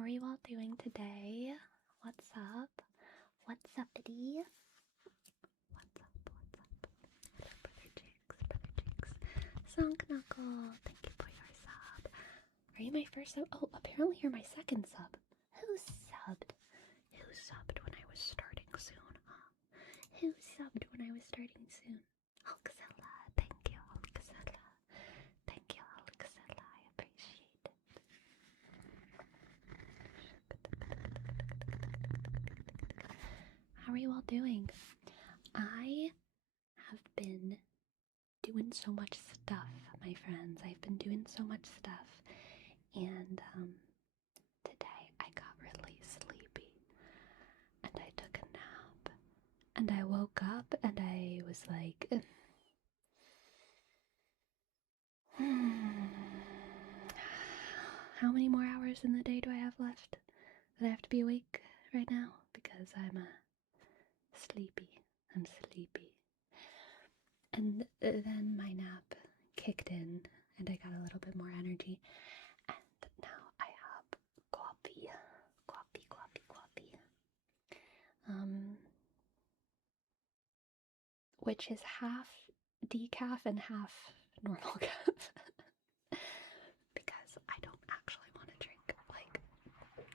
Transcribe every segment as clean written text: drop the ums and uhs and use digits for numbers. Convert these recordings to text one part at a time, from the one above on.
How are you all doing today? What's up? What's uppity? What's up? Hello, Brother Jinx. Sunk Knuckle, thank you for your sub. Are you my first sub? Oh, apparently you're my second sub. Who subbed? Who subbed when I was starting soon? Who subbed when I was starting soon? Alcazella, thank you, Alcazella. Thank you, Alcazella. I appreciate it. How are you all doing? I have been doing so much stuff, my friends. I've been doing so much stuff, and today I got really sleepy, and I took a nap, and I woke up, and I was like, how many more hours in the day do I have left that I have to be awake right now? Because I'm sleepy. I'm sleepy. And then my nap kicked in, and I got a little bit more energy. And now I have coffee. Which is half decaf and half normal calf. Because I don't actually want to drink like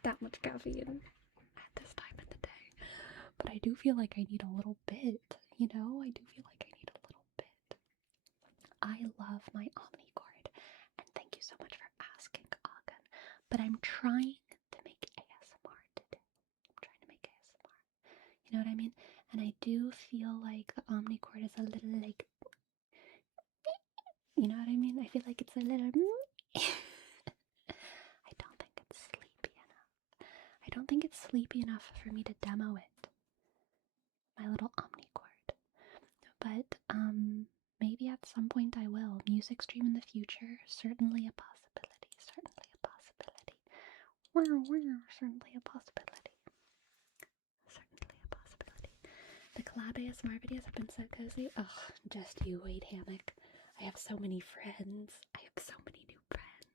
that much caffeine at this time of the day. But I do feel like I need a little bit, you know? I do feel like I need a little bit. I love my Omnicord, and thank you so much for asking, Agan. But I'm trying to make ASMR today. I'm trying to make ASMR. You know what I mean? And I do feel like the Omnicord is a little like, you know what I mean? I feel like it's a little. I don't think it's sleepy enough. I don't think it's sleepy enough for me to demo it. My little Omnicord. But maybe at some point I will. Music stream in the future, certainly a possibility. Certainly a possibility. Certainly a possibility. Certainly a possibility. The collab ASMR videos have been so cozy. Ugh, just you wait, Hammock. I have so many friends. I have so many new friends.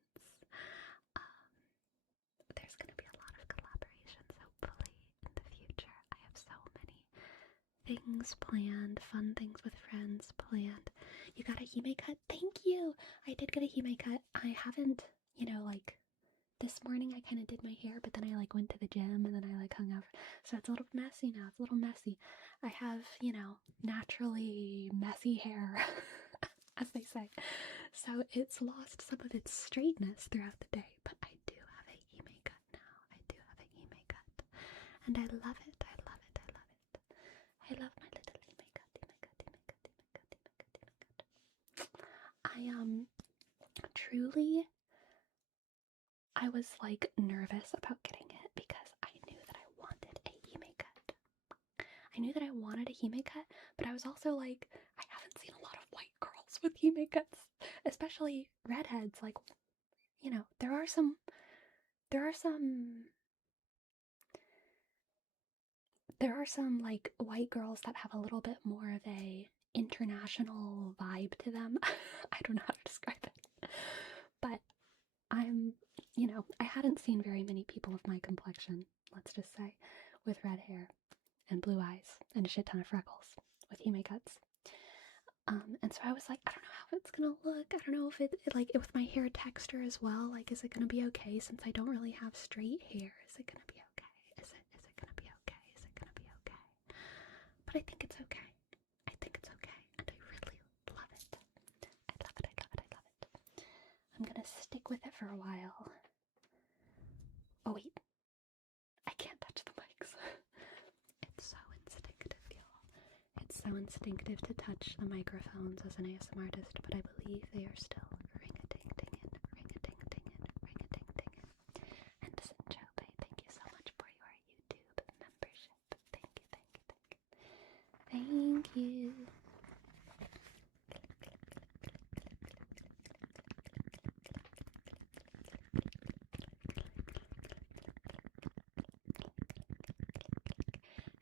There's gonna be a lot of collaborations, hopefully, in the future. I have so many things planned, fun things with friends planned. You got a hime cut? Thank you! I did get a hime cut. I haven't, like, this morning I kind of did my hair, but then I, went to the gym, and then I, hung out. So it's a little messy now. It's a little messy. I have, naturally messy hair, as they say. So it's lost some of its straightness throughout the day, but I do have a hime cut now. I do have a hime cut. And I love it. I love it. I love it. I love my little hime cut. I was nervous about getting it because I knew that I wanted a hime cut. I knew that I wanted a hime cut, but I was also like, I haven't seen a lot of white girls with hime cuts, especially redheads. There are some white girls that have a little bit more of a international vibe to them. I don't know how to describe it, but I hadn't seen very many people of my complexion, let's just say, with red hair and blue eyes and a shit ton of freckles with hime cuts. And so I was like, I don't know how it's gonna look. I don't know if it with my hair texture as well. Is it gonna be okay since I don't really have straight hair? Is it gonna be okay? Is it gonna be okay? Is it gonna be okay? But I think it's okay. I think it's okay, and I really love it. I love it. I love it. I love it. I'm gonna stick with it for a while. Oh wait, I can't touch the mics. It's so instinctive, y'all. It's so instinctive to touch the microphones as an ASMR artist, but I believe they are still ring-a-ding-dingin', ring-a-ding-dingin', ring-a-ding-dingin'. Henderson Chope, thank you so much for your YouTube membership. Thank you, thank you, thank you. Thank you.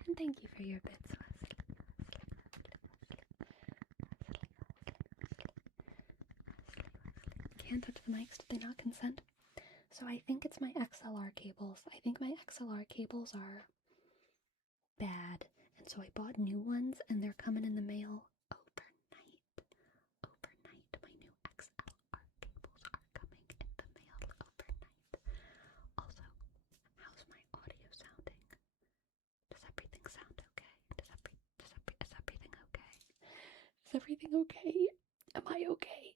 And thank you for your bits, Wesley. Can't touch the mics. Did they not consent? So I think it's my XLR cables. I think my XLR cables are bad, and so I bought new ones, and they're coming in the mail overnight. Overnight, my new XLR cables are coming in the mail overnight. Also, how's my audio sounding? Does everything sound okay? Is everything okay? Is everything okay? Am I okay?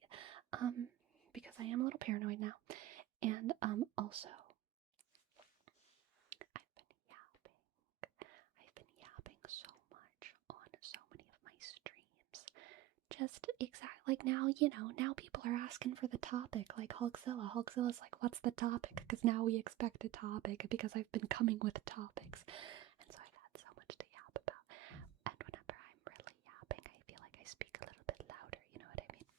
Because I am a little paranoid now. And also, I've been yapping so much on so many of my streams. Just like now, now people are asking for the topic, like Hulkzilla. Hulkzilla's like, what's the topic? Because now we expect a topic because I've been coming with topics. And so I've had so much to yap about. And whenever I'm really yapping, I feel like I speak a little bit louder, you know what I mean?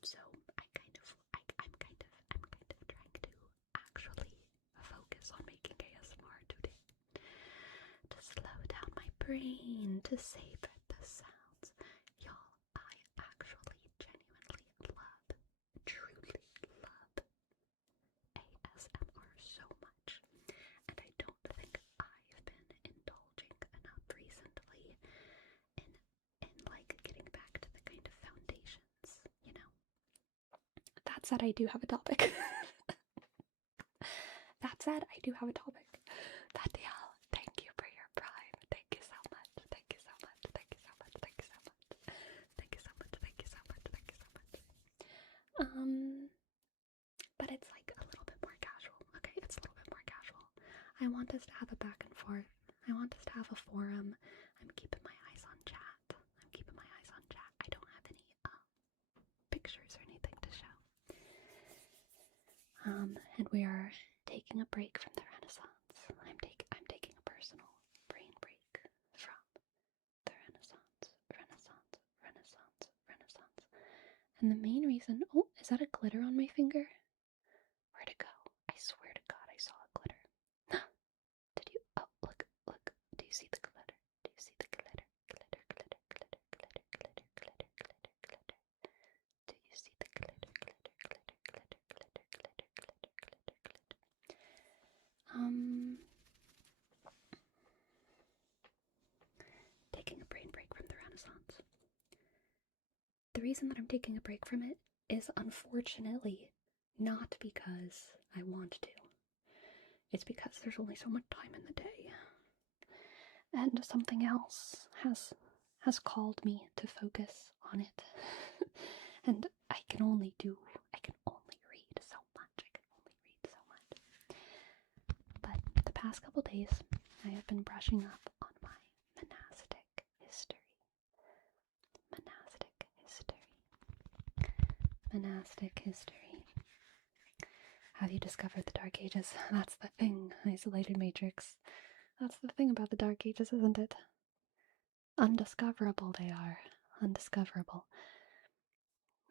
So I'm kind of trying to actually focus on making ASMR today. To slow down my brain, to savor the sounds. Y'all, I actually genuinely love, truly love ASMR so much. And I don't think I've been indulging enough recently in like getting back to the kind of foundations, you know? That said, I do have a topic. That said, I do have a topic. Tatiana, thank you for your prime. Thank you so much. Thank you so much. Thank you so much. Thank you so much. Thank you so much. Thank you so much. Thank you so much. But it's like a little bit more casual. Okay, it's a little bit more casual. I want us to have a back and forth. I want us to have a forum. I'm keeping my eyes on chat. I don't have any pictures or anything to show. And we are taking a break from the Renaissance. I'm taking a personal brain break from the Renaissance. And the main reason, oh, is that a glitter on my finger? Where'd it go? I swear to God I saw a glitter. Did you, oh, look, do you see the glitter? Do you see the glitter? Glitter. Do you see the glitter? Taking a brain break from the Renaissance. The reason that I'm taking a break from it is unfortunately not because I want to. It's because there's only so much time in the day. And something else has called me to focus on it. And I can only read so much. But the past couple days, I have been brushing up on my monastic history. Monastic history. Have you discovered the Dark Ages? That's the thing, Isolated Matrix. That's the thing about the Dark Ages, isn't it? Undiscoverable they are. Undiscoverable.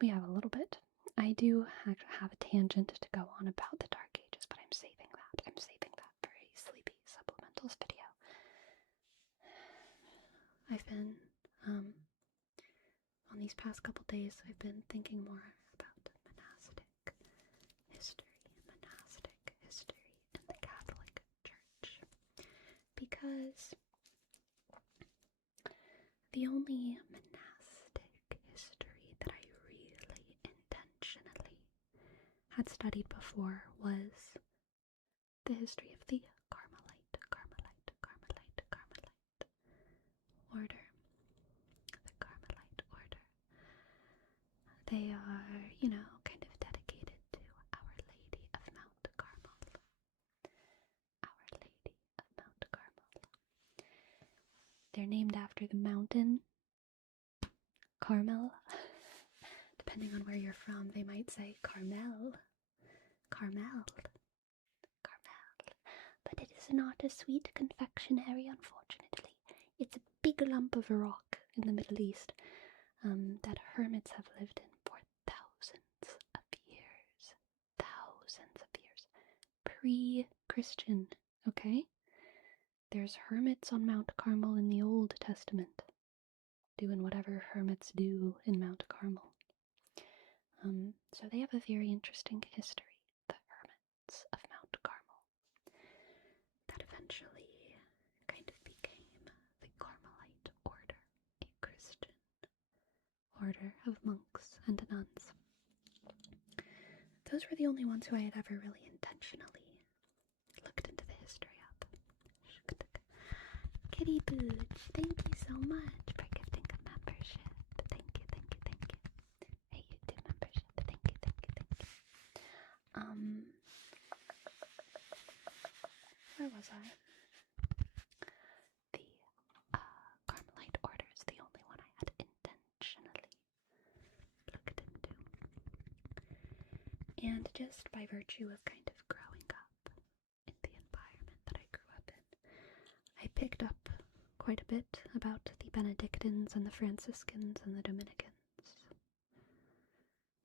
We have a little bit. I do have a tangent to go on about the Dark Ages, but I'm saving that. I'm saving that for a sleepy supplementals video. I've been, on these past couple days, I've been thinking more about monastic history in the Catholic Church. Because the only monastic history that I really intentionally had studied before was the history of the Carmelite order. The Carmelite order. They are, kind of dedicated to Our Lady of Mount Carmel. Our Lady of Mount Carmel. They're named after the mountain Carmel. Depending on where you're from, they might say Carmel. But it is not a sweet confectionery, unfortunately. It's a big lump of rock in the Middle East that hermits have lived in for thousands of years. Pre-Christian, okay? There's hermits on Mount Carmel in the Old Testament, doing whatever hermits do in Mount Carmel. So they have a very interesting history, the order of monks and nuns. Those were the only ones who I had ever really intentionally looked into the history of. Kitty Booch, thank you so much for gifting a membership. Thank you, thank you, thank you. A YouTube membership. Thank you, thank you, thank you. Where was I? The Carmelite order is the only one I had intentionally looked into. And just by virtue of kind of growing up in the environment that I grew up in, I picked up quite a bit about the Benedictines and the Franciscans and the Dominicans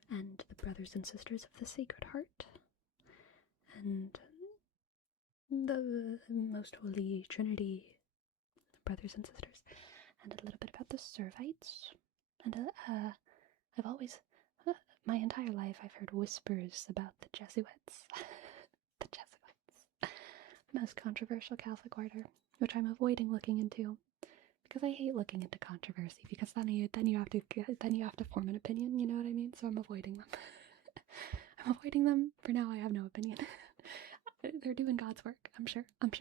and the brothers and sisters of the Sacred Heart and the Most Holy Trinity brothers and sisters, and a little bit about the Servites. And I've always, my entire life, I've heard whispers about the Jesuits. The Jesuits. Most controversial Catholic order, which I'm avoiding looking into, because I hate looking into controversy, because then you have to form an opinion, you know what I mean? So I'm avoiding them. I'm avoiding them. For now, I have no opinion. They're doing God's work, I'm sure. But,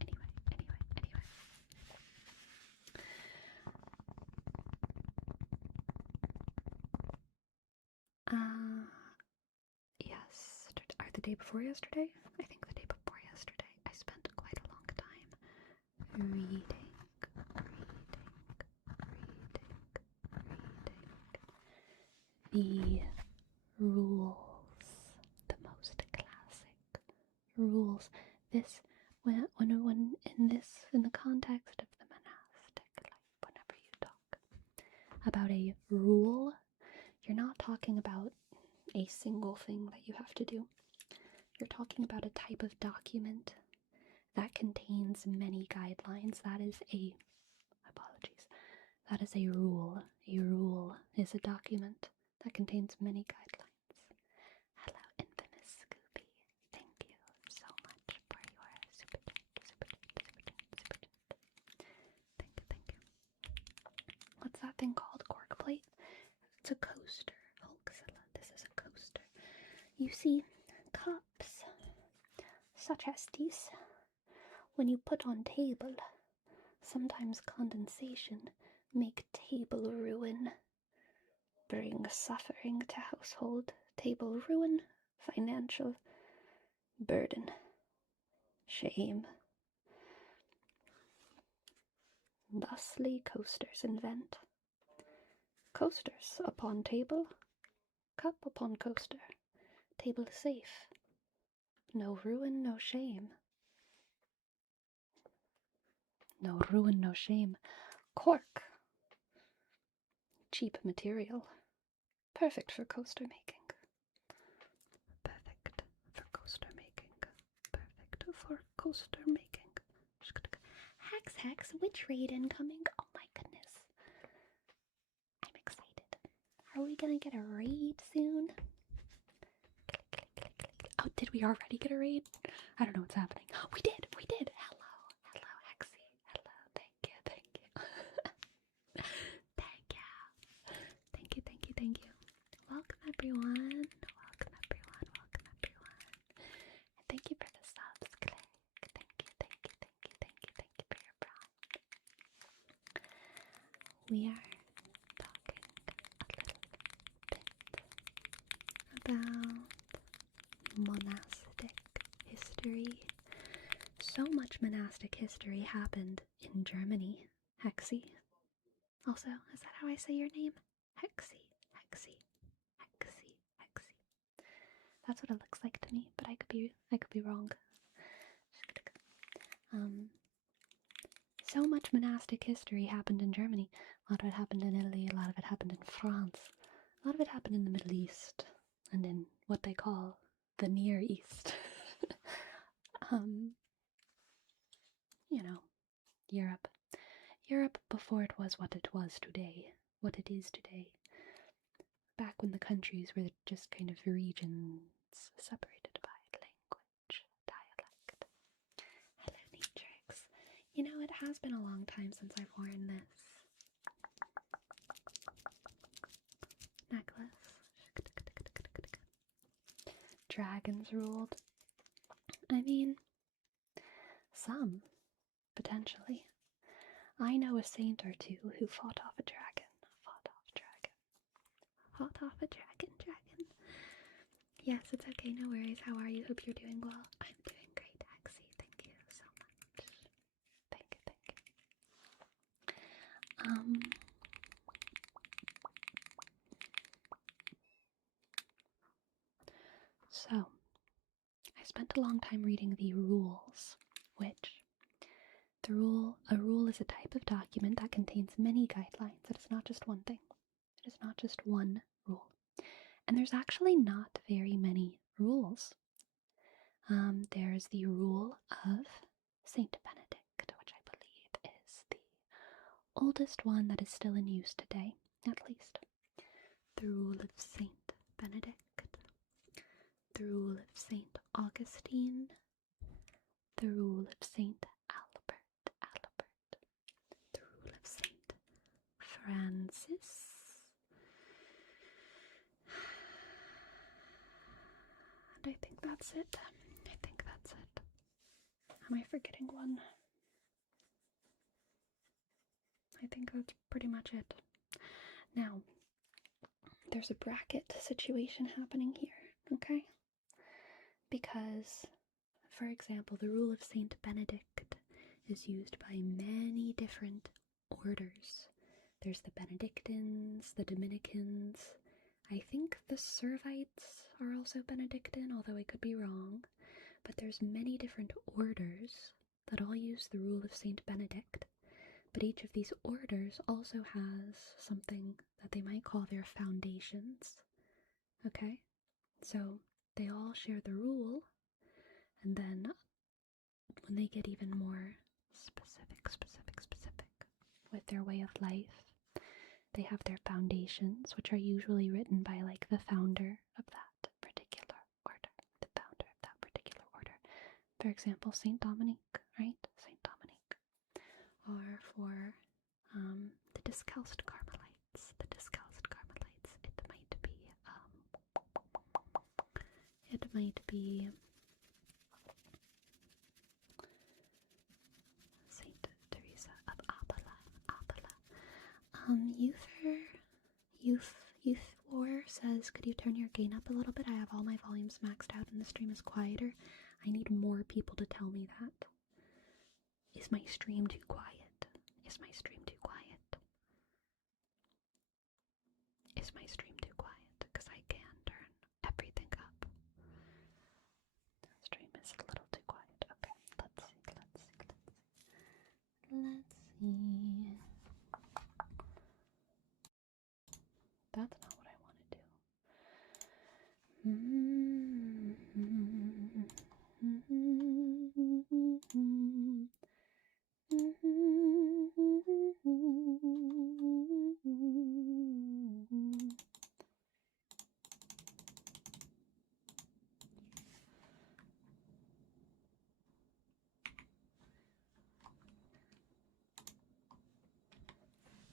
anyway. Yes, or the day before yesterday? I think the day before yesterday, I spent quite a long time reading the rules, the most classic rules. This, when in the context of the monastic life, whenever you talk about a rule, you're not talking about a single thing that you have to do. You're talking about a type of document that contains many guidelines. That is a rule. A rule is a document that contains many guidelines. Hello, infamous Scooby. Thank you so much for your super chat. Thank you. What's that thing called? Cork plate? It's a coaster. Hulkzilla, this is a coaster. You see, cups, such as these, when you put on table, sometimes condensation make table ruin, bring suffering to household, table ruin, financial burden, shame. Thusly coasters invent. Coasters upon table, cup upon coaster, table safe, no ruin, no shame. No ruin, no shame. Cork, cheap material, perfect for coaster making. Perfect for coaster making. Perfect for coaster making. Hex, which raid incoming? Oh my goodness. I'm excited. Are we gonna get a raid soon? Oh, did we already get a raid? I don't know what's happening. Oh, we did. Hello, Hexy. Hello, thank you. Thank you. Welcome everyone. And thank you for the subs, Click. Thank you for your pride. We are talking a little bit about monastic history. So much monastic history happened in Germany. Hexy. Also, is that how I say your name? Hexy. That's what it looks like to me, but I could be wrong. So much monastic history happened in Germany. A lot of it happened in Italy, a lot of it happened in France, a lot of it happened in the Middle East, and in what they call the Near East. Europe. Europe before it was what it was today, what it is today. Back when the countries were just kind of regions separated by language, dialect. Hello, Natrix. It has been a long time since I've worn this. dragons ruled. I mean, some, potentially. I know a saint or two who fought off a dragon. Fought off a dragon. Yes, it's okay, no worries. How are you? Hope you're doing well. I'm doing great, Axie. Thank you so much. Thank you. So, I spent a long time reading the rules, which a rule is a type of document that contains many guidelines. It is not just one thing. It is not just one rule. And there's actually not very many rules. There's the rule of Saint Benedict, which I believe is the oldest one that is still in use today, at least. The rule of Saint Benedict, the rule of Saint Augustine, the rule of Saint Albert, the rule of Saint Francis, and I think that's it. Am I forgetting one? I think that's pretty much it. Now, there's a bracket situation happening here, okay? Because, for example, the rule of Saint Benedict is used by many different orders. There's the Benedictines, the Dominicans. I think the Servites are also Benedictine, although I could be wrong. But there's many different orders that all use the rule of Saint Benedict. But each of these orders also has something that they might call their foundations. Okay? So they all share the rule, and then when they get even more specific with their way of life, they have their foundations, which are usually written by like the founder of that particular order. For example, Saint Dominic, right? Saint Dominic. Or for the Discalced Carmelites. It might be Saint Teresa of Avila. Youth War says, could you turn your gain up a little bit? I have all my volumes maxed out and the stream is quieter. I need more people to tell me that. Is my stream too quiet? Because I can turn everything up. The stream is a little too quiet. Okay, let's see. That's not what I want to do.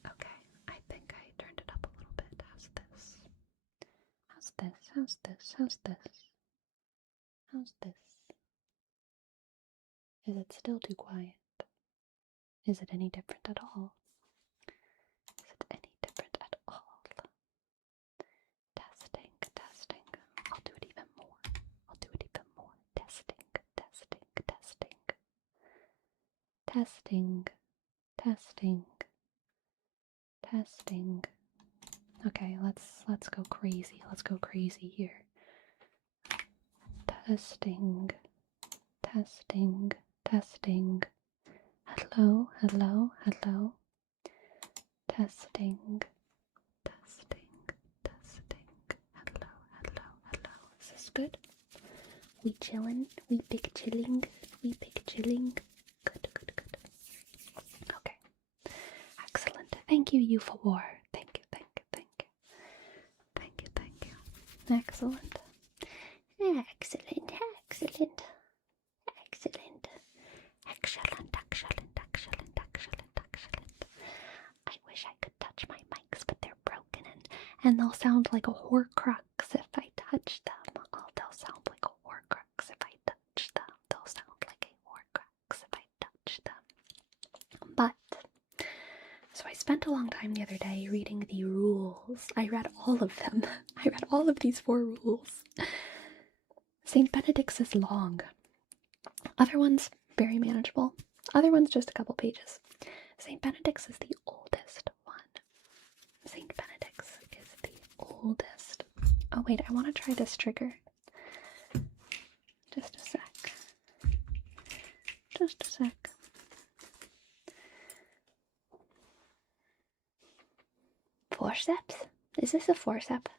Okay, I think I turned it up a little bit. How's this? Is it still too quiet? Is it any different at all? Testing. I'll do it even more. Testing. Okay, let's go crazy. Let's go crazy here. Testing. Hello. Testing. Hello. Is this good? We chillin'? We big chilling? Good. Okay. Excellent. Thank you, Eupha. Thank you. Excellent. I wish I could touch my mics, but they're broken and they'll sound like a Horcrux if I touch them. They'll sound like time the other day reading the rules. I read all of them. I read all of these 4 rules. St. Benedict's is long. Other ones, very manageable. Other ones, just a couple pages. St. Benedict's is the oldest one. St. Benedict's is the oldest. Oh wait, I want to try this trigger. Just a sec. Just a sec. Forceps? Is this a forceps?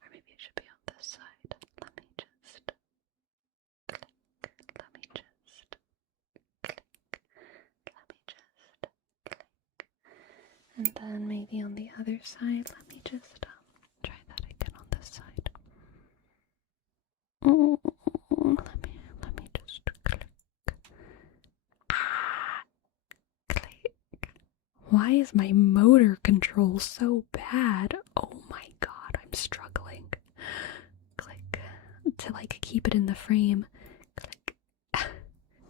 Or maybe it should be on this side. Let me just click. Let me just click. Let me just click. And then maybe on the other side, let me just try that again on this side. Let me just click. Click. Why is my motor control so bad? Oh my god, I'm struggling. Click. To like keep it in the frame. Click. Click.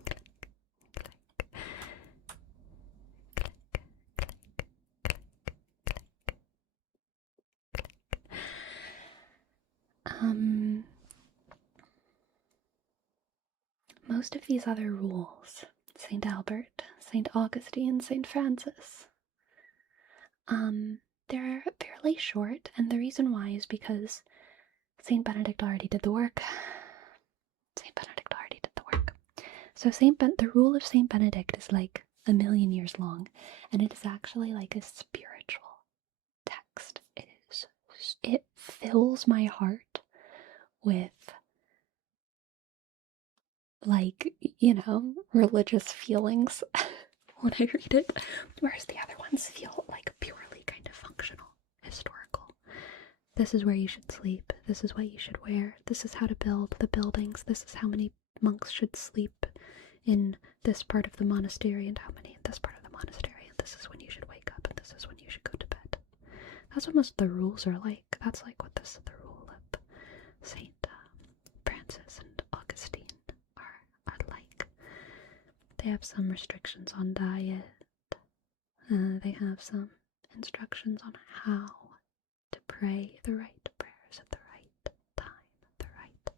Click. Click. Click. Click. Most of these other rules, St. Albert, St. Augustine, St. Francis, they're fairly short, and the reason why is because St. Benedict already did the work. St. Benedict already did the work. So the rule of St. Benedict is like 1,000,000 years long, and it is actually like a spiritual text. It fills my heart with, like, religious feelings when I read it, whereas the other ones feel like purely kind of functional, historical. This is where you should sleep, this is what you should wear, this is how to build the buildings, this is how many monks should sleep in this part of the monastery, and how many in this part of the monastery, and this is when you should wake up, and this is when you should go to bed. That's what most of the rules are like. That's like what the rule of St. Francis and Augustine are like. They have some restrictions on diet. They have some instructions on how to pray the right prayers at the right time, the right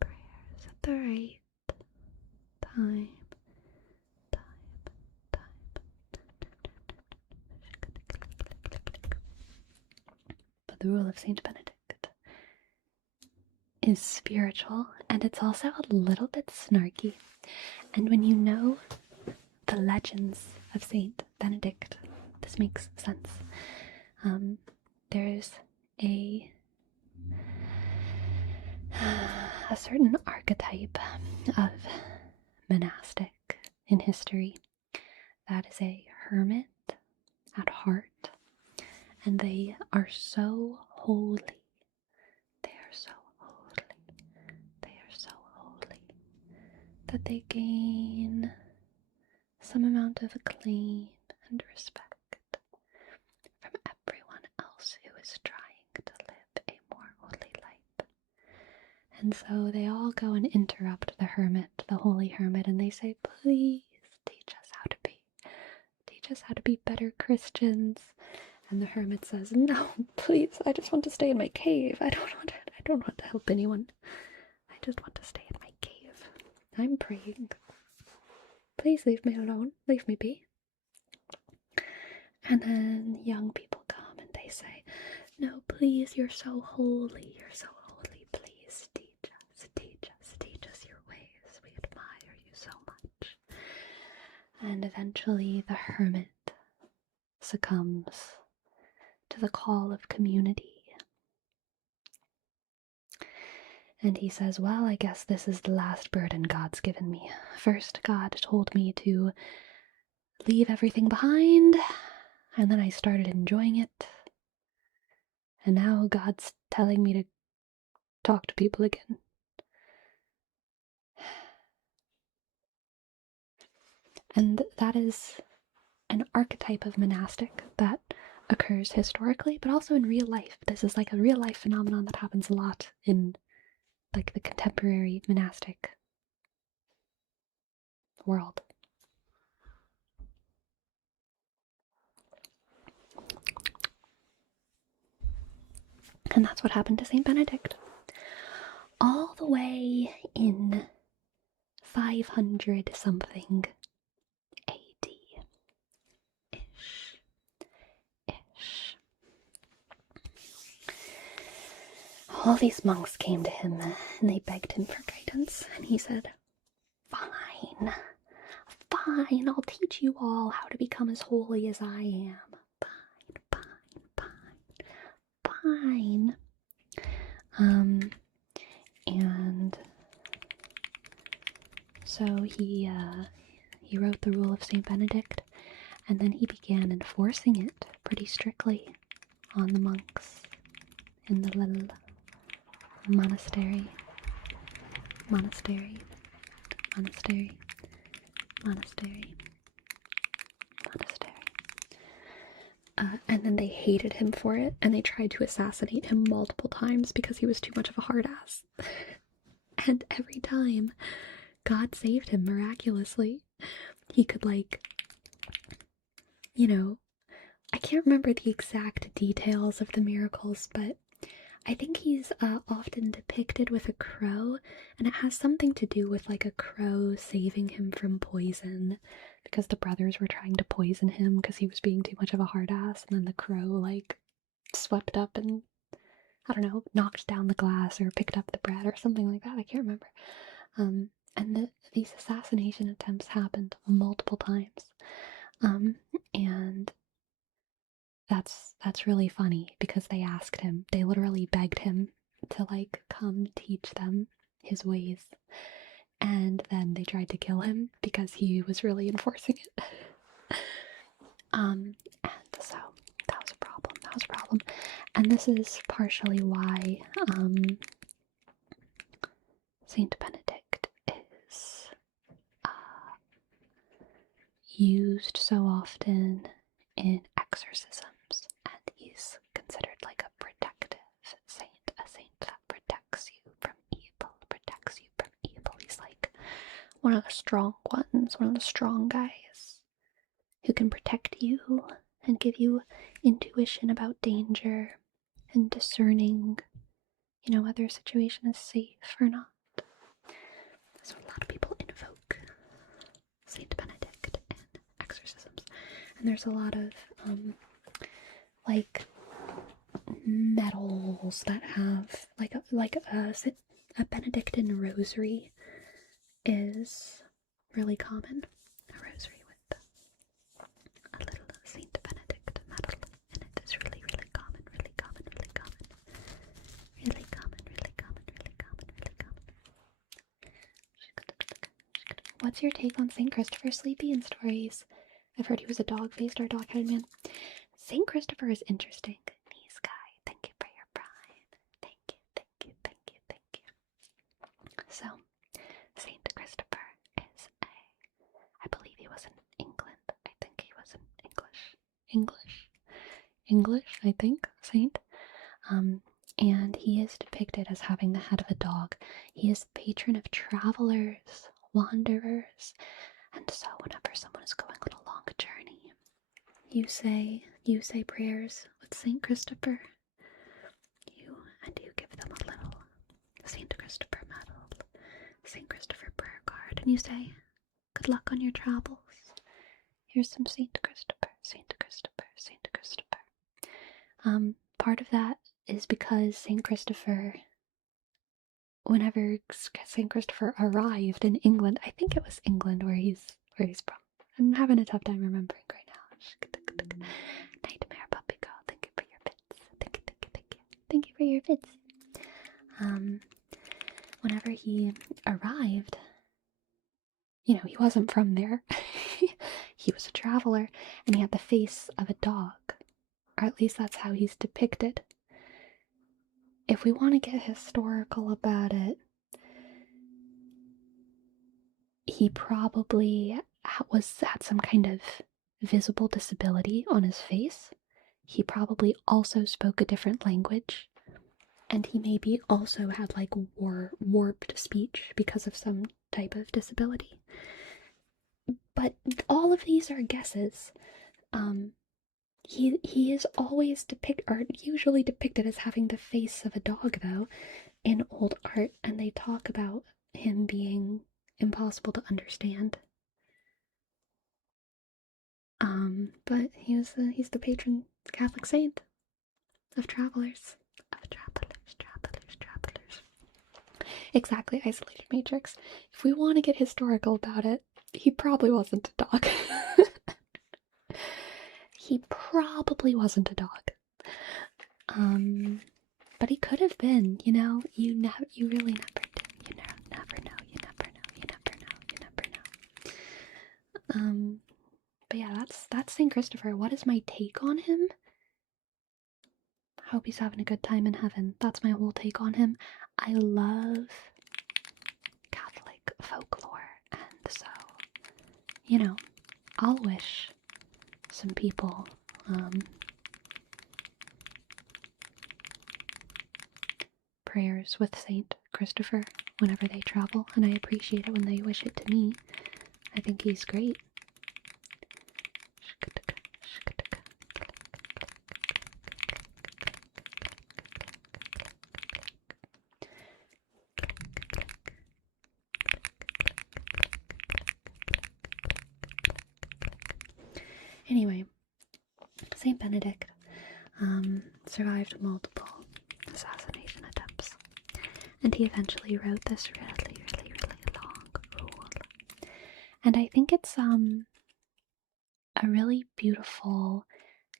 prayers at the right time. But the rule of Saint Benedict is spiritual, and it's also a little bit snarky. And when you know the legends of Saint Benedict, this makes sense. There's a certain archetype of monastic in history that is a hermit at heart, and they are so holy. They are so holy. They are so holy that they gain some amount of acclaim and respect from everyone else who is trying to live a more holy life. And so they all go and interrupt the hermit, the holy hermit, and they say, please teach us how to be. Teach us how to be better Christians. And the hermit says, no, please, I just want to stay in my cave. I don't want to help anyone. I just want to stay in my cave. I'm praying. Please leave me alone. Leave me be. And then young people come and they say, no, please, you're so holy. You're so holy. Please teach us. Teach us. Teach us your ways. We admire you so much. And eventually the hermit succumbs to the call of community. And he says, well, I guess this is the last burden God's given me. First, God told me to leave everything behind, and then I started enjoying it. And now God's telling me to talk to people again. And that is an archetype of monastic that occurs historically, but also in real life. This is like a real life phenomenon that happens a lot in like the contemporary monastic world. And that's what happened to Saint Benedict. All the way in 500 something AD ish. All these monks came to him and they begged him for guidance, and he said, Fine, I'll teach you all how to become as holy as I am. Fine. And so he wrote the Rule of Saint Benedict, and then he began enforcing it pretty strictly on the monks in the little monastery. And then they hated him for it, and they tried to assassinate him multiple times because he was too much of a hard ass. And every time, God saved him miraculously. He could, like, you know, I can't remember the exact details of the miracles, but I think he's often depicted with a crow, and it has something to do with like a crow saving him from poison, because the brothers were trying to poison him because he was being too much of a hard ass, and then the crow like swept up and, I don't know, knocked down the glass or picked up the bread or something like that. I can't remember. And these assassination attempts happened multiple times. And that's really funny because they asked him, they literally begged him to like come teach them his ways, and then they tried to kill him because he was really enforcing it. And so that was a problem. And this is partially why Saint Benedict is used so often in exorcisms, and he's considered like a protective saint, a saint that protects you from evil. He's like one of the strong ones, one of the strong guys who can protect you and give you intuition about danger and discerning, whether a situation is safe or not. So a lot of people invoke Saint Benedict in exorcisms. And there's a lot of, like, medals that have, a Benedictine rosary is really common. A rosary with a little Saint Benedict medal in it is really, really common. What's your take on St. Christopher Sleepy in stories? I've heard he was a dog-faced or dog-headed man. St. Christopher is interesting. Nice guy. Thank you for your pride. Thank you. So, St. Christopher is I believe he was in England. I think he was in English, I think, saint. And he is depicted as having the head of a dog. He is the patron of travelers, wanderers, and so whenever someone is going on a long journey, you say prayers with Saint Christopher. You give them a little Saint Christopher medal, Saint Christopher prayer card, and you say, "Good luck on your travels. Here's some Saint Christopher." Part of that is because Saint Christopher, whenever St. Christopher arrived in England, I think it was England where he's from. I'm having a tough time remembering right now. Nightmare puppy girl, thank you for your bits. Thank you for your bits. Whenever he arrived, he wasn't from there. He was a traveler, and he had the face of a dog. Or at least that's how he's depicted. If we want to get historical about it, he probably had some kind of visible disability on his face. He probably also spoke a different language. And he maybe also had like warped speech because of some type of disability. But all of these are guesses. He is always usually depicted as having the face of a dog, though, in old art, and they talk about him being impossible to understand. But he's the patron Catholic saint of travelers. Of travelers. Exactly, isolated matrix. If we want to get historical about it, he probably wasn't a dog. He probably wasn't a dog. But he could have been, you know. You really never do. You never know. But yeah, that's Saint Christopher. What is my take on him? I hope he's having a good time in heaven. That's my whole take on him. I love Catholic folklore, and so, you know, I'll wish some people prayers with Saint Christopher whenever they travel, and I appreciate it when they wish it to me. I think he's great. Anyway, Saint Benedict survived multiple assassination attempts, and he eventually wrote this really long rule. And I think it's a really beautiful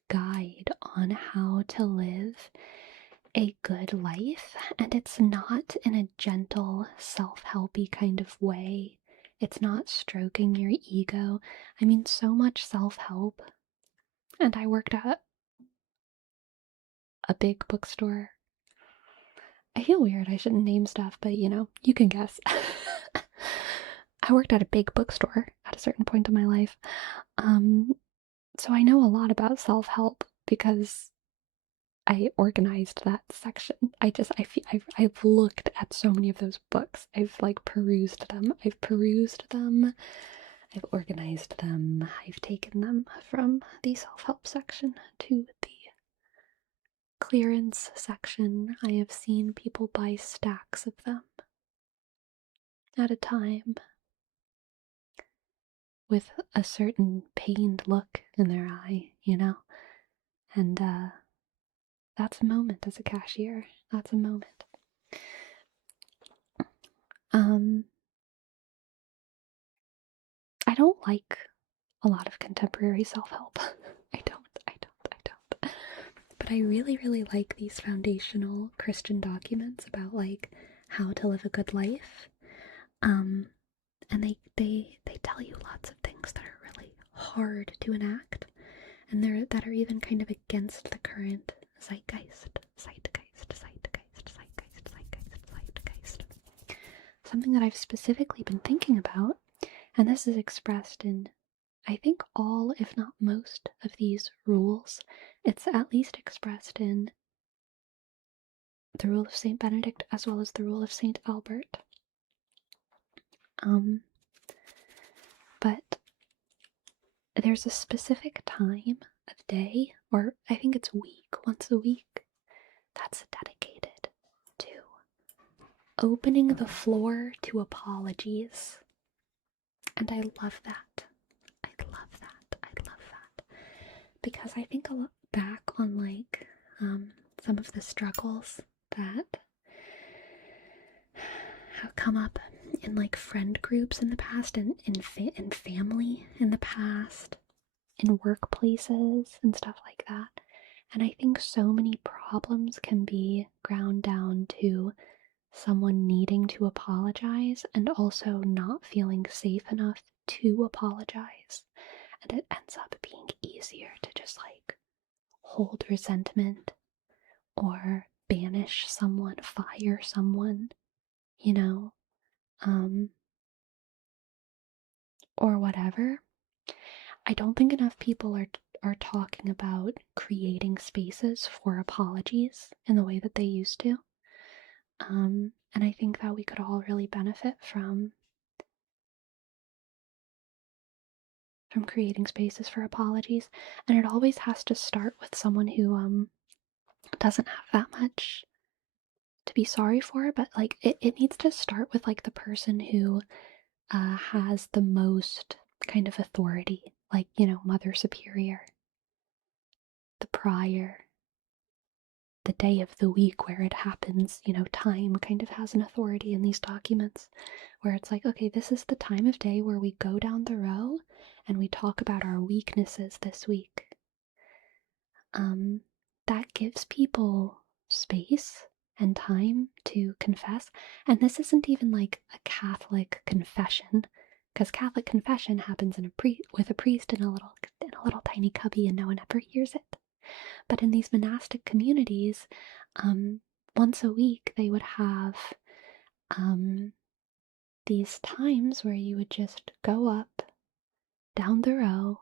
guide on how to live a good life, and it's not in a gentle, self-helpy kind of way. It's not stroking your ego. I mean, so much self-help. And I worked at a big bookstore. I feel weird, I shouldn't name stuff, but you know, you can guess. I worked at a big bookstore at a certain point in my life. So I know a lot about self-help because I organized that section. I've looked at so many of those books. I've like perused them. I've organized them. I've taken them from the self-help section to the clearance section. I have seen people buy stacks of them at a time with a certain pained look in their eye, you know? And that's a moment as a cashier. That's a moment. I don't like a lot of contemporary self-help. I don't. But I really like these foundational Christian documents about like how to live a good life. And they tell you lots of things that are really hard to enact, and that are even kind of against the current zeitgeist. Something that I've specifically been thinking about, and this is expressed in, I think, all, if not most, of these rules. It's at least expressed in the rule of Saint Benedict as well as the rule of Saint Albert. But there's a specific time of day, or I think it's once a week, that's dedicated to opening the floor to apologies. And I love that. Because I think a lot back on like some of the struggles that have come up in like friend groups in the past, and in family in the past, in workplaces and stuff like that. And I think so many problems can be ground down to someone needing to apologize and also not feeling safe enough to apologize. And it ends up being easier to just like hold resentment or banish someone, fire someone, you know, or whatever. I don't think enough people are talking about creating spaces for apologies in the way that they used to. And I think that we could all really benefit from creating spaces for apologies. And it always has to start with someone who doesn't have that much to be sorry for, but like it needs to start with like the person who has the most kind of authority, like, you know, Mother Superior, the prior, the day of the week where it happens, you know, time kind of has an authority in these documents where it's like, okay, this is the time of day where we go down the row and we talk about our weaknesses this week. That gives people space and time to confess. And this isn't even like a Catholic confession, because Catholic confession happens with a priest in a little tiny cubby, and no one ever hears it. But in these monastic communities, once a week they would have these times where you would just go up down the row,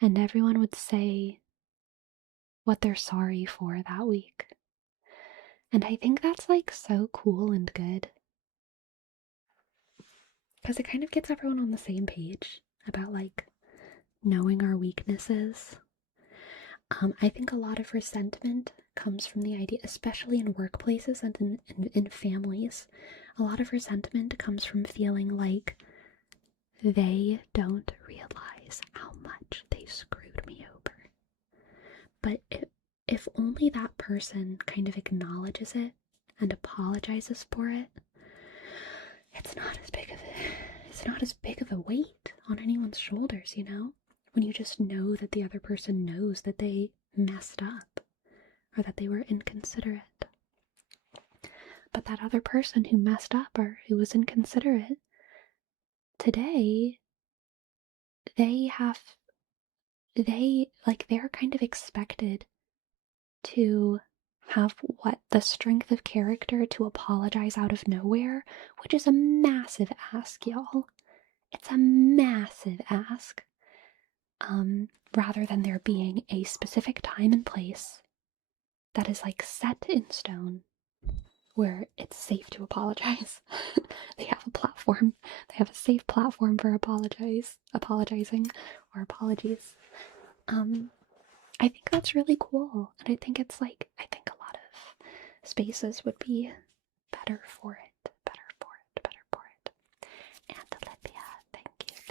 and everyone would say what they're sorry for that week. And I think that's like so cool and good, because it kind of gets everyone on the same page about like knowing our weaknesses. I think a lot of resentment comes from the idea, especially in workplaces and in families, a lot of resentment comes from feeling like they don't realize how much they screwed me over. But if only that person kind of acknowledges it and apologizes for it, it's not as big of a weight on anyone's shoulders, you know? When you just know that the other person knows that they messed up or that they were inconsiderate. But that other person who messed up or who was inconsiderate, today, they're kind of expected to have the strength of character to apologize out of nowhere, which is a massive ask, y'all. It's a massive ask. Rather than there being a specific time and place that is like set in stone where it's safe to apologize. They have a platform. They have a safe platform for apologizing or apologies. I think that's really cool. And I think it's like, I think a lot of spaces would be better for it. And Olivia, thank you for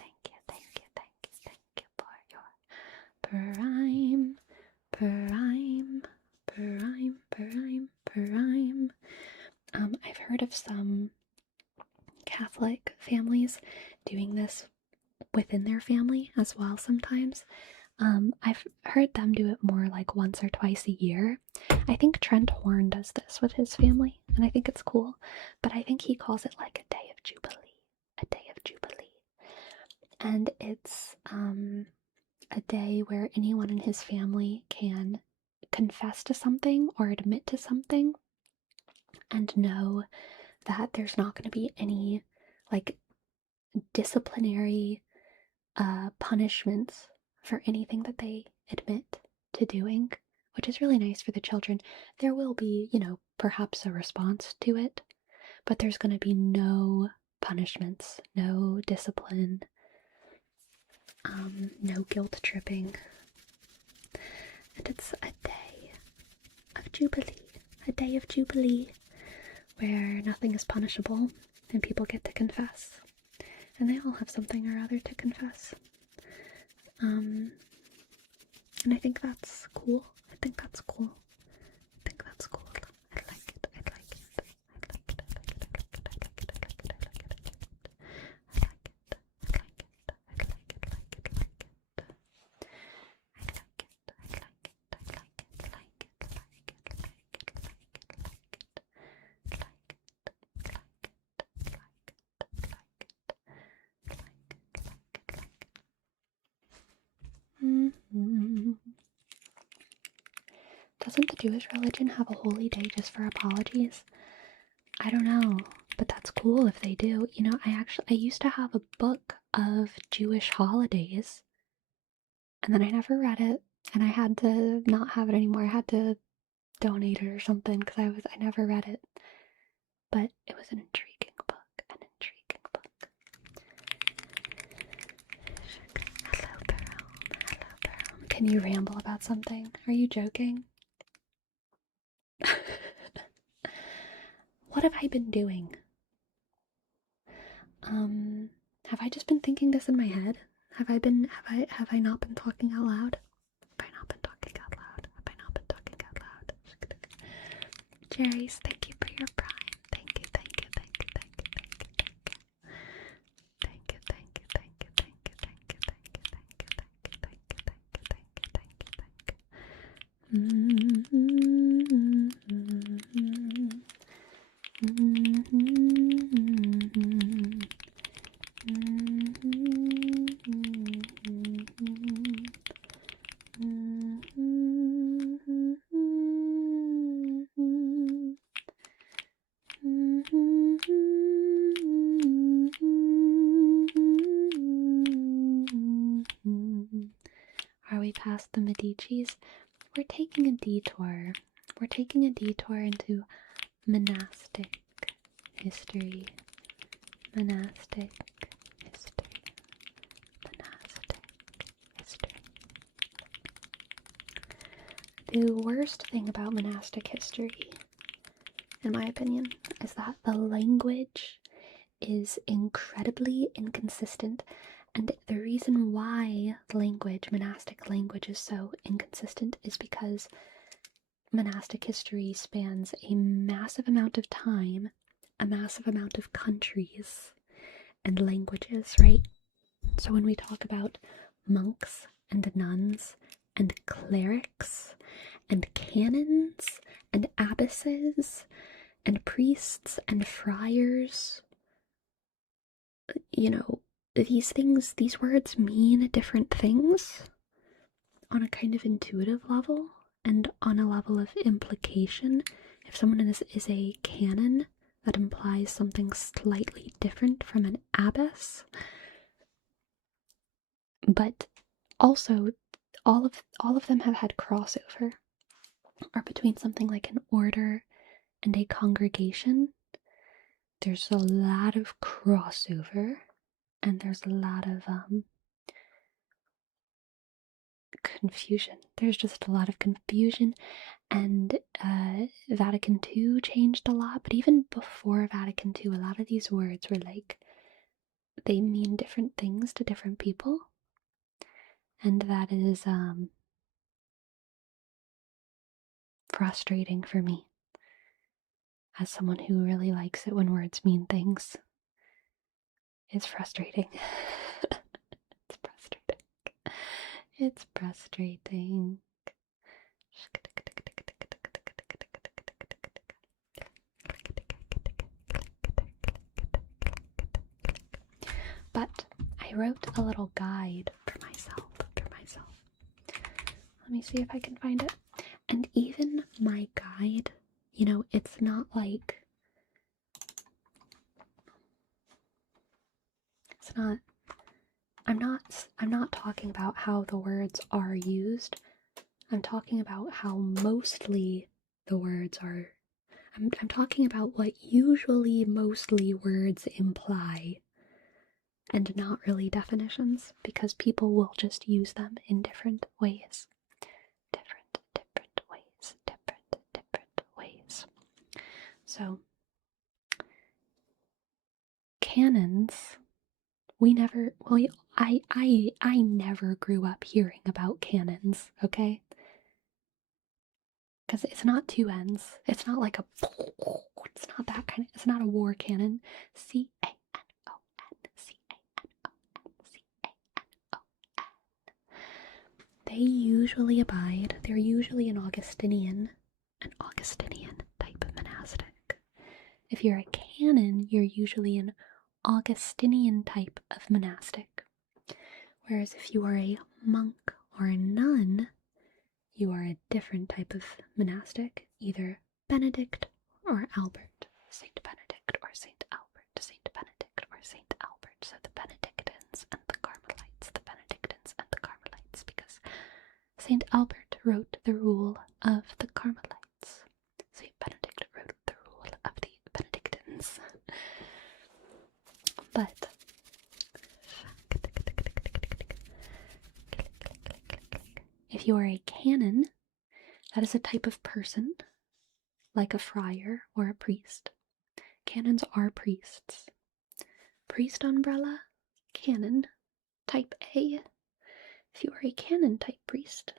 your prime. I've heard of some Catholic families doing this within their family as well sometimes. I've heard them do it more like once or twice a year. I think Trent Horn does this with his family, and I think it's cool, but I think he calls it like a day of Jubilee. And it's a day where anyone in his family can confess to something or admit to something and know that there's not going to be any like disciplinary punishments for anything that they admit to doing, which is really nice for the children. There will be, you know, perhaps a response to it, but there's going to be no punishments, no discipline, no guilt tripping. And it's a day of Jubilee, where nothing is punishable and people get to confess. And they all have something or other to confess. And I think that's cool. I like it. Doesn't the Jewish religion have a holy day just for apologies? I don't know, but that's cool if they do. You know, I used to have a book of Jewish holidays and then I never read it, and I had to not have it anymore. I had to donate it or something because I never read it. But it was an intriguing book. Hello, Pearl. Can you ramble about something? Are you joking? What have I been doing? Have I just been thinking this in my head? Have I not been talking out loud? Have I not been talking out loud? Jerry's, thank you for your prime. Thank you. Are we past the Medicis? We're taking a detour. We're taking a detour into monastic history. Monastic history. The worst thing about monastic history, in my opinion, is that the language is incredibly inconsistent. And the reason why monastic language is so inconsistent is because monastic history spans a massive amount of time, a massive amount of countries and languages, right? So when we talk about monks and nuns and clerics and canons and abbesses and priests and friars, you know, these words mean different things on a kind of intuitive level and on a level of implication. If someone is a canon, that implies something slightly different from an abbess. But also, all of them have had crossover, or between something like an order and a congregation. There's a lot of crossover, and there's a lot of confusion. There's just a lot of confusion, and Vatican II changed a lot, but even before Vatican II, a lot of these words were like, they mean different things to different people, and that is frustrating for me as someone who really likes it when words mean things. It's frustrating. It's frustrating. But I wrote a little guide for myself. Let me see if I can find it. And even my guide, it's not like, I'm not talking about how the words are used. I'm talking about how mostly the words are. I'm talking about what usually mostly words imply, and not really definitions, because people will just use them in different ways. Different ways. So, canons, I never grew up hearing about canons, okay? Because it's not two ends. It's not like it's not that kind of, it's not a war cannon. C-A-N-O-N. They're usually an Augustinian type of monastic. If you're a canon, you're usually an Augustinian type of monastic. Whereas if you are a monk or a nun, you are a different type of monastic, either Benedict or Albert. Saint Benedict or Saint Albert. Saint Benedict or Saint Albert. So the Benedictines and the Carmelites. Because Saint Albert wrote the Rule of the Carmelites. Saint Benedict wrote the Rule of the Benedictines. But if you are a canon, that is a type of person, like a friar or a priest. Canons are priests. Priest umbrella, canon, type A. If you are a canon type priest,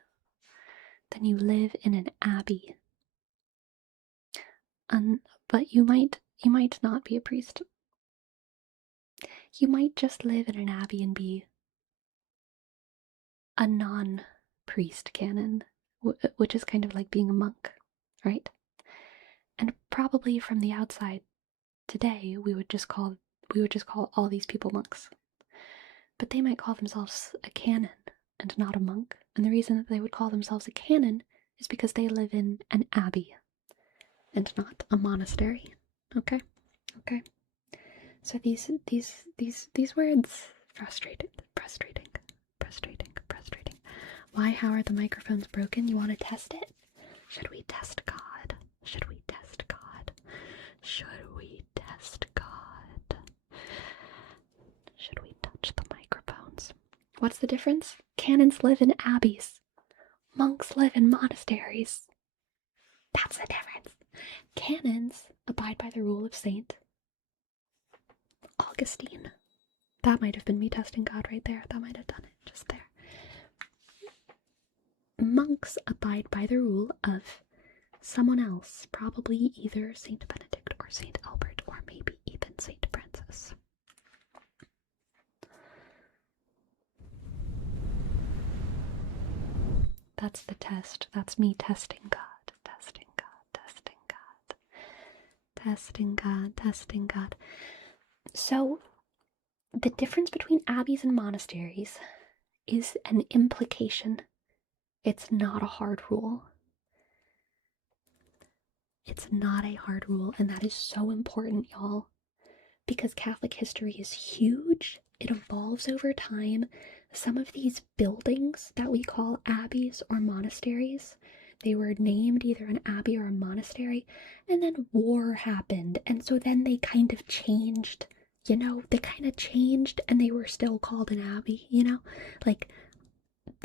then you live in an abbey. But you might not be a priest. You might just live in an abbey and be a non-priest canon, which is kind of like being a monk, right? And probably from the outside today, we would just call all these people monks. But they might call themselves a canon and not a monk. And the reason that they would call themselves a canon is because they live in an abbey and not a monastery. Okay? Okay. So these words, frustrating. Why, how are the microphones broken? You want to test it? Should we test God? Should we test God? Should we test God? Should we touch the microphones? What's the difference? Canons live in abbeys. Monks live in monasteries. That's the difference. Canons abide by the rule of Saint Augustine. That might have been me testing God right there. That might have done it just there. Monks abide by the rule of someone else, probably either Saint Benedict or Saint Albert, or maybe even Saint Francis. That's the test. That's me testing God. Testing God. Testing God. Testing God. Testing God. So, the difference between abbeys and monasteries is an implication. It's not a hard rule. It's not a hard rule, and that is so important, y'all, because Catholic history is huge. It evolves over time. Some of these buildings that we call abbeys or monasteries, they were named either an abbey or a monastery, and then war happened, and so then they kind of changed, they kind of changed, and they were still called an abbey, like,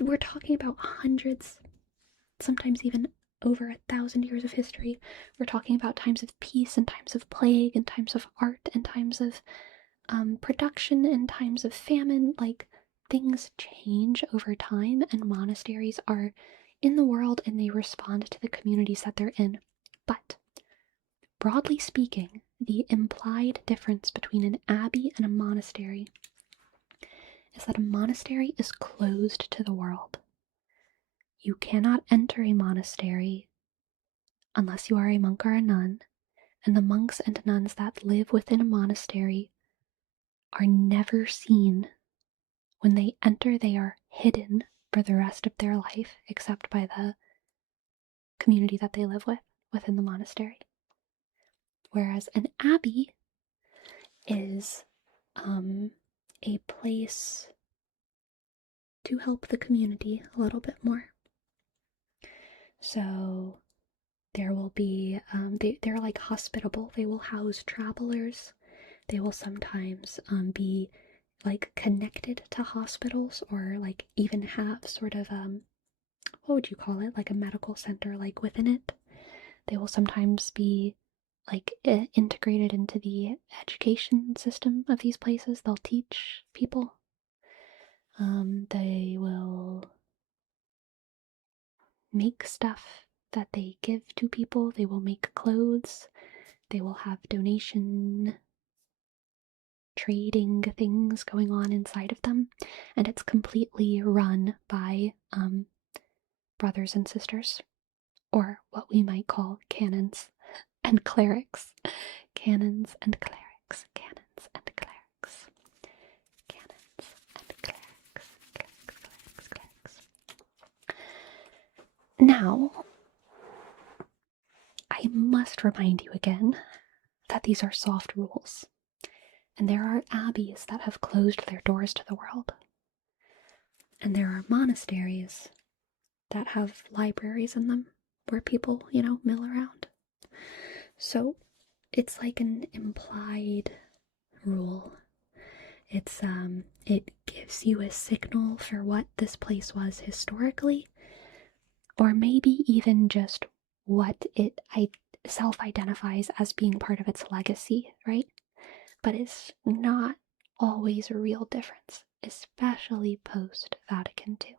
we're talking about hundreds, sometimes even over 1,000 years of history. We're talking about times of peace and times of plague and times of art and times of production and times of famine. Like, things change over time, and monasteries are in the world and they respond to the communities that they're in. But broadly speaking, the implied difference between an abbey and a monastery is that a monastery is closed to the world. You cannot enter a monastery unless you are a monk or a nun, and the monks and nuns that live within a monastery are never seen. When they enter, they are hidden for the rest of their life, except by the community that they live with within the monastery. Whereas an abbey is a place to help the community a little bit more. So there will be, they're like hospitable. They will house travelers. They will sometimes be like connected to hospitals, or like even have sort of, what would you call it? Like a medical center, like within it. They will sometimes be like integrated into the education system of these places. They'll teach people. They will make stuff that they give to people. They will make clothes. They will have donation trading things going on inside of them, and it's completely run by brothers and sisters, or what we might call canons and clerics. Canons and clerics. Canons and clerics. Canons and clerics. Clerics. Now, I must remind you again that these are soft rules, and there are abbeys that have closed their doors to the world, and there are monasteries that have libraries in them where people, mill around. So it's like an implied rule. It gives you a signal for what this place was historically, or maybe even just what it self-identifies as being part of its legacy, right? But it's not always a real difference, especially post-Vatican II.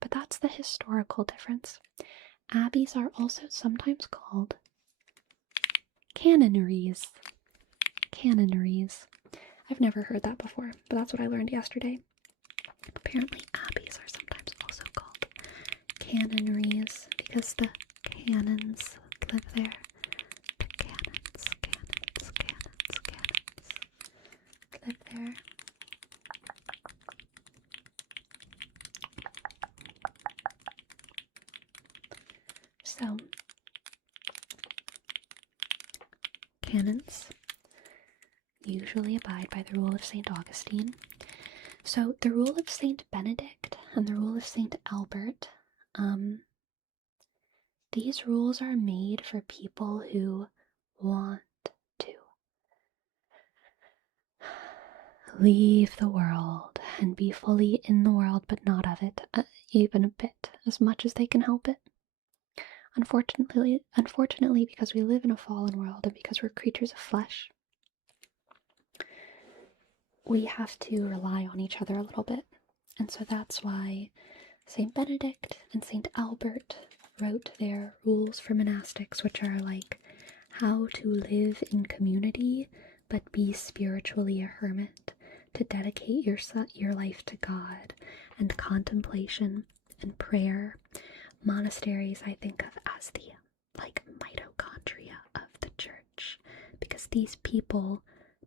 But that's the historical difference. Abbeys are also sometimes called canonries. Canonries. I've never heard that before, but that's what I learned yesterday. Apparently, abbeys are sometimes also called canonries because the canons live there. The canons live there. So, canons usually abide by the rule of St. Augustine. So, the rule of St. Benedict and the rule of St. Albert, these rules are made for people who want to leave the world and be fully in the world but not of it, even a bit, as much as they can help it. Unfortunately, because we live in a fallen world and because we're creatures of flesh, we have to rely on each other a little bit. And so that's why St. Benedict and St. Albert wrote their rules for monastics, which are like how to live in community but be spiritually a hermit, to dedicate your life to God and contemplation and prayer. Monasteries I think of as the mitochondria of the church, because these people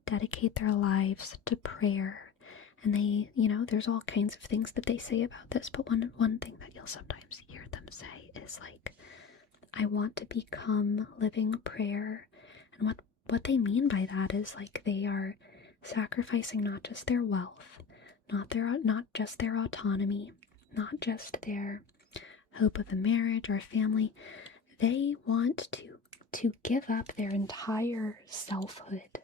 dedicate their lives to prayer, and they, there's all kinds of things that they say about this, but one thing that you'll sometimes hear them say is like, I want to become living prayer. And what they mean by that is like they are sacrificing not just their wealth, not just their autonomy, not just their hope of a marriage or a family. They want to give up their entire selfhood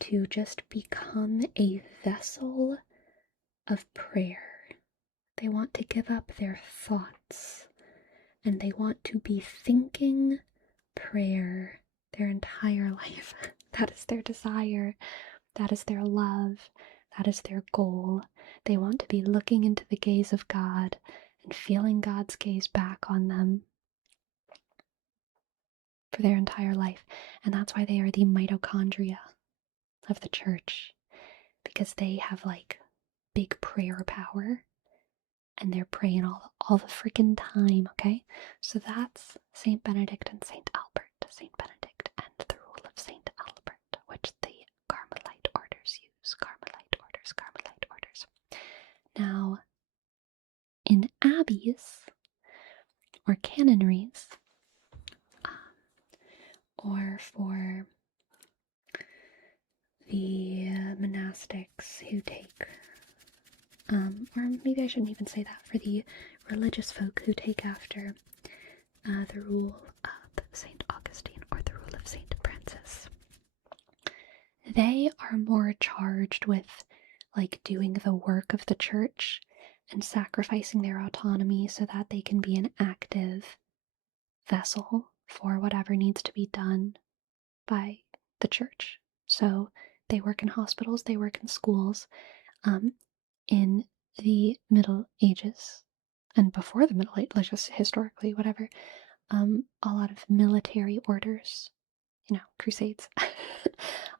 to just become a vessel of prayer. They want to give up their thoughts, and they want to be thinking prayer their entire life. That is their desire. That is their love. That is their goal. They want to be looking into the gaze of God and feeling God's gaze back on them for their entire life. And that's why they are the mitochondria of the church, because they have like big prayer power and they're praying all the freaking time, okay? So that's St. Benedict and St. Albert. St. Benedict and the rule of St. Albert, which the Carmelite orders use. Carmelite orders. Now, in abbeys or canonries, or for the monastics who take, or maybe I shouldn't even say that, for the religious folk who take after the rule of St. Augustine or the rule of St. Francis, they are more charged with like doing the work of the church and sacrificing their autonomy so that they can be an active vessel for whatever needs to be done by the church. So they work in hospitals, they work in schools. In the Middle Ages, and before the Middle Ages, just historically, whatever, a lot of military orders, crusades,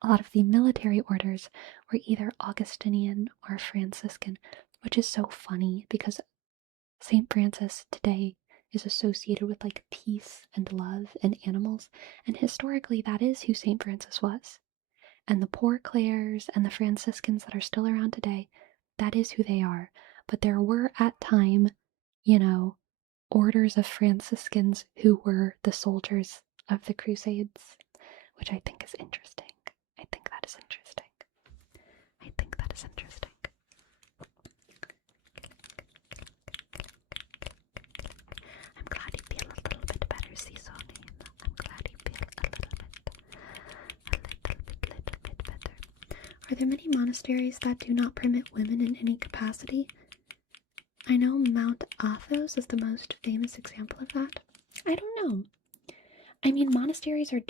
a lot of the military orders were either Augustinian or Franciscan, which is so funny because St. Francis today is associated with like peace and love and animals, and historically that is who St. Francis was. And the Poor Clares and the Franciscans that are still around today, that is who they are. But there were at time, orders of Franciscans who were the soldiers of the Crusades, which I think is interesting. I think that is interesting. Are there many monasteries that do not permit women in any capacity? I know Mount Athos is the most famous example of that. I don't know. I mean, monasteries are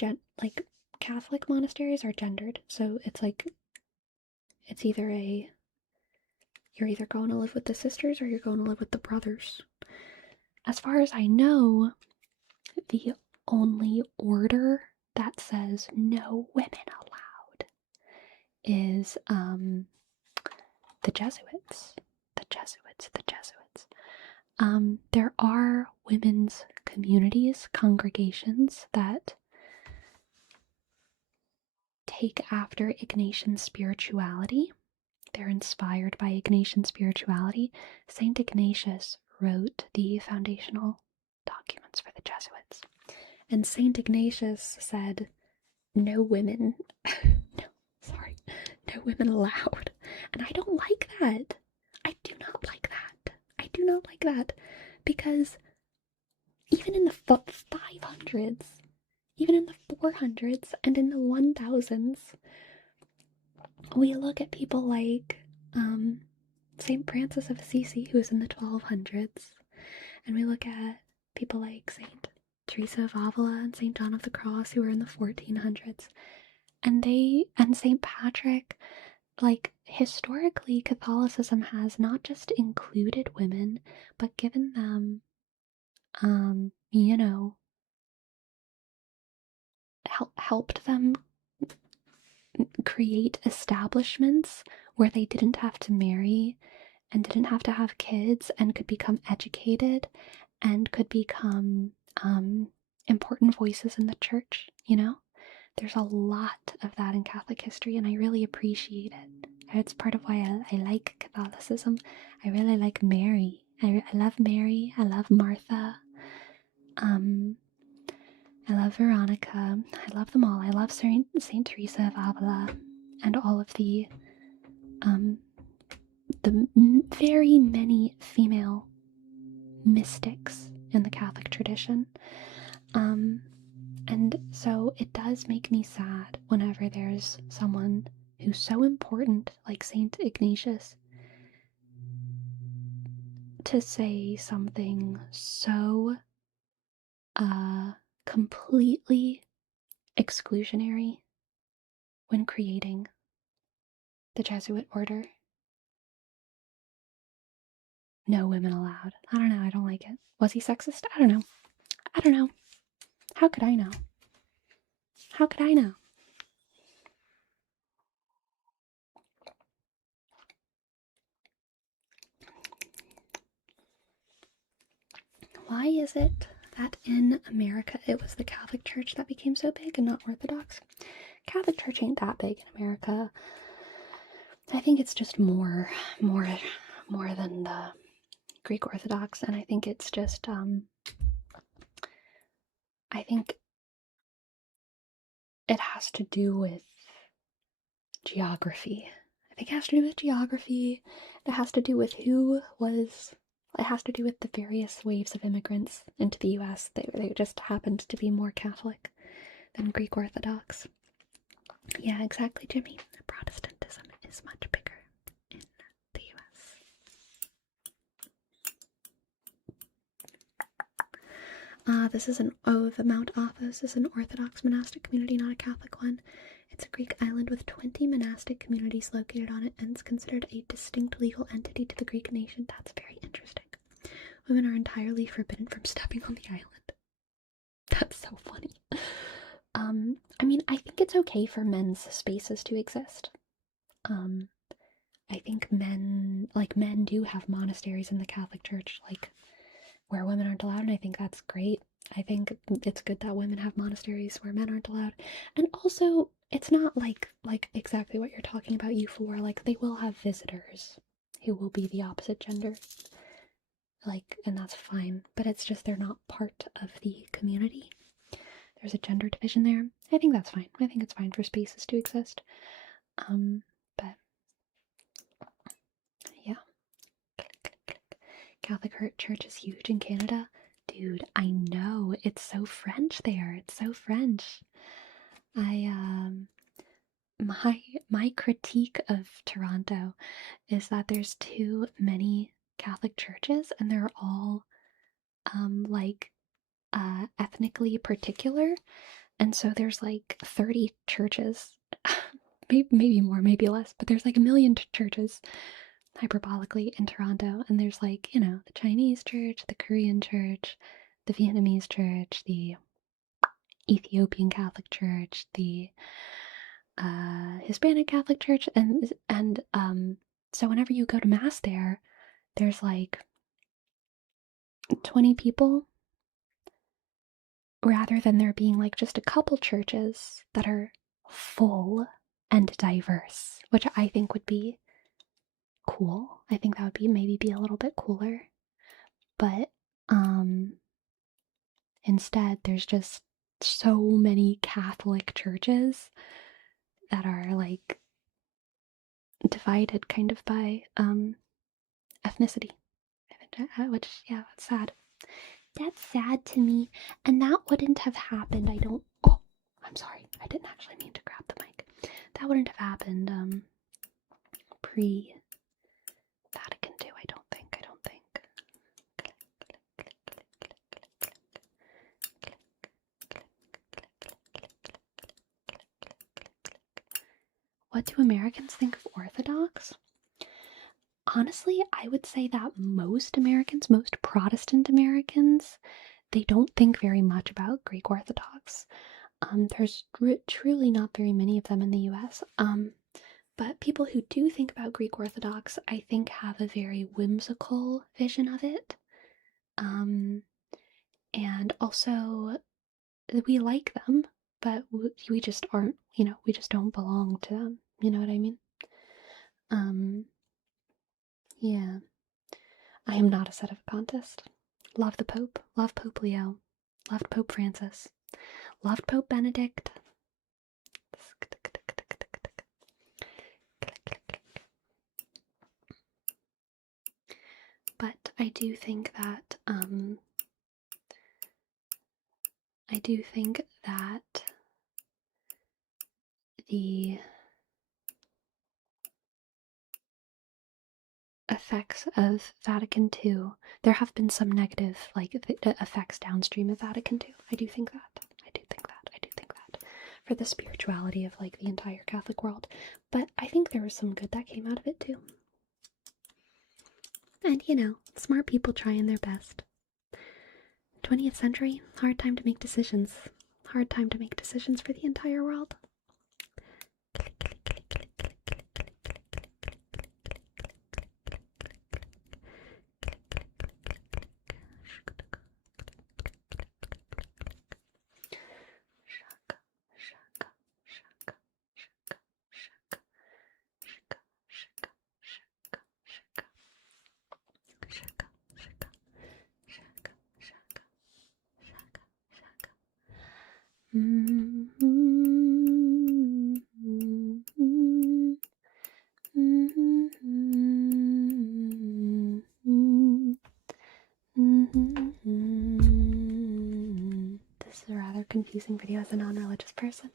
like Catholic monasteries are gendered, so it's like it's either you're either going to live with the sisters or you're going to live with the brothers. As far as I know, the only order that says no women allowed is the Jesuits. The Jesuits. There are women's communities, congregations that take after Ignatian spirituality. They're inspired by Ignatian spirituality. Saint Ignatius wrote the foundational documents for the Jesuits. And Saint Ignatius said, no women, no women allowed. And I don't like that. I do not like that. Because even in the 500s, even in the 400s, and in the 1000s, we look at people like St. Francis of Assisi, who was in the 1200s, and we look at people like St. Teresa of Avila and St. John of the Cross, who were in the 1400s, and St. Patrick. Like, historically, Catholicism has not just included women, but given them, helped them create establishments where they didn't have to marry and didn't have to have kids and could become educated and could become important voices in the church, There's a lot of that in Catholic history, and I really appreciate it. It's part of why I like Catholicism. I really like Mary. I love Mary. I love Martha. I love Veronica. I love them all. I love Saint Teresa of Avila and all of the very many female mystics in the Catholic tradition. And so it does make me sad whenever there's someone who's so important, like Saint Ignatius, to say something so completely exclusionary when creating the Jesuit order. No women allowed. I don't know, I don't like it. Was he sexist? I don't know. How could I know? Why is it that in America it was the Catholic Church that became so big and not Orthodox? Catholic Church ain't that big in America. I think it's just more than the Greek Orthodox, and I think it's just I think it has to do with geography. I think it has to do with geography. It has to do with it has to do with the various waves of immigrants into the US. They just happened to be more Catholic than Greek Orthodox. Yeah, exactly, Jimmy. Protestantism is much bigger in the US. The Mount Athos is an Orthodox monastic community, not a Catholic one. It's a Greek island with 20 monastic communities located on it and is considered a distinct legal entity to the Greek nation. That's very interesting. Women are entirely forbidden from stepping on the island. That's so funny. I mean, I think it's okay for men's spaces to exist. I think men do have monasteries in the Catholic Church, like, where women aren't allowed, and I think that's great. I think it's good that women have monasteries where men aren't allowed. And also, it's not like exactly what you're talking about, you four. Like, they will have visitors who will be the opposite gender. Like, and that's fine. But it's just they're not part of the community. There's a gender division there. I think that's fine. I think it's fine for spaces to exist. But yeah. Catholic Church is huge in Canada. Dude, I know. It's so French there. It's so French. my critique of Toronto is that there's too many Catholic churches, and they're all like ethnically particular, and so there's like 30 churches, maybe more, maybe less, but there's like a million churches, hyperbolically, in Toronto, and there's like, you know, the Chinese church, the Korean church, the Vietnamese church, the Ethiopian Catholic Church, the Hispanic Catholic Church, and so whenever you go to mass there, there's like 20 people, rather than there being like just a couple churches that are full and diverse, which I think would be cool. I think that would be maybe be a little bit cooler. But instead there's just so many Catholic churches that are like divided kind of by ethnicity, which, yeah, that's sad. That's sad to me, and that wouldn't have happened. Oh, I'm sorry, I didn't actually mean to grab the mic. That wouldn't have happened pre Vatican II, I don't think. What do Americans think of Orthodox? Honestly, I would say that most Americans, most Protestant Americans, they don't think very much about Greek Orthodox. There's truly not very many of them in the US. But people who do think about Greek Orthodox, I think, have a very whimsical vision of it. And also, we like them, but we just aren't, we just don't belong to them. You know what I mean? Yeah. I am not a sedevacantist. Love the Pope. Love Pope Leo. Loved Pope Francis. Loved Pope Benedict. But I do think that the effects of Vatican II, there have been some negative effects downstream of Vatican II. I do think that. For the spirituality of like the entire Catholic world. But I think there was some good that came out of it too. And smart people trying their best. 20th century, hard time to make decisions. Hard time to make decisions for the entire world. This is a rather confusing video as a non-religious person.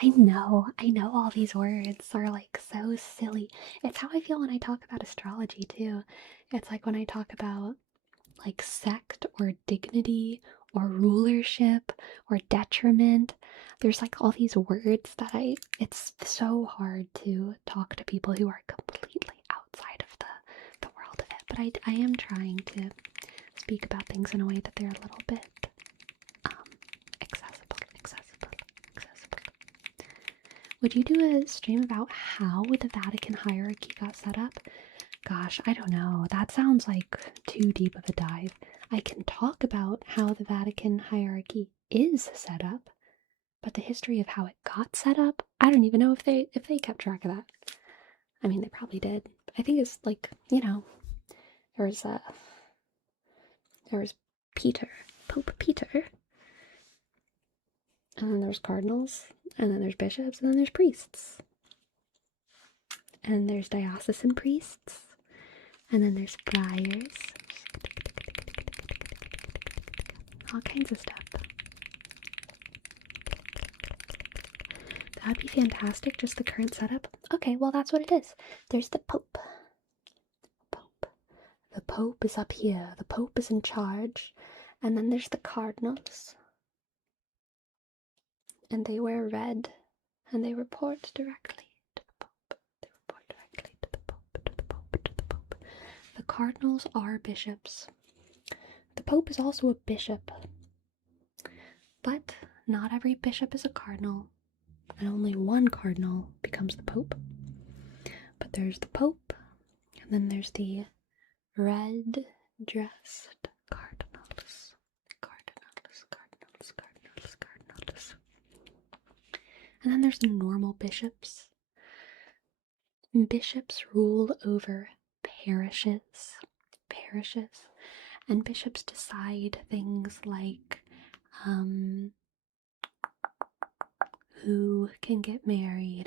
I know all these words are like so silly. It's how I feel when I talk about astrology too. It's like when I talk about like sect or dignity or rulership or detriment. There's like all these words that it's so hard to talk to people who are completely outside of the world of it. But I am trying to speak about things in a way that they're a little bit accessible. Would you do a stream about how the Vatican hierarchy got set up? Gosh, I don't know. That sounds like too deep of a dive. I can talk about how the Vatican hierarchy is set up, but the history of how it got set up, I don't even know if they kept track of that. I mean, they probably did. I think it's like, there was Peter, Pope Peter, and then there's cardinals, and then there's bishops, and then there's priests. And there's diocesan priests, and then there's friars, all kinds of stuff. That'd be fantastic, just the current setup. Okay, well, that's what it is. There's the Pope. The Pope is up here. The Pope is in charge. And then there's the cardinals. And they wear red. And they report directly to the Pope. They report directly to the Pope, to the Pope, to the Pope. The cardinals are bishops. The Pope is also a bishop. But not every bishop is a cardinal. And only one cardinal becomes the Pope. But there's the Pope. And then there's the red-dressed cardinals. Cardinals. And then there's the normal bishops. Bishops rule over parishes. And bishops decide things like who can get married.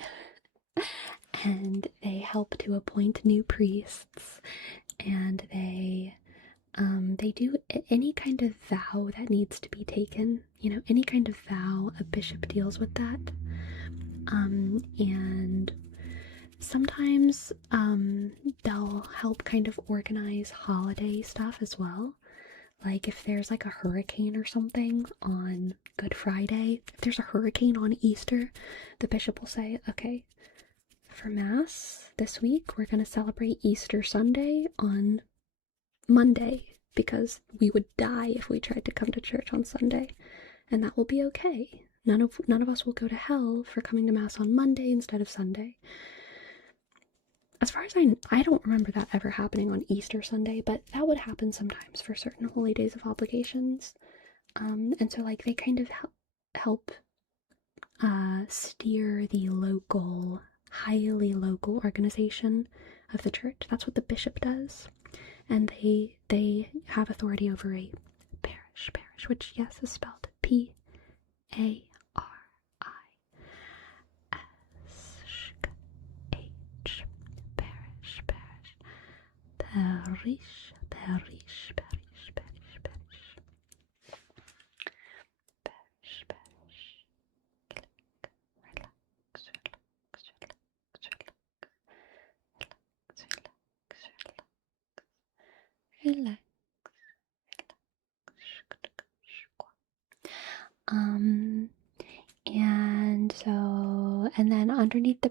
And they help to appoint new priests. And they do any kind of vow that needs to be taken. You know, any kind of vow, a bishop deals with that. And sometimes they'll help kind of organize holiday stuff as well. Like if there's like a hurricane or something on Good Friday, if there's a hurricane on Easter, the bishop will say, okay, for Mass this week, we're going to celebrate Easter Sunday on Monday because we would die if we tried to come to church on Sunday, and that will be okay. None of us will go to hell for coming to Mass on Monday instead of Sunday. As far as I don't remember that ever happening on Easter Sunday, but that would happen sometimes for certain holy days of obligations. And so like they kind of help steer the highly local organization of the church. That's what the bishop does. And they have authority over a parish, which, yes, is spelled P-A-R-I-S-H. Parish. Relax. And then underneath the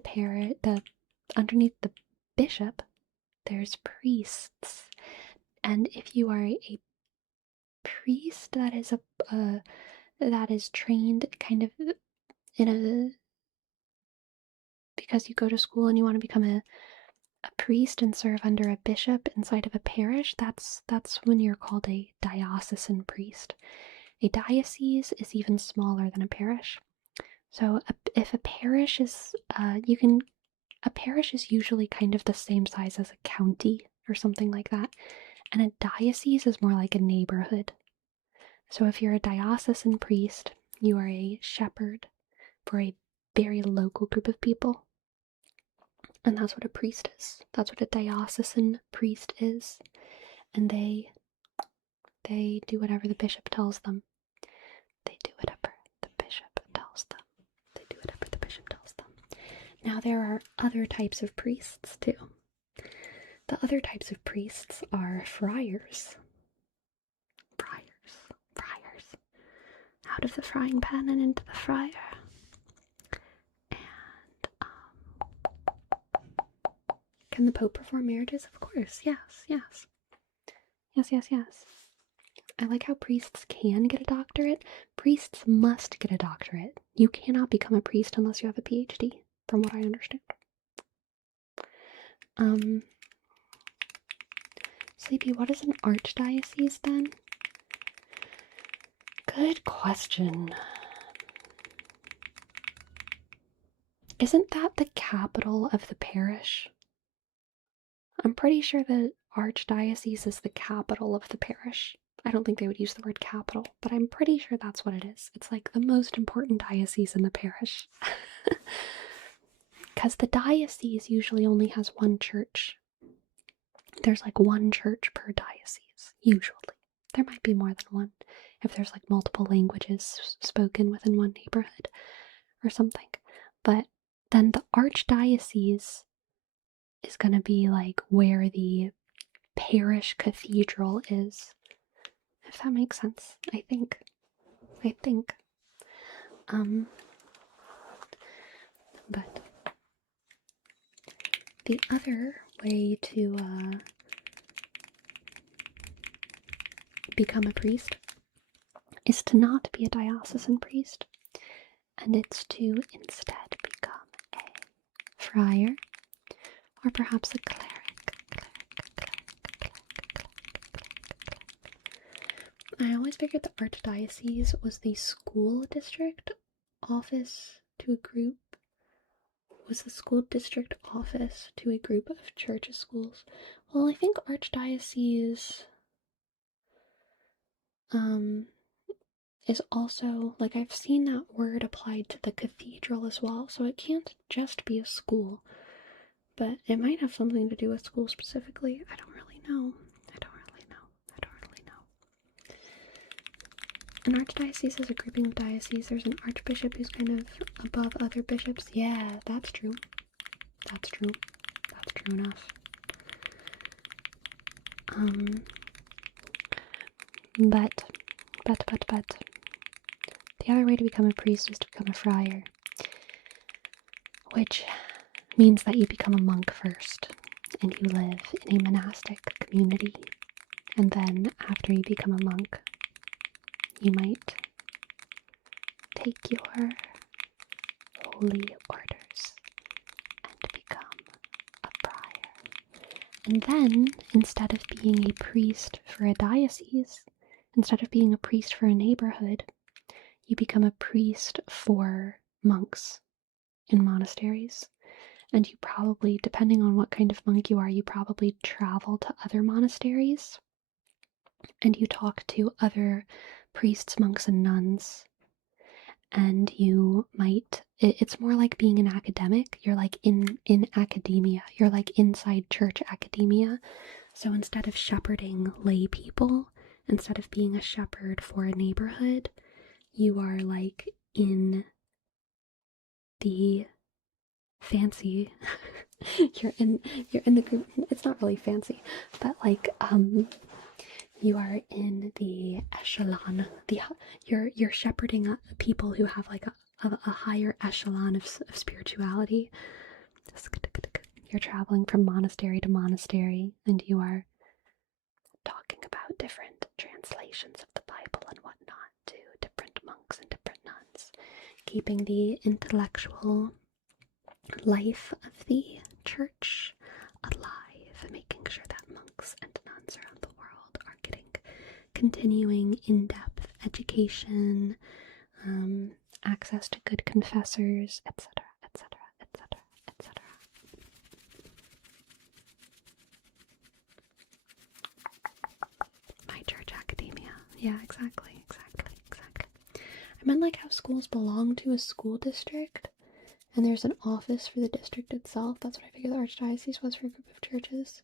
bishop, there's priests. And if you are a priest that is trained kind of because you go to school and you want to become a priest and serve under a bishop inside of a parish, that's when you're called a diocesan priest. A diocese is even smaller than a parish. So if a parish is a parish is usually kind of the same size as a county or something like that, and a diocese is more like a neighborhood. So if you're a diocesan priest, you are a shepherd for a very local group of people. And that's what a priest is. That's what a diocesan priest is. And they do whatever the bishop tells them. Now there are other types of priests too. The other types of priests are friars. Out of the frying pan and into the fryer. And can the Pope perform marriages? Of course, yes. I like how priests can get a doctorate. Priests must get a doctorate. You cannot become a priest unless you have a PhD, from what I understand. Sleepy, what is an archdiocese then? Good question. Isn't that the capital of the parish? I'm pretty sure the archdiocese is the capital of the parish. I don't think they would use the word capital, but I'm pretty sure that's what it is. It's like the most important diocese in the parish. Because the diocese usually only has one church. There's like one church per diocese, usually. There might be more than one if there's like multiple languages spoken within one neighborhood or something. but then the archdiocese is going to be like where the parish cathedral is. If that makes sense, I think. But the other way to become a priest is to not be a diocesan priest, and it's to instead become a friar, or perhaps a cleric. I always figured the archdiocese was the school district office to a group. Was the school district office to a group of church schools. Well, I think archdiocese is also, like, I've seen that word applied to the cathedral as well, so it can't just be a school, but it might have something to do with school specifically. I don't really know. An archdiocese is a grouping of dioceses. There's an archbishop who's kind of above other bishops. Yeah, that's true. That's true enough. But the other way to become a priest is to become a friar, which means that you become a monk first, and you live in a monastic community, and then after you become a monk, you might take your holy orders and become a prior. And then, instead of being a priest for a diocese, instead of being a priest for a neighborhood, you become a priest for monks in monasteries. And you probably, depending on what kind of monk you are, you probably travel to other monasteries and you talk to other priests, monks, and nuns. And you might, it's more like being an academic. You're like in academia. You're like inside church academia. So instead of shepherding lay people, instead of being a shepherd for a neighborhood, you are like in the fancy you're in the group. It's not really fancy, but like you are in the echelon. You're shepherding people who have like a higher echelon of spirituality. You're traveling from monastery to monastery, and you are talking about different translations of the Bible and whatnot to different monks and different nuns, keeping the intellectual life of the church alive, making sure that monks and nuns around the world are getting continuing in-depth education, access to good confessors, etc., etc., etc., etc. My church academia. Yeah, exactly. I meant like how schools belong to a school district, and there's an office for the district itself. That's what I figured the archdiocese was for a group of churches.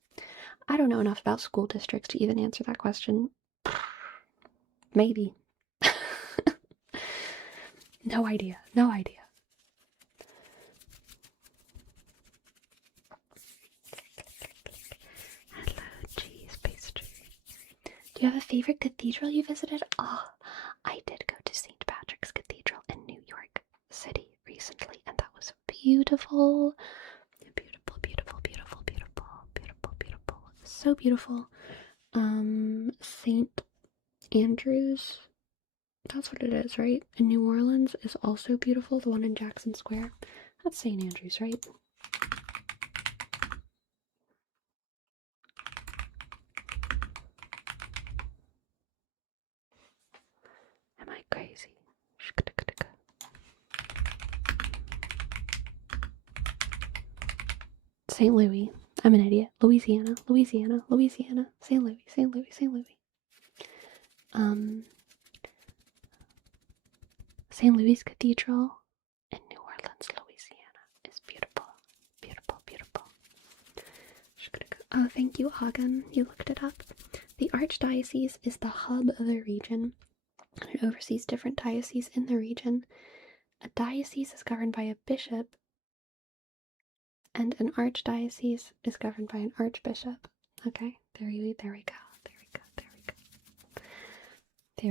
I don't know enough about school districts to even answer that question. Maybe. No idea. Hello, cheese pastry. Do you have a favorite cathedral you visited? Oh, I did go to St. Patrick's Cathedral in New York City recently, and that was beautiful. Beautiful. So beautiful. St. Andrews, that's what it is, right? In New Orleans is also beautiful. The one in Jackson Square. That's St. Andrews, right? Am I crazy? St. Louis. I'm an idiot. Louisiana. St. Louis. St. Louis Cathedral in New Orleans, Louisiana is beautiful. Oh, thank you, Hagen. You looked it up. The Archdiocese is the hub of the region. It oversees different dioceses in the region. a diocese is governed by a bishop, and an archdiocese is governed by an archbishop. Okay, there we go. There we go. There we go. There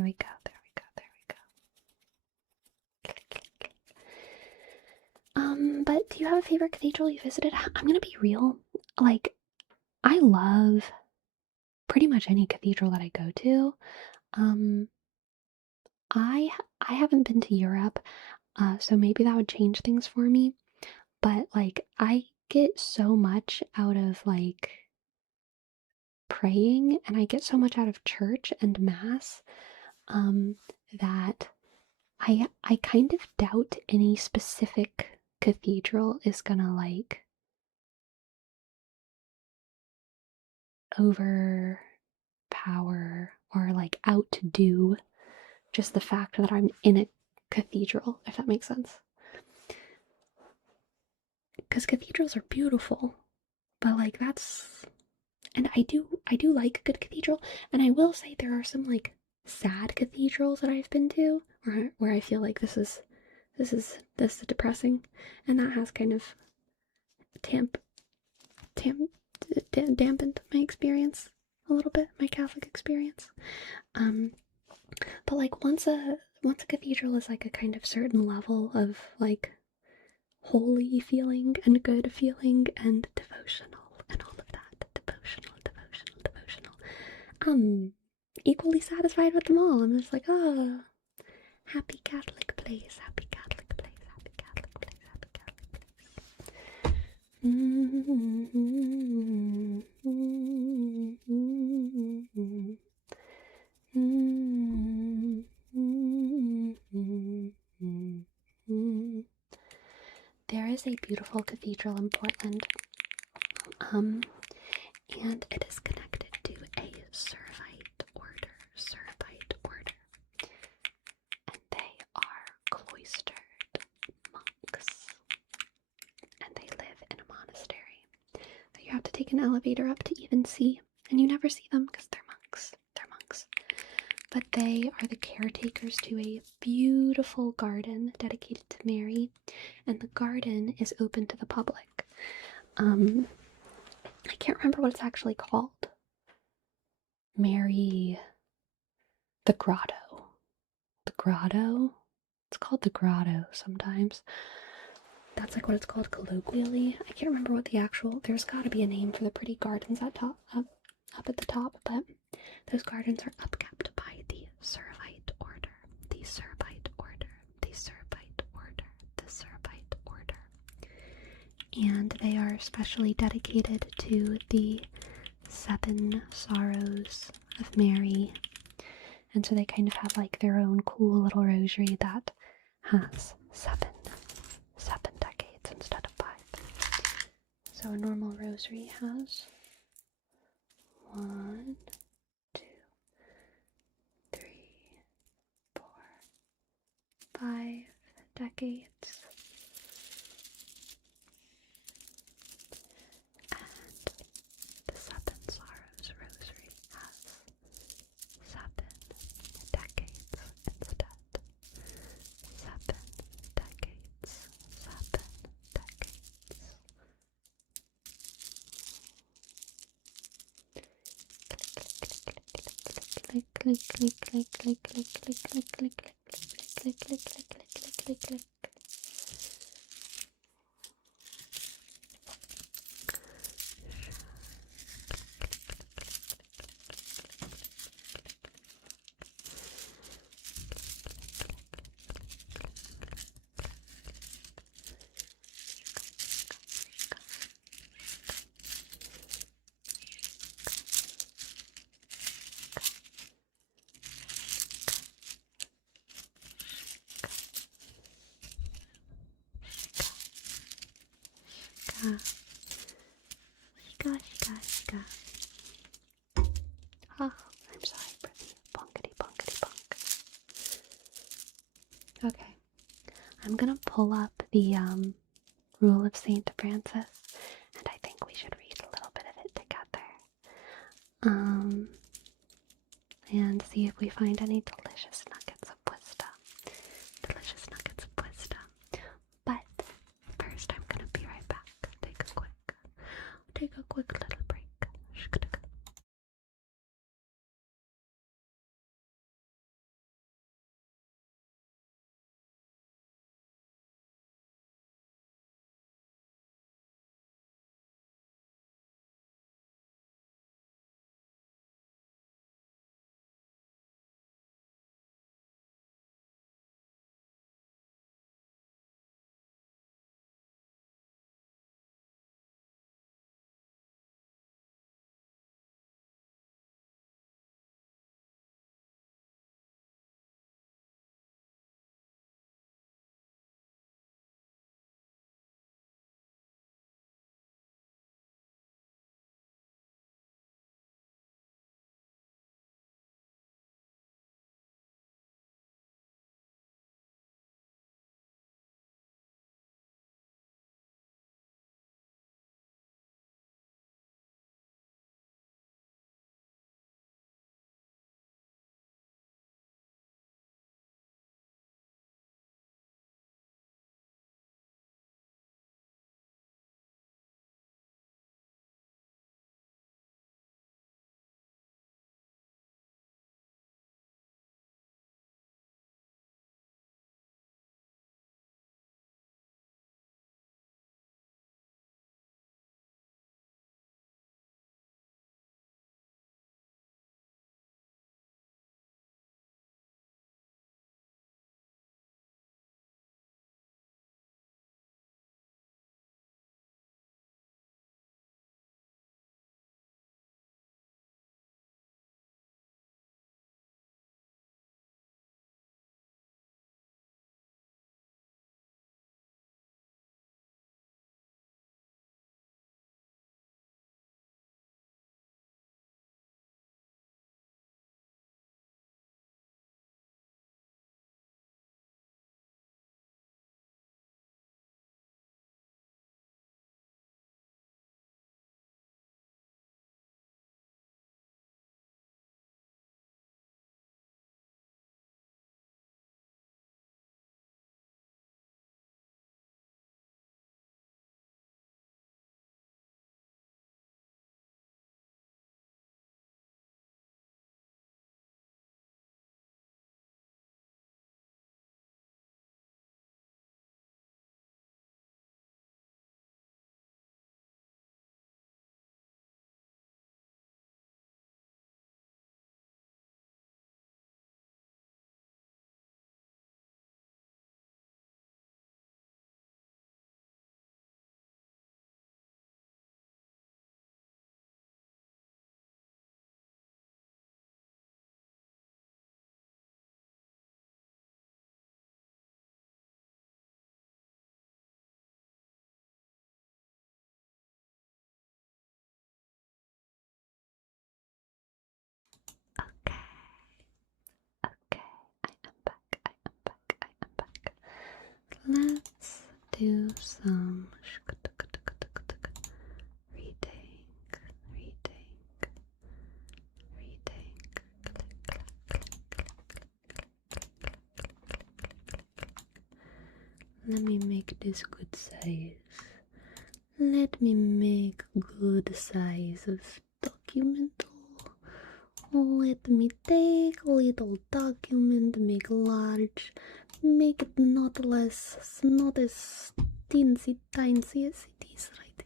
we go. There we go. There we go. But do you have a favorite cathedral you visited? I'm gonna be real. Like, I love pretty much any cathedral that I go to. I haven't been to Europe, so maybe that would change things for me. But like, I get so much out of like praying, and I get so much out of church and mass, that I kind of doubt any specific cathedral is gonna like overpower or like outdo just the fact that I'm in a cathedral, if that makes sense. Because cathedrals are beautiful, but like and I do like a good cathedral, and I will say there are some like sad cathedrals that I've been to where I feel like this is depressing, and that has kind of dampened my experience a little bit, my Catholic experience. But like once a cathedral is like a kind of certain level of like holy feeling and good feeling and devotional and all of that, devotional. I'm equally satisfied with them all. I'm just like, oh, happy Catholic place, happy Catholic place, happy Catholic place, happy Catholic place. There is a beautiful cathedral in Portland, and it is connected to a Servite order, and they are cloistered monks, and they live in a monastery that you have to take an elevator up to even see, and you never see them because they're monks. But they are the caretakers to a beautiful garden dedicated to Mary, and the garden is open to the public. I can't remember what it's actually called. Mary, the Grotto. The Grotto? It's called the Grotto sometimes. That's like what it's called colloquially. I can't remember what the actual, there's gotta be a name for the pretty gardens up at the top, but those gardens are upkept by the Servite order, the Servite order, the Servite order, the Servite order. And they are especially dedicated to the 7 sorrows of Mary. And so they kind of have like their own cool little rosary that has 7 decades instead of 5. So a normal rosary has 1, 2, 3, 4, 5 decades. And the 7 Sorrows Rosary has 7 decades instead. 7 decades. 7 decades. Click, click, click, click, click, click, click, click, click, click, click, click, click, click, click, click. Shika. Oh, I'm sorry for the bunkety bunk. Okay, I'm gonna pull up the Rule of Saint Francis, and I think we should read a little bit of it together. And see if we find any delicious nuggets of wisdom. do some retake. Let me make this good size. Let me make good size of document. Let me take little document, make large, make it not as teensy tiny as it is right.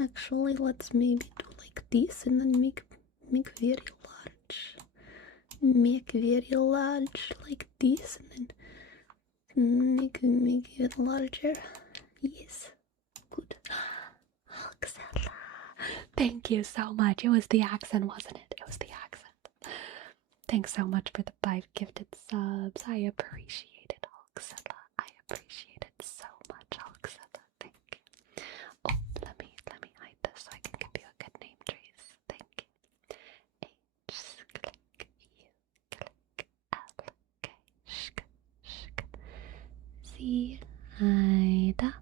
Actually, let's maybe do like this and then make very large. Make very large like this and then make it larger. Yes. Good. Oxella. Thank you so much. It was the accent, wasn't it? It was the accent. Thanks so much for the 5 gifted subs. I appreciate it, Oxella. I appreciate it so much, Oxella. Thank you. Oh, let me hide this so I can give you a good name, Trace. Thank you. H click U click L K shk shk Z I dot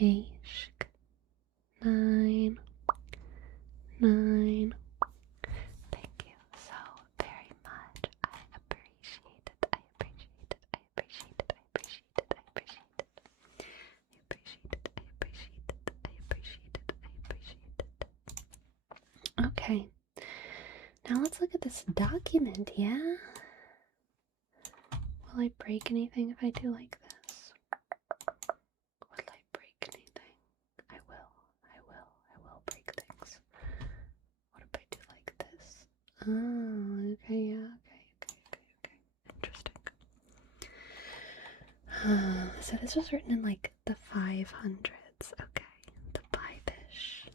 H 9 9. Thank you so very much. I appreciate it. I appreciate it. I appreciate it. I appreciate it. I appreciate it. I appreciate it. I appreciate it. I appreciate it. I appreciate it. Okay. Now let's look at this document, yeah? Will I break anything if I do like this? Will I break anything? I will break things. What if I do like this? Oh, okay, yeah, okay. Interesting. So this was written in like the 500s, okay. The 5-ish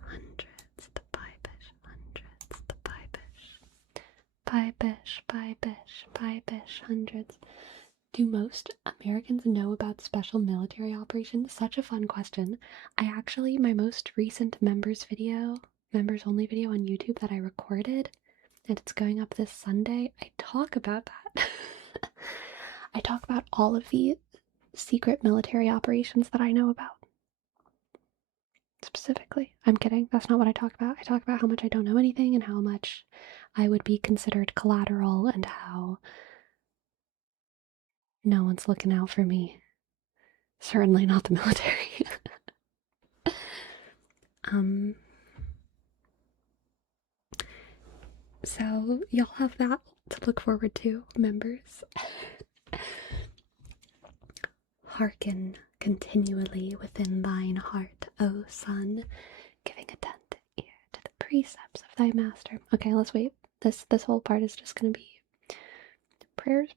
hundreds, the 5-ish hundreds, the 5-ish hundreds. Do most Americans know about special military operations? Such a fun question. My most recent members only video on YouTube that I recorded, and it's going up this Sunday, I talk about that. I talk about all of the secret military operations that I know about. Specifically. I'm kidding. That's not what I talk about. I talk about how much I don't know anything and how much I would be considered collateral and how no one's looking out for me. Certainly not the military. So y'all have that to look forward to, members. Hearken continually within thine heart, O son, giving attent ear to the precepts of thy master. Okay, let's wait. This whole part is just gonna be prayers.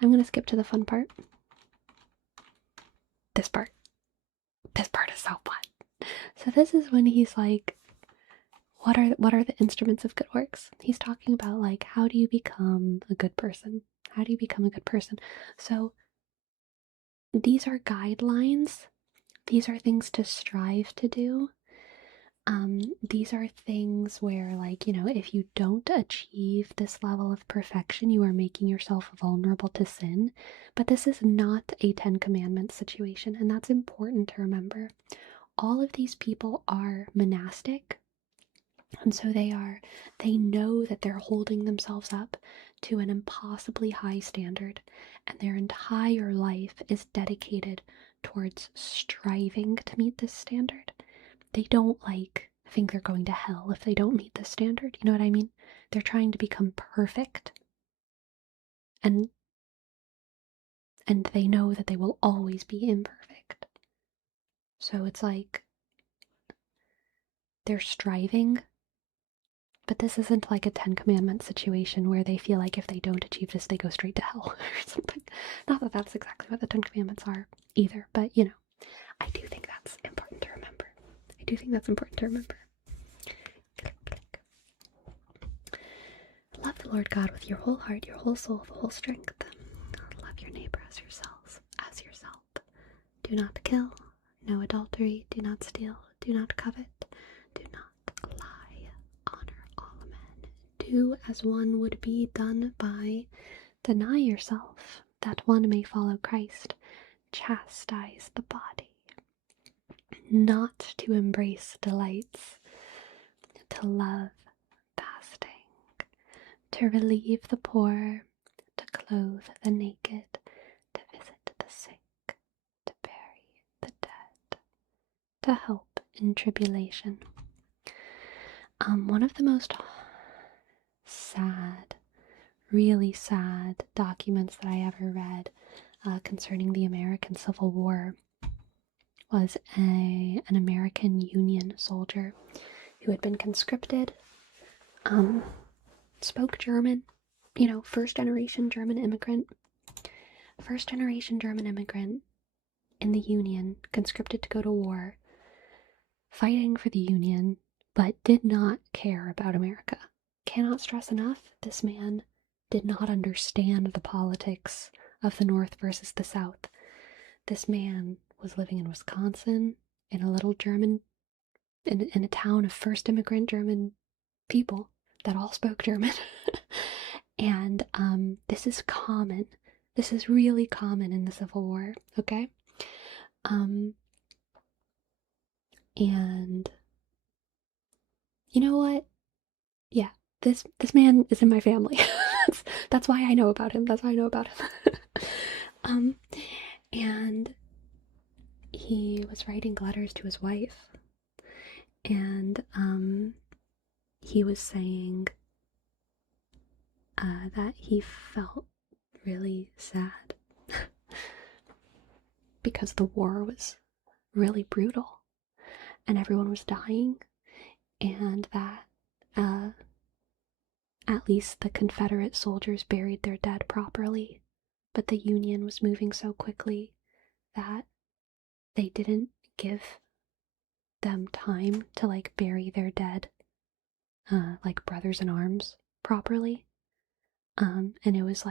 I'm gonna skip to the fun part. This part is so fun. So this is when he's like, what are the instruments of good works? He's talking about like, how do you become a good person? How do you become a good person? So these are guidelines. These are things to strive to do. These are things where, like, you know, if you don't achieve this level of perfection, you are making yourself vulnerable to sin. But this is not a 10 Commandments situation, and that's important to remember. All of these people are monastic, and so they know that they're holding themselves up to an impossibly high standard, and their entire life is dedicated towards striving to meet this standard. They don't like think they're going to hell if they don't meet this standard. You know what I mean? They're trying to become perfect. And they know that they will always be imperfect. So it's like they're striving, but this isn't like a 10 Commandments situation where they feel like if they don't achieve this, they go straight to hell or something. Not that that's exactly what the 10 Commandments are either, but you know, I do think that's important to remember. Love the Lord God with your whole heart, your whole soul, the whole strength. Love your neighbor as yourself. Do not kill, no adultery, do not steal, do not covet, do not lie, honor all men, do do as one would be done by. Deny yourself, that one may follow Christ. Chastise the body. Not to embrace delights. To love fasting. To relieve the poor. To clothe the naked. To visit the sick. To bury the dead. To help in tribulation. One of the most sad, really sad documents that I ever read concerning the American Civil War was an American Union soldier who had been conscripted, spoke German, first generation German immigrant in the Union, conscripted to go to war, fighting for the Union, but did not care about America. Cannot stress enough, this man did not understand the politics of the North versus the South. This man was living in Wisconsin, in a little German, in a town of first immigrant German people that all spoke German. And this is common. This is really common in the Civil War, okay? And you know what? Yeah, this man is in my family. That's why I know about him. And he was writing letters to his wife, and he was saying that he felt really sad because the war was really brutal and everyone was dying, and that at least the Confederate soldiers buried their dead properly, but the Union was moving so quickly that they didn't give them time to bury their dead like brothers in arms properly, and it was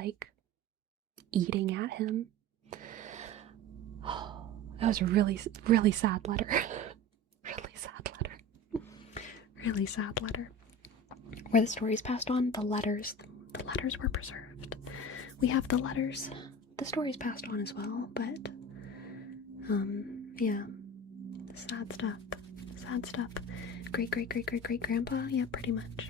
eating at him. Oh, that was a really, really sad letter. Really sad letter. Where the stories passed on, the letters were preserved. We have the letters, the stories passed on as well, but yeah, sad stuff. Great grandpa, yeah, pretty much.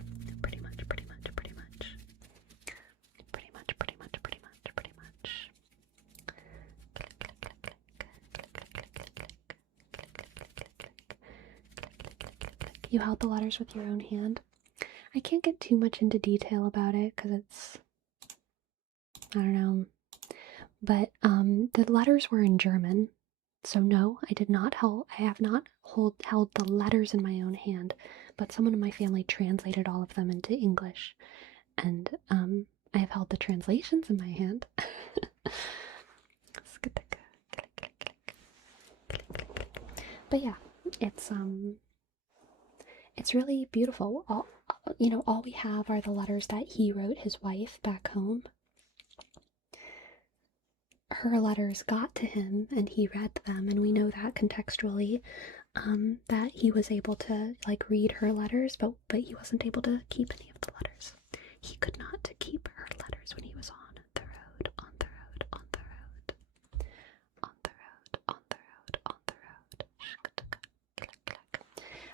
You held the letters with your own hand. I can't get too much into detail about it because it's, I don't know, but the letters were in German, so no, I have not held the letters in my own hand, but someone in my family translated all of them into English, and I have held the translations in my hand. But yeah, it's really beautiful. All we have are the letters that he wrote his wife back home. Her letters got to him and he read them, and we know that contextually, that he was able to read her letters, but he wasn't able to keep any of the letters. He could not keep her letters when he was on the road.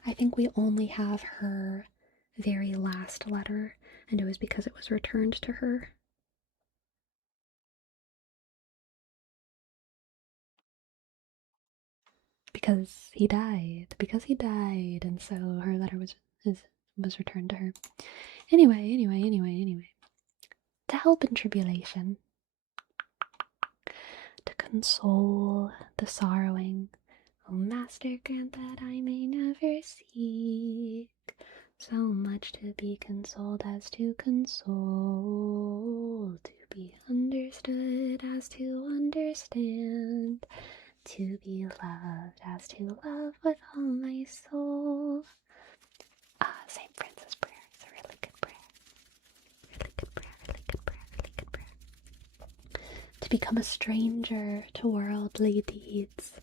I think we only have her very last letter, and it was because it was returned to her. Because he died, and so her letter was returned to her. Anyway. To help in tribulation, to console the sorrowing, O Master, grant that I may never seek so much to be consoled as to console, to be understood as to understand, to be loved as to love with all my soul. St. Francis' prayer is a really good prayer. To become a stranger to worldly deeds,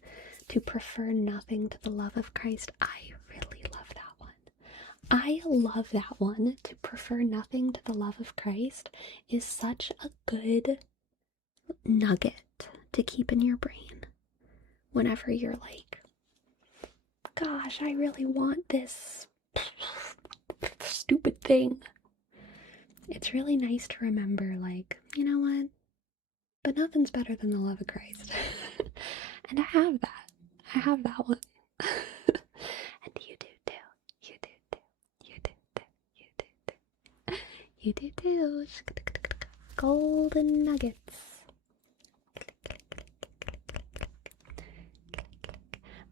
to prefer nothing to the love of Christ. I really love that one. I I love that one. To prefer nothing to the love of Christ is such a good nugget to keep in your brain whenever you're like, gosh, I really want this stupid thing. It's really nice to remember, like, you know what? But nothing's better than the love of Christ. And I have that. I have that one. And you do too. You do too. You do too. You do too. You do too. Golden nuggets.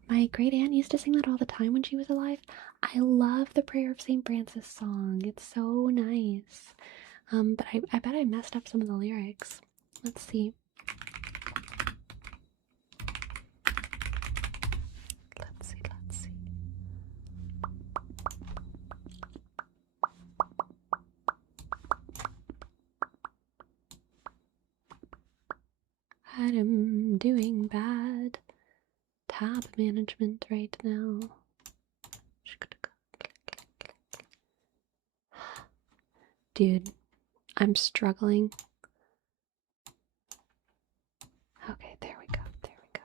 My great aunt used to sing that all the time when she was alive. I love the Prayer of St. Francis song. It's so nice. But I bet I messed up some of the lyrics. Let's see. Let's see. I'm doing bad tab management right now. Dude, I'm struggling. Okay, there we go. There we go.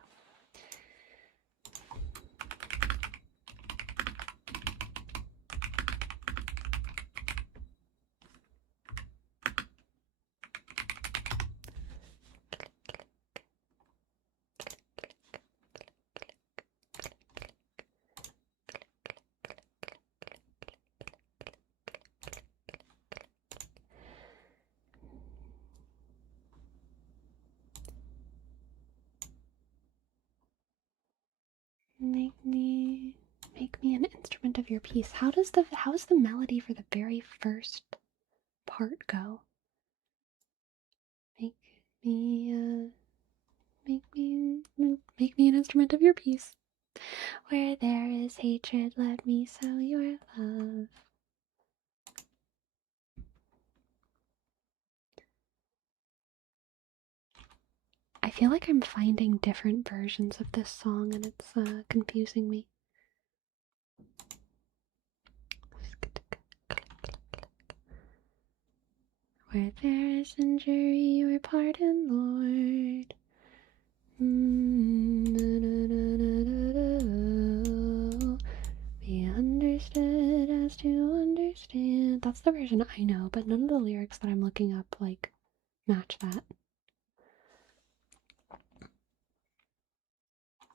Make me an instrument of your peace. How's the melody for the very first part go? Make me an instrument of your peace. Where there is hatred, let me sow your love. I feel like I'm finding different versions of this song and it's confusing me. Where there is injury, your pardon, Lord. Be understood as to understand. That's the version I know, but none of the lyrics that I'm looking up, like, match that.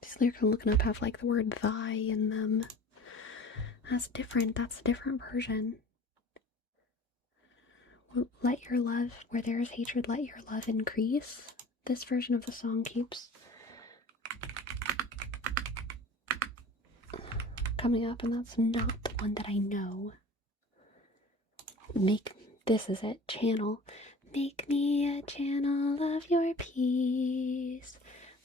These lyrics I'm looking up have, like, the word thy in them. That's different. That's a different version. Let your love, where there is hatred, let your love increase. This version of the song keeps coming up, and that's not the one that I know. This is it, channel. Make me a channel of your peace.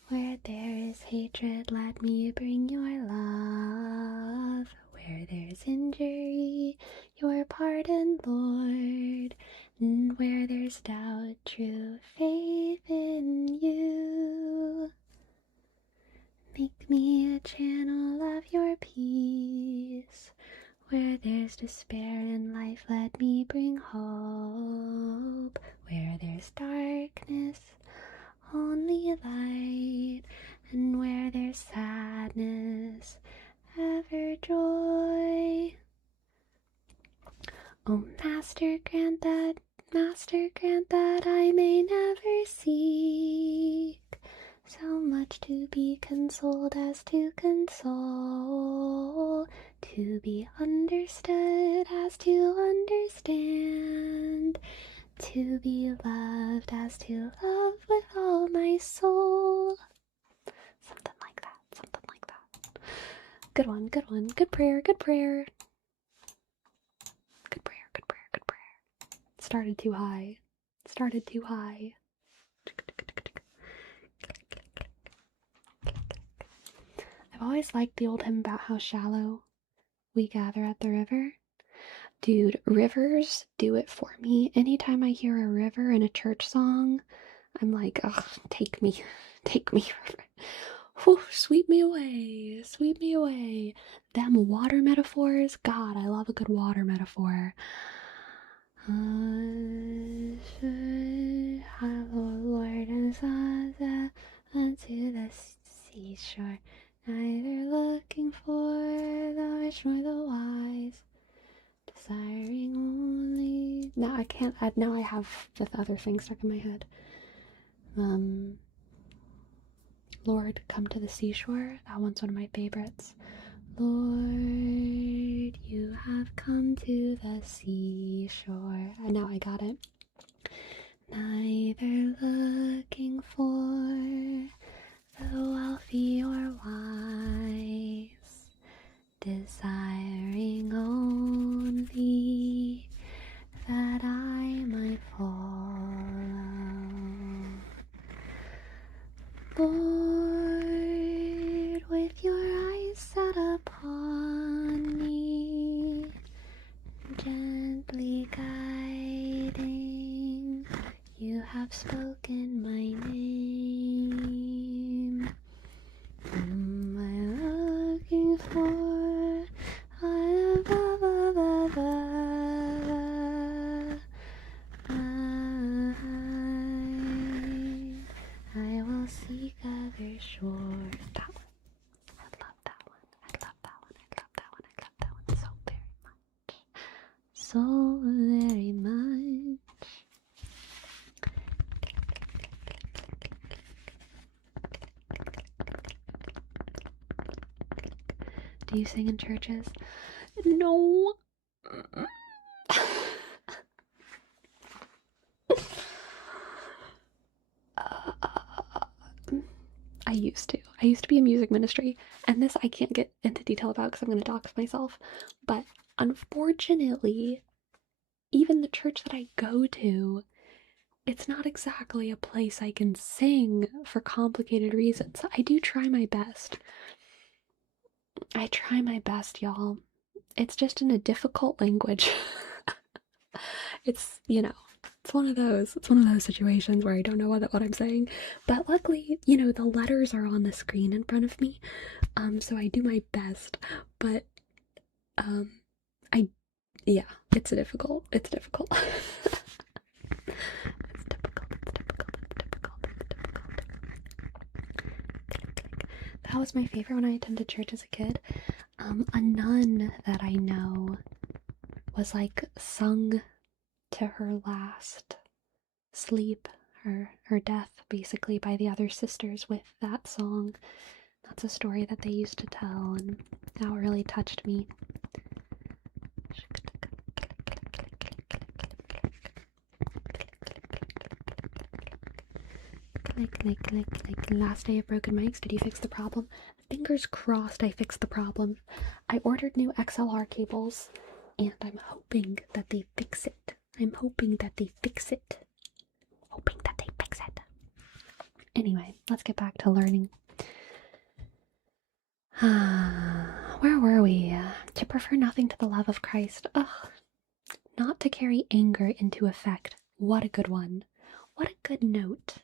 Where there is hatred, let me bring your love. Where there's injury, your pardon, Lord. And where there's doubt, true faith in you. Make me a channel of your peace. Where there's despair in life, let me bring hope. Where there's darkness, only light. And where there's sadness, ever joy. Oh, Master, grant that I may never seek so much to be consoled as to console, to be understood as to understand, to be loved as to love with all my soul. Something like that. Good one. Good prayer. Started too high. I've always liked the old hymn about how shallow we gather at the river. Dude, rivers do it for me. Anytime I hear a river in a church song, I'm like, ugh, take me, river. Whew, sweep me away, sweep me away. Them water metaphors, God, I love a good water metaphor. Lord and sunset unto the seashore, neither looking for the rich nor the wise, desiring only. Now I can't. Now I have the other thing stuck in my head. Lord, come to the seashore. That one's one of my favorites. Lord, you have come to the seashore. And now I got it. Neither looking for the wealthy or wise, desiring only that I might follow. Lord, with your eyes set upon me, gently guiding, you have spoken my name. Am I looking for? I will seek other shore. That one. I love that one. I love that one. I love that one. I love that one so very much. So very much. Do you sing in churches? No. I used to. I used to be in music ministry, and this I can't get into detail about because I'm going to dox myself, but unfortunately, even the church that I go to, it's not exactly a place I can sing for complicated reasons. I do try my best. I try my best, y'all. It's just in a difficult language. It's, it's one of those situations where I don't know what I'm saying. But luckily, the letters are on the screen in front of me. So I do my best. But it's difficult. It's difficult. That was my favorite when I attended church as a kid. A nun that I know was like sung to her last sleep, her death, basically, by the other sisters with that song. That's a story that they used to tell, and that really touched me. Click. Last day of broken mics. Did you fix the problem? Fingers crossed I fixed the problem. I ordered new XLR cables, and I'm hoping that they fix it. Anyway, let's get back to learning. Where were we? To prefer nothing to the love of Christ. Ugh. Not to carry anger into effect. What a good one. What a good note.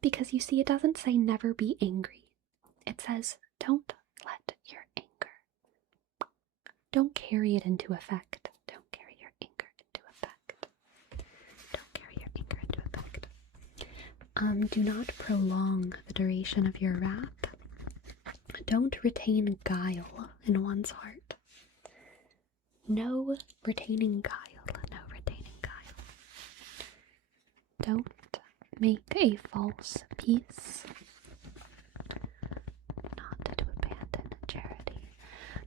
Because you see, it doesn't say never be angry. It says don't let your anger. Don't carry it into effect. Don't carry your anger into effect. Do not prolong the duration of your wrath. Don't retain guile in one's heart. No retaining guile. Don't make a false peace. Not to abandon charity.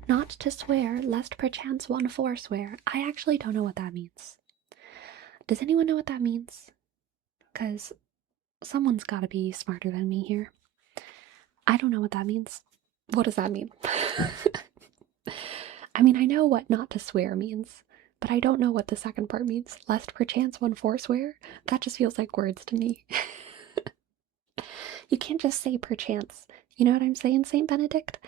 Not to swear, lest perchance one forswear. I actually don't know what that means. Does anyone know what that means? Because someone's got to be smarter than me here. I don't know what that means. What does that mean? I mean, I know what not to swear means, but I don't know what the second part means. Lest perchance one forswear? That just feels like words to me. You can't just say perchance. You know what I'm saying, Saint Benedict?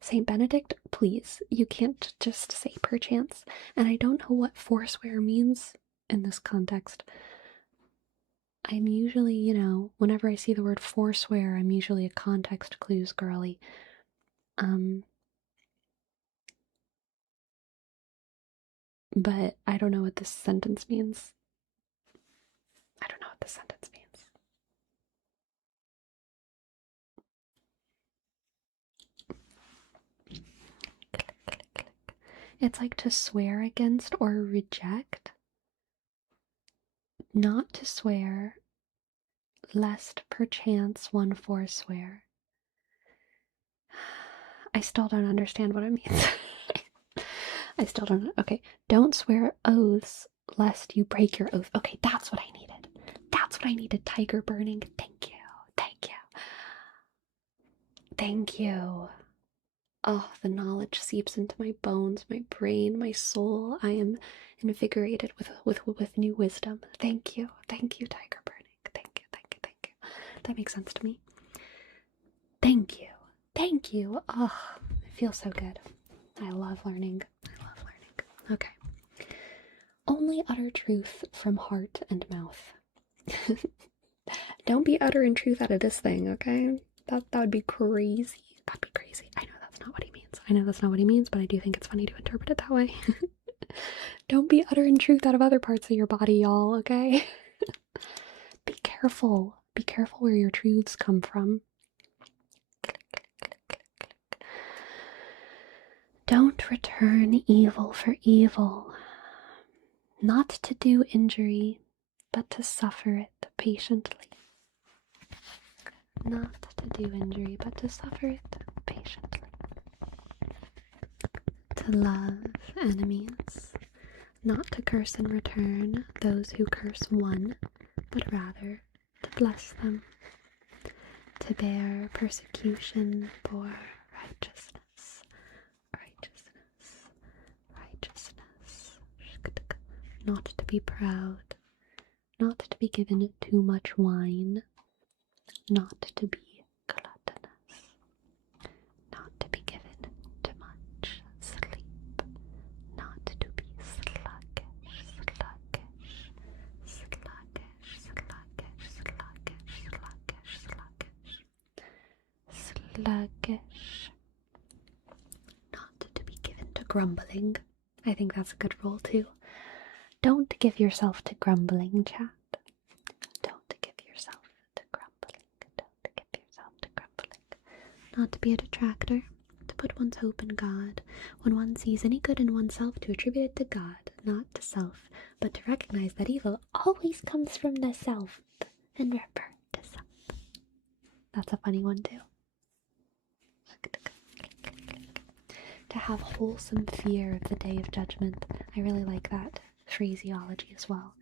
Saint Benedict, please. You can't just say perchance. And I don't know what forswear means in this context. I'm usually, you know, whenever I see the word forswear, I'm usually a context clues girly. But I don't know what this sentence means. I don't know what this sentence means. Click, click, click. It's like to swear against or reject. Not to swear, lest perchance one forswear. I still don't understand what it means. I still don't. Okay, don't swear oaths lest you break your oath. Okay, that's what I needed. That's what I needed. Tiger burning. Thank you. Thank you. Thank you. Oh, the knowledge seeps into my bones, my brain, my soul. I am invigorated with new wisdom. Thank you. Thank you, Tiger burning. Thank you. Thank you. Thank you. That makes sense to me. Thank you. Thank you. Oh, it feels so good. I love learning. I love learning. Okay. Only utter truth from heart and mouth. Don't be uttering truth out of this thing, okay? That would be crazy. That'd be crazy. I know that's not what he means. I know that's not what he means, but I do think it's funny to interpret it that way. Don't be uttering truth out of other parts of your body, y'all, okay? Be careful. Be careful where your truths come from. Don't return evil for evil. Not to do injury, but to suffer it patiently. Not to do injury, but to suffer it patiently. To love enemies, not to curse in return those who curse one, but rather to bless them. To bear persecution for righteousness, righteousness, righteousness. Not to be proud, not to be given too much wine, not to be gluttonous, not to be given too much sleep, not to be sluggish, sluggish, sluggish, sluggish, sluggish, sluggish, sluggish, sluggish, not to be given to grumbling. I think that's a good rule too. Don't give yourself to grumbling, chat. Don't give yourself to grumbling. Don't give yourself to grumbling. Not to be a detractor. To put one's hope in God. When one sees any good in oneself, to attribute it to God, not to self, but to recognize that evil always comes from the self and revert to self. That's a funny one too. To have wholesome fear of the day of judgment. I really like that phraseology as well.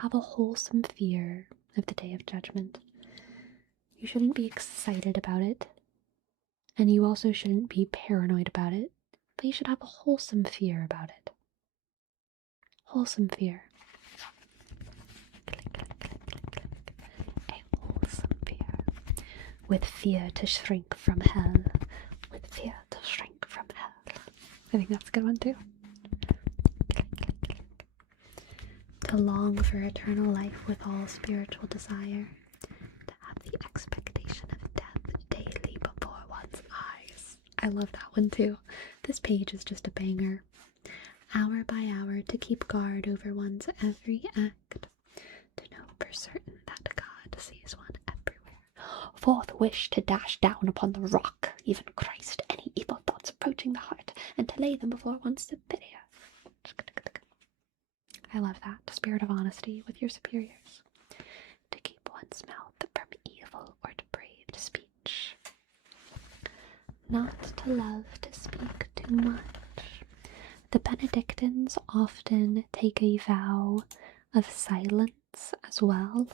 Have a wholesome fear of the day of judgment. You shouldn't be excited about it, and you also shouldn't be paranoid about it, but you should have a wholesome fear about it. Wholesome fear. A wholesome fear. With fear to shrink from hell. With fear to shrink from hell. I think that's a good one too. To long for eternal life with all spiritual desire. To have the expectation of death daily before one's eyes. I love that one too. This page is just a banger. Hour by hour to keep guard over one's every act. To know for certain that God sees one everywhere. Forth wish to dash down upon the rock, even Christ, any evil thoughts approaching the heart, and to lay them before one's superior. I love that. Spirit of honesty with your superiors. To keep one's mouth from evil or depraved speech. Not to love to speak too much. The Benedictines often take a vow of silence as well.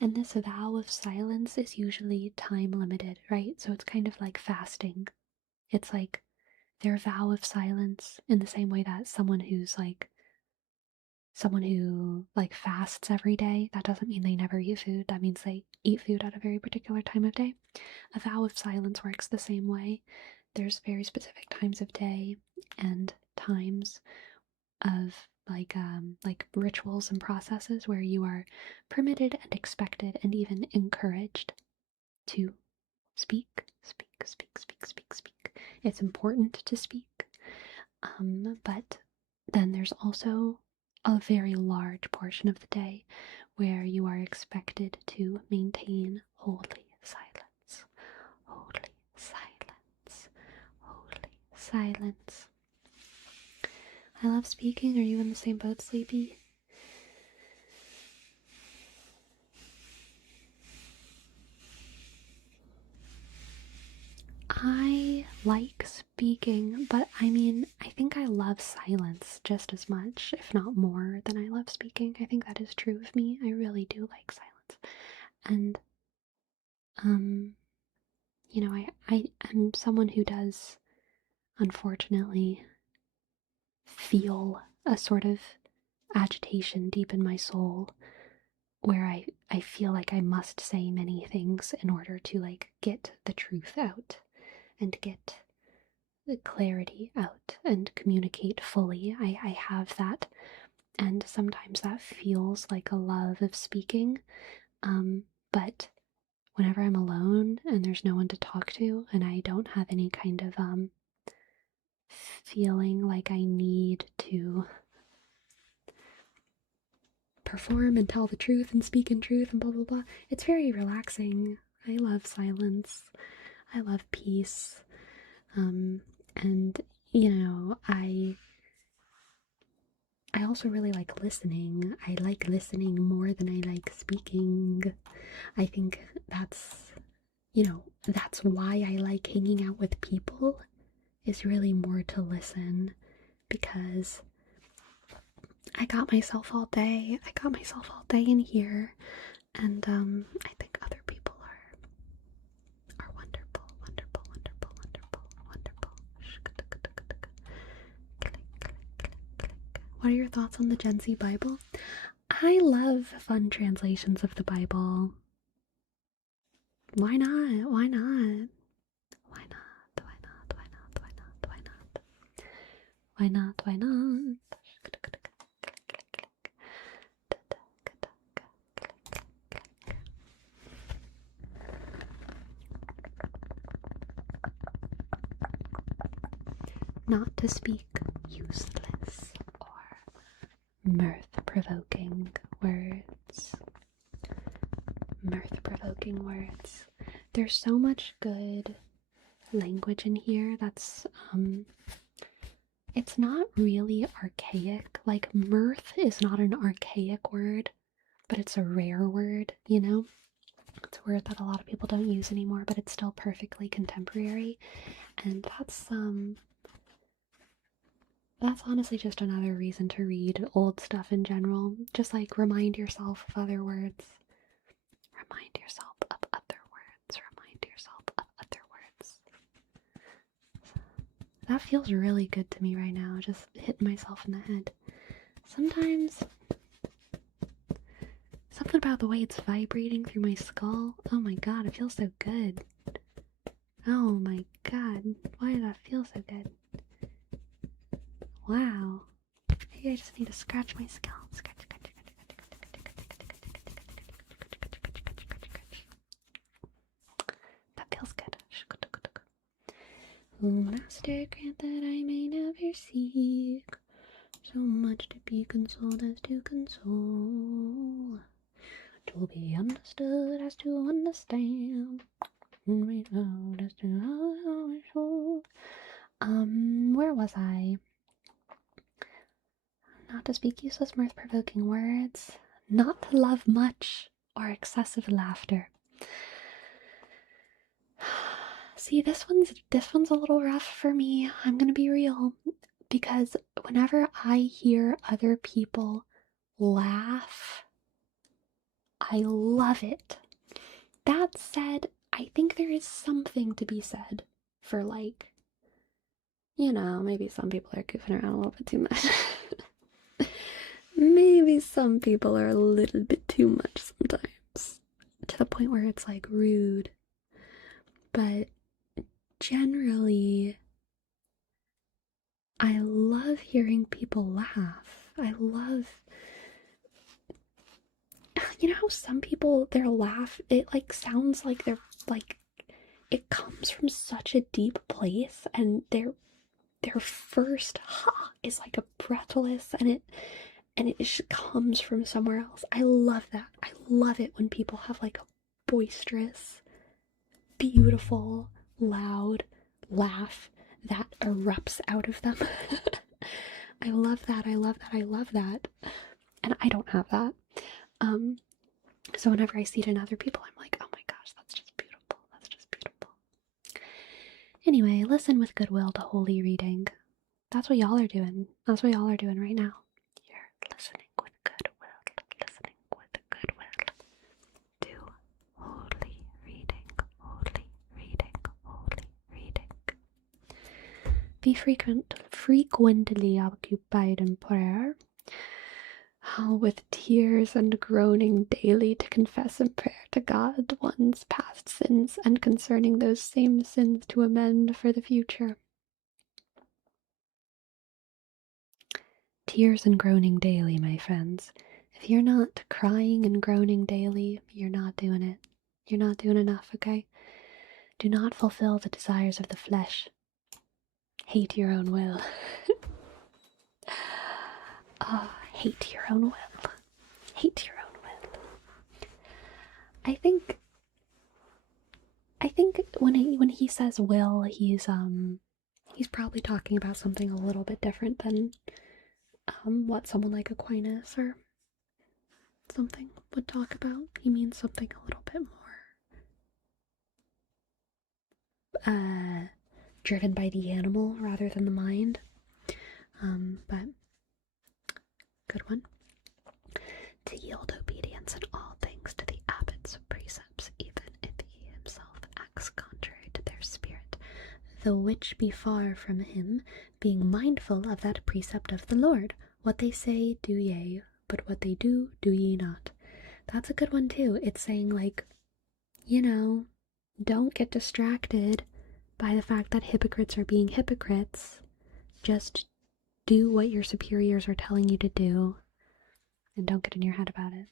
And this vow of silence is usually time limited, right? So it's kind of like fasting. It's like their vow of silence in the same way that someone who fasts every day, that doesn't mean they never eat food. That means they eat food at a very particular time of day. A vow of silence works the same way. There's very specific times of day and times of like rituals and processes where you are permitted and expected and even encouraged to speak, speak, speak, speak, speak, speak. It's important to speak. But then there's also a very large portion of the day where you are expected to maintain holy silence. Holy silence. Holy silence. I love speaking. Are you in the same boat, Sleepy? I like speaking, but I mean, I think I love silence just as much, if not more, than I love speaking. I think that is true of me. I really do like silence. And, you know, I am someone who does, unfortunately, feel a sort of agitation deep in my soul where I feel like I must say many things in order to, like, get the truth out and get the clarity out and communicate fully. I have that, and sometimes that feels like a love of speaking. But whenever I'm alone and there's no one to talk to, and I don't have any kind of feeling like I need to perform and tell the truth and speak in truth and blah blah blah, it's very relaxing. I love silence. I love peace. And you know, I also really like listening. I like listening more than I like speaking. I think that's, you know, that's why I like hanging out with people, is really more to listen, because I got myself all day. I got myself all day in here, and I think other people are wonderful, wonderful, wonderful, wonderful, wonderful. What are your thoughts on the Gen Z Bible? I love fun translations of the Bible. Why not? Why not? Why not? Why not? Why not? Why not? Why not? Why not? Why not? Not to speak useless or mirth-provoking words. Mirth-provoking words. There's so much good language in here that's, it's not really archaic. Like, mirth is not an archaic word, but it's a rare word, you know? It's a word that a lot of people don't use anymore, but it's still perfectly contemporary. And that's honestly just another reason to read old stuff in general. Just like remind yourself of other words. Remind yourself of other words. Remind yourself of other words. That feels really good to me right now, just hitting myself in the head. Sometimes, something about the way it's vibrating through my skull. Oh my god, it feels so good. Oh my god, why did that feel so good? Wow. Maybe I just need to scratch my skull. Scratch. That feels good. O Master, grant that I may never seek so much to be consoled as to console, to be understood as to understand, and read out as to how I show. Where was I? Not to speak useless mirth-provoking words, not to love much or excessive laughter. See, this one's a little rough for me. I'm gonna be real, because whenever I hear other people laugh, I love it. That said, I think there is something to be said for, like, you know, maybe some people are goofing around a little bit too much. Maybe some people are a little bit too much sometimes, to the point where it's like rude. But generally, I love hearing people laugh. you know how some people, their laugh, it like sounds like they're like, it comes from such a deep place, and their first ha is like a breathless, and it just comes from somewhere else. I love that. I love it when people have like a boisterous, beautiful, loud laugh that erupts out of them. I love that. I love that. I love that. And I don't have that. So whenever I see it in other people, I'm like, oh my gosh, that's just beautiful. That's just beautiful. Anyway, listen with goodwill to holy reading. That's what y'all are doing. That's what y'all are doing right now. You're listening with goodwill. Listening with goodwill to holy reading. Holy reading. Holy reading. Be frequently occupied in prayer, with tears and groaning daily to confess in prayer to God one's past sins, and concerning those same sins to amend for the future. Tears and groaning daily, my friends. If you're not crying and groaning daily, you're not doing it. You're not doing enough, okay? Do not fulfill the desires of the flesh. Hate your own will. Hate your own will. Hate your own will. I think when he says will, he's probably talking about something a little bit different than what someone like Aquinas or something would talk about. He means something a little bit more driven by the animal rather than the mind. But good one. To yield obedience in all things to the abbot's precepts, even if he himself acts contrary to their spirit, though which be far from him, being mindful of that precept of the Lord, what they say do ye, but what they do ye not. That's a good one too. It's saying, like, don't get distracted by the fact that hypocrites are being hypocrites. Just do what your superiors are telling you to do, and don't get in your head about it.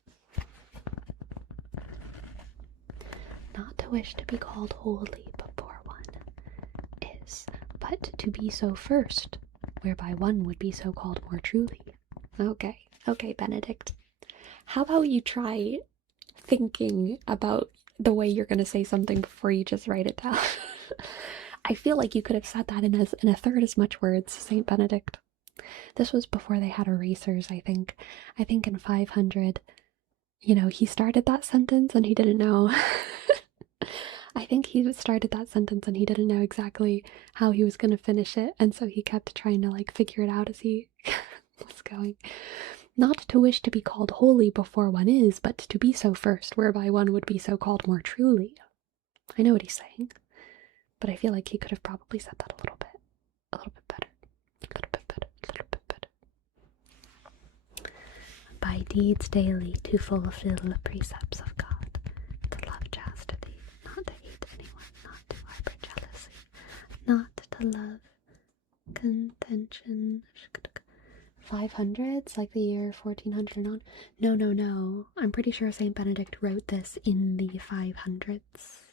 Not to wish to be called holy before one is, but to be so first, whereby one would be so called more truly. Okay, Benedict. How about you try thinking about the way you're going to say something before you just write it down? I feel like you could have said that in a third as much words, Saint Benedict. This was before they had erasers, I think. I think in 500, he started that sentence and he didn't know. I think he started that sentence and he didn't know exactly how he was going to finish it, and so he kept trying to, like, figure it out as he was going. Not to wish to be called holy before one is, but to be so first, whereby one would be so called more truly. I know what he's saying, but I feel like he could have probably said that a little bit better. By deeds daily to fulfill the precepts of God, to love chastity, not to hate anyone, not to harbor jealousy, not to love contention. 500s, like the year 1400 and on? No. I'm pretty sure Saint Benedict wrote this in the 500s.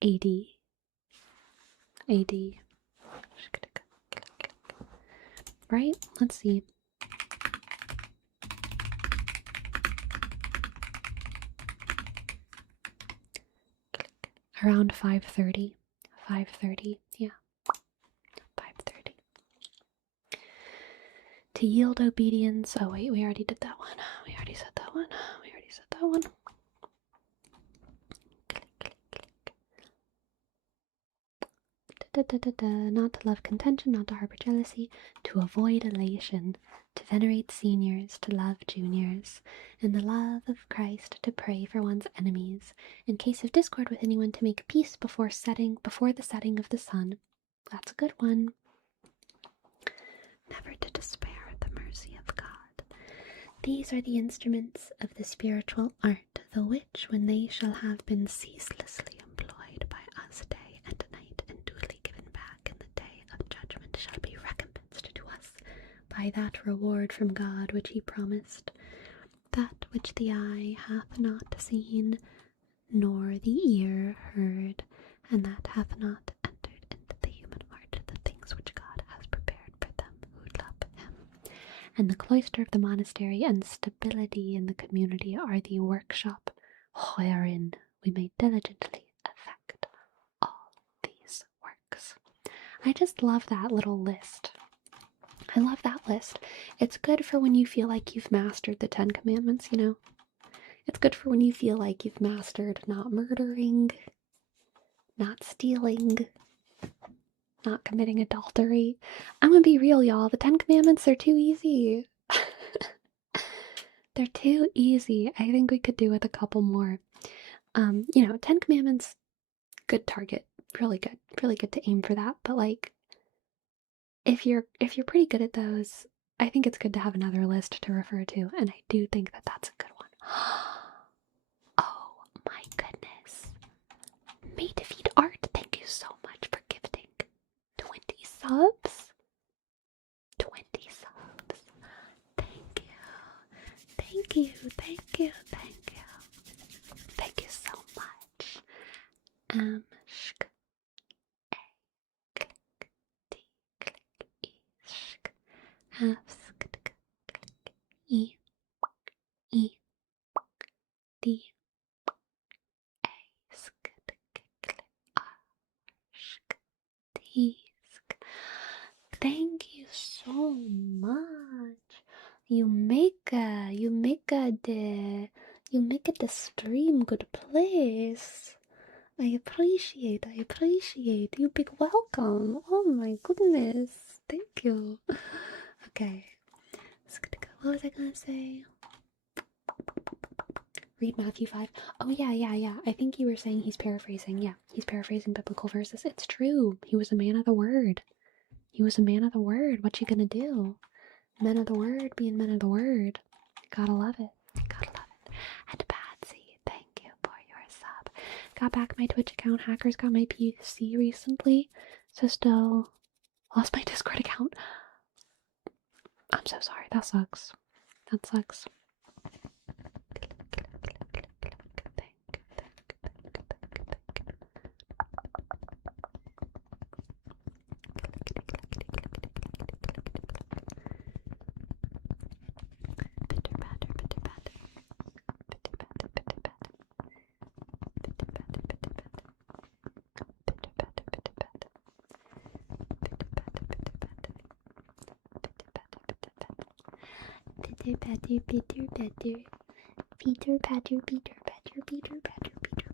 AD. Right? Let's see. Around 530. 530, yeah. 530. To yield obedience. Oh, wait, we already did that one. We already said that one. Not to love contention, not to harbor jealousy, to avoid elation, to venerate seniors, to love juniors, in the love of Christ, to pray for one's enemies, in case of discord with anyone, to make peace before the setting of the sun. That's a good one. Never to despair at the mercy of God. These are the instruments of the spiritual art, the which, when they shall have been ceaselessly employed by us day and night, and duly given back in by that reward from God which he promised, that which the eye hath not seen, nor the ear heard, and that hath not entered into the human heart, the things which God has prepared for them who love him. And the cloister of the monastery and stability in the community are the workshop wherein we may diligently effect all these works. I just love that little list. I love that list. It's good for when you feel like you've mastered the 10 Commandments, you know? It's good for when you feel like you've mastered not murdering, not stealing, not committing adultery. I'm gonna be real, y'all. The 10 Commandments are too easy. They're too easy. I think we could do with a couple more. 10 Commandments, good target. Really good. Really good to aim for that. But like, if you're pretty good at those, I think it's good to have another list to refer to, and I do think that that's a good one. Oh my goodness. May Defeat Art, thank you so much for gifting 20 subs. 20 subs. Thank you. Thank you. Thank you. Thank you. Thank you so much. Shk, a, click, d, click, e, shk, half, sk, click, e, e, d, a, sk, click, r, shk, d, sk. Thank you so much. You make the stream good place. I appreciate. You big welcome. Oh my goodness. Thank you. Okay. What was I gonna say? Read Matthew 5. Oh yeah. I think you were saying he's paraphrasing. Yeah, he's paraphrasing biblical verses. It's true. He was a man of the word. What you gonna do? Men of the word being men of the word. Gotta love it. And Patsy, thank you for your sub. Got back my Twitch account. Hackers got my PC recently. So still lost my Discord account. I'm so sorry. That sucks. Peter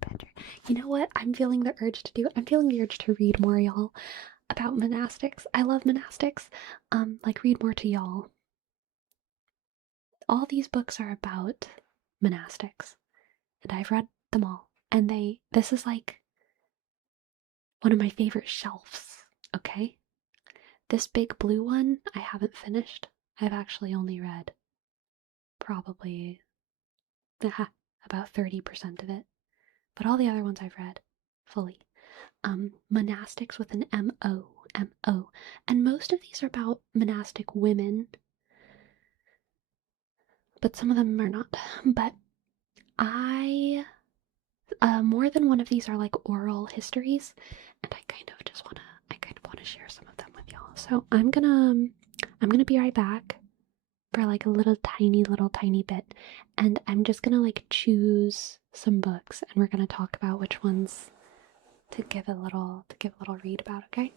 Patter. You know what I'm feeling the urge to do? I'm feeling the urge to read more, y'all, about monastics. I love monastics. Read more to y'all. All these books are about monastics, and I've read them all. And this is like one of my favorite shelves, okay? This big blue one, I haven't finished. I've actually only read probably about 30% of it. But all the other ones I've read fully. Monastics with an M-O. And most of these are about monastic women. But some of them are not. But more than one of these are like oral histories. And I kind of want to share some of them with y'all. So I'm gonna be right back for like a little tiny bit, and I'm just gonna like choose some books, and we're gonna talk about which ones to give a little read about, okay?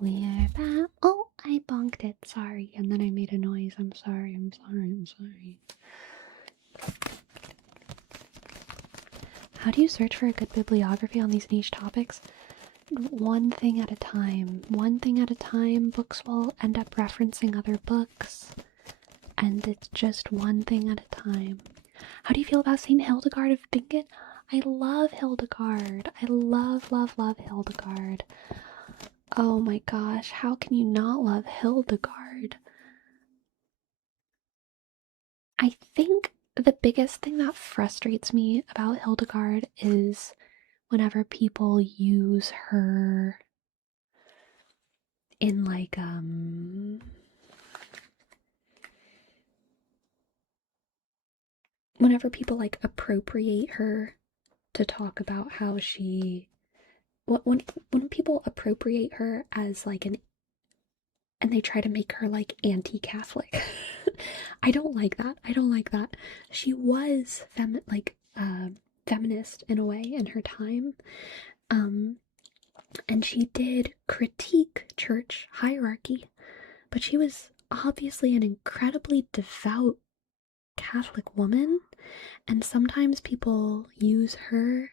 We're back. Oh, I bonked it. Sorry. And then I made a noise. I'm sorry. How do you search for a good bibliography on these niche topics? One thing at a time. One thing at a time. Books will end up referencing other books. And it's just one thing at a time. How do you feel about St. Hildegard of Bingen? I love Hildegard. I love Hildegard. Oh my gosh, how can you not love Hildegard? I think the biggest thing that frustrates me about Hildegard is whenever people use her in like whenever people like appropriate her to talk about how she when people appropriate her as like an and they try to make her like anti-Catholic. I don't like that. I don't like that. She was feminist in a way in her time. And she did critique church hierarchy, but she was obviously an incredibly devout Catholic woman, and sometimes people use her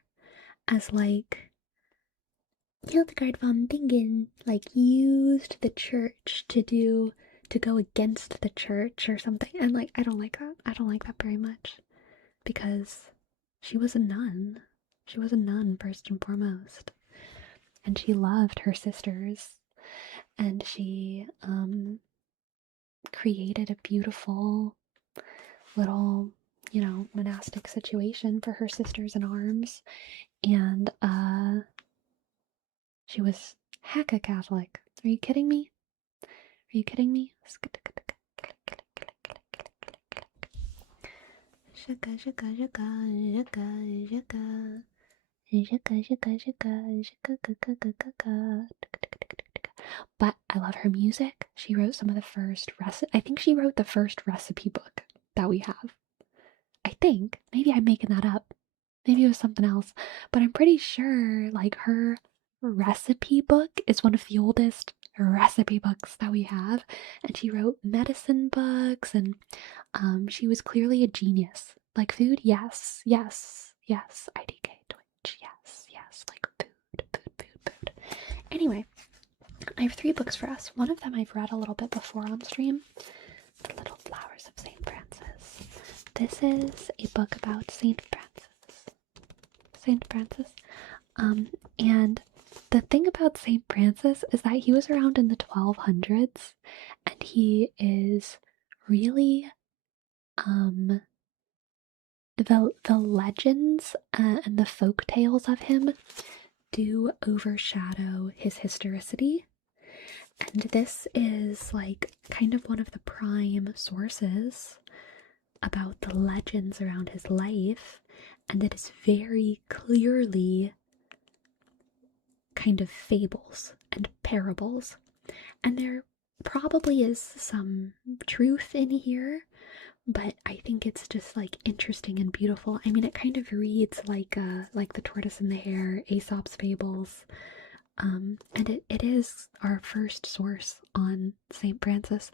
as like Hildegard von Bingen like used the church to go against the church or something, and like I don't like that. I don't like that very much because she was a nun. She was a nun first and foremost, and she loved her sisters, and she created a beautiful little, monastic situation for her sisters in arms, and she was hecka Catholic. Are you kidding me? Are you kidding me? But I love her music. She wrote some of the first I think she wrote the first recipe book that we have. I think. Maybe I'm making that up. Maybe it was something else. But I'm pretty sure like her recipe book is one of the oldest recipe books that we have. And she wrote medicine books, and she was clearly a genius. Like food, yes, yes, yes. IDK Twitch, yes, yes. Like food. Anyway, I have 3 books for us. One of them I've read a little bit before on stream. The Little Flowers of St. Francis. This is a book about St. Francis. St. Francis. And the thing about St. Francis is that he was around in the 1200s, and he is really, the legends and the folk tales of him do overshadow his historicity. And this is like kind of one of the prime sources about the legends around his life, and it is very clearly kind of fables and parables. And there probably is some truth in here, but I think it's just like interesting and beautiful. I mean, it kind of reads like the Tortoise and the Hare, Aesop's fables. And it is our first source on St. Francis,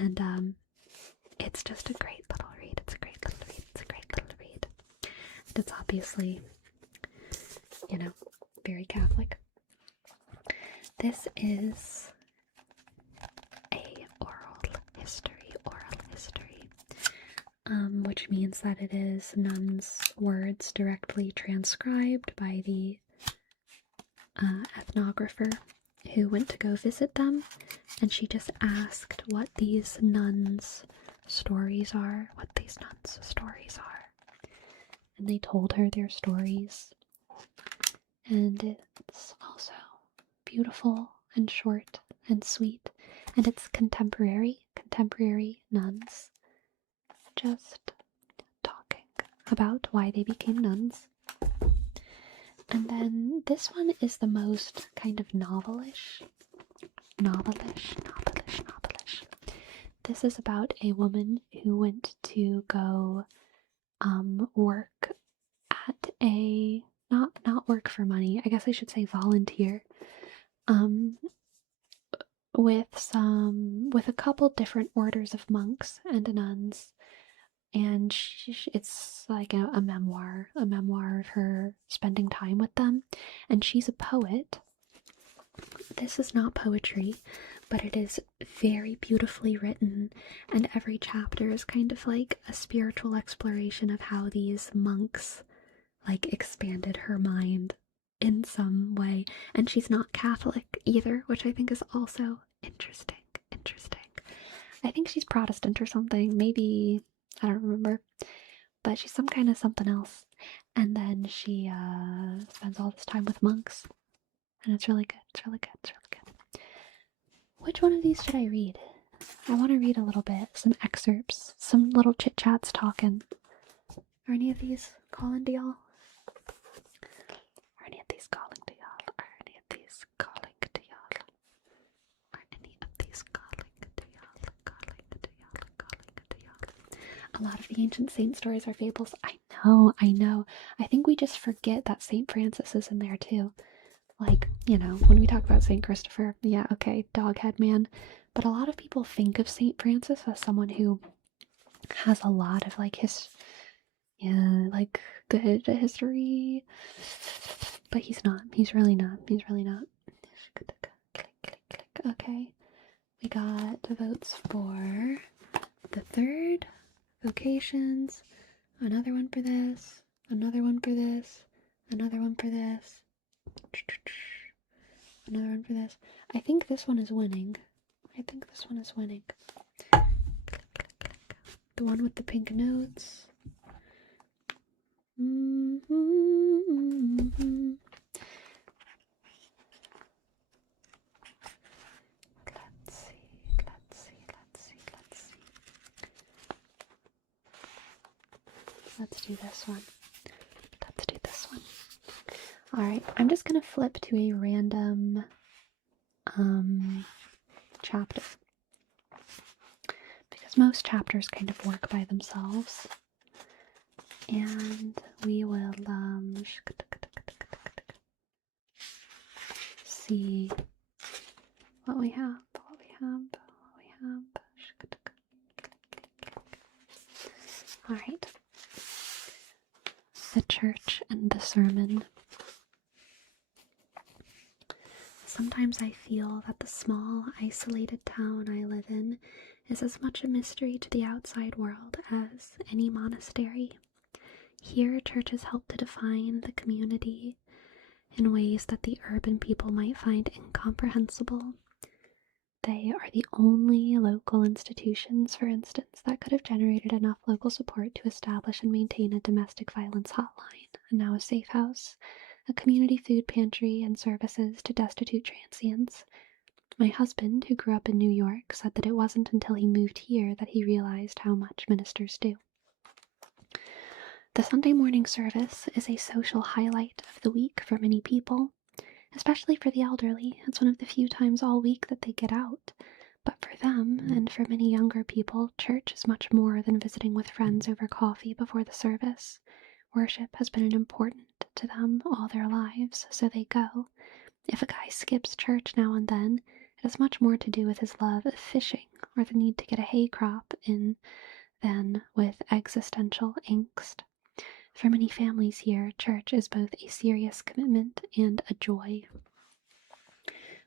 and it's just a great little read. It's a great little read. It's a great little read. And it's obviously, very Catholic. This is a oral history, which means that it is nuns' words directly transcribed by the ethnographer who went to go visit them, and she just asked what these nuns' stories are, and they told her their stories, and it's also beautiful and short and sweet, and it's contemporary nuns just talking about why they became nuns. And then this one is the most kind of novelish. This is about a woman who went to go work at a not work for money. I guess I should say volunteer with a couple different orders of monks and nuns, and it's like a memoir of her spending time with them, and she's a poet. This is not poetry, but it is very beautifully written, and every chapter is kind of like a spiritual exploration of how these monks like expanded her mind in some way. And she's not Catholic either, which I think is also interesting. I think she's Protestant or something, maybe, I don't remember, but she's some kind of something else. And then she spends all this time with monks, and it's really good. Which one of these should I read? I want to read a little bit, some excerpts, some little chit chats talking. Are any of these calling to y'all? Are any of these calling to y'all? Are any of these calling to y'all? Are any of these calling to y'all? Calling to y'all. A lot of the ancient saint stories are fables. I know. I think we just forget that Saint Francis is in there too. Like, you know, when we talk about Saint Christopher, yeah, okay, doghead man. But a lot of people think of Saint Francis as someone who has a lot of like like good history. But he's not. He's really not. Okay. We got the votes for the third, vocations, another one for this, another one for this, another one for this, another one for this. I think this one is winning. The one with the pink notes. Let's do this one. Alright, I'm just gonna flip to a random chapter, because most chapters kind of work by themselves. And we will see what we have. Alright. The church and the sermon. Sometimes I feel that the small, isolated town I live in is as much a mystery to the outside world as any monastery. Here, churches help to define the community in ways that the urban people might find incomprehensible. They are the only local institutions, for instance, that could have generated enough local support to establish and maintain a domestic violence hotline, and now a safe house, a community food pantry, and services to destitute transients. My husband, who grew up in New York, said that it wasn't until he moved here that he realized how much ministers do. The Sunday morning service is a social highlight of the week for many people, especially for the elderly. It's one of the few times all week that they get out. But for them, and for many younger people, church is much more than visiting with friends over coffee before the service. Worship has been important to them all their lives, so they go. If a guy skips church now and then, it has much more to do with his love of fishing or the need to get a hay crop in than with existential angst. For many families here, church is both a serious commitment and a joy.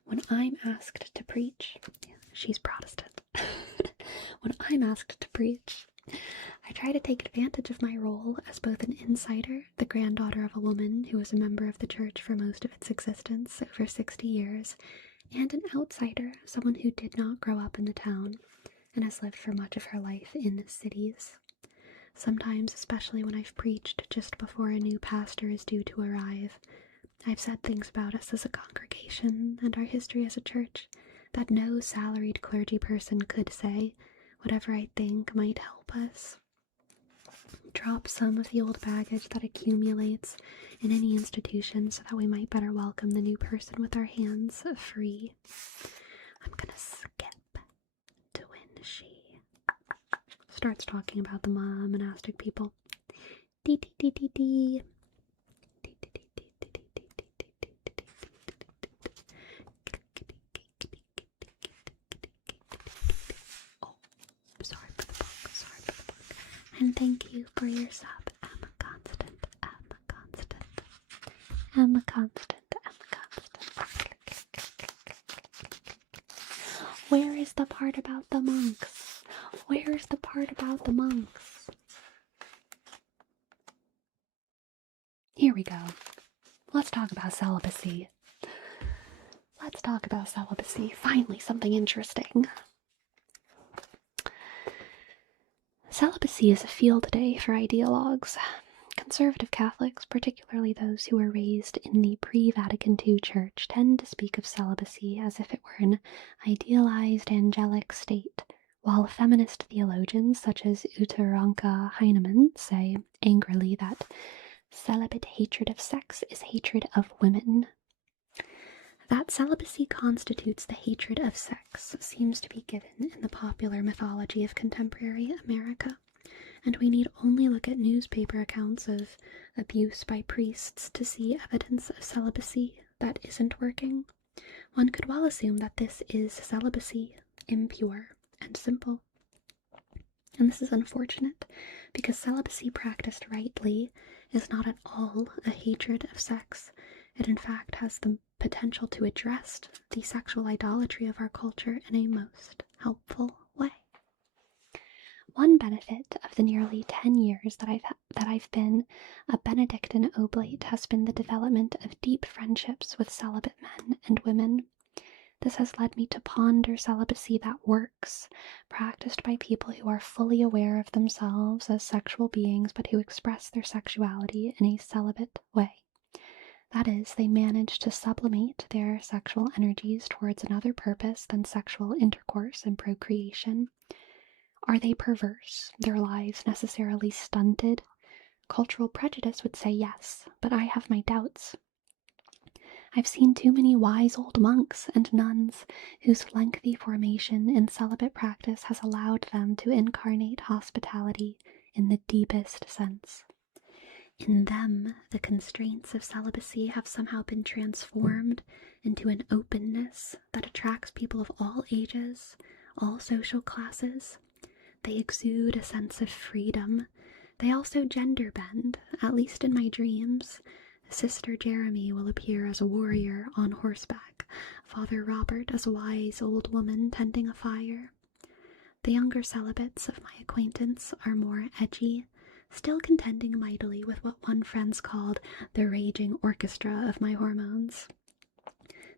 When I'm asked to preach, she's Protestant. When I'm asked to preach, I try to take advantage of my role as both an insider, the granddaughter of a woman who was a member of the church for most of its existence, over 60 years, and an outsider, someone who did not grow up in the town and has lived for much of her life in cities. Sometimes, especially when I've preached just before a new pastor is due to arrive, I've said things about us as a congregation and our history as a church that no salaried clergy person could say. Whatever I think might help us drop some of the old baggage that accumulates in any institution so that we might better welcome the new person with our hands free. I'm gonna skip to when she starts talking about the monastic people. And thank you for your sub, Emma Constant, Emma Constant, Emma Constant, Emma Constant. Where is the part about the monks? Where's the part about the monks? Here we go. Let's talk about celibacy. Let's talk about celibacy. Finally, something interesting. Celibacy is a field day for ideologues. Conservative Catholics, particularly those who were raised in the pre-Vatican II Church, tend to speak of celibacy as if it were an idealized angelic state, while feminist theologians such as Ute Ranke Heinemann say angrily that celibate hatred of sex is hatred of women. That celibacy constitutes the hatred of sex seems to be given in the popular mythology of contemporary America, and we need only look at newspaper accounts of abuse by priests to see evidence of celibacy that isn't working. One could well assume that this is celibacy, impure and simple. And this is unfortunate, because celibacy practiced rightly is not at all a hatred of sex. It in fact has the potential to address the sexual idolatry of our culture in a most helpful way. One benefit of the nearly 10 years that I've been a Benedictine oblate has been the development of deep friendships with celibate men and women. This has led me to ponder celibacy that works, practiced by people who are fully aware of themselves as sexual beings but who express their sexuality in a celibate way. That is, they manage to sublimate their sexual energies towards another purpose than sexual intercourse and procreation. Are they perverse? Their lives necessarily stunted? Cultural prejudice would say yes, but I have my doubts. I've seen too many wise old monks and nuns whose lengthy formation in celibate practice has allowed them to incarnate hospitality in the deepest sense. In them, the constraints of celibacy have somehow been transformed into an openness that attracts people of all ages, all social classes. They exude a sense of freedom. They also gender bend, at least in my dreams. Sister Jeremy will appear as a warrior on horseback, Father Robert as a wise old woman tending a fire. The younger celibates of my acquaintance are more edgy, still contending mightily with what one friend called the raging orchestra of my hormones.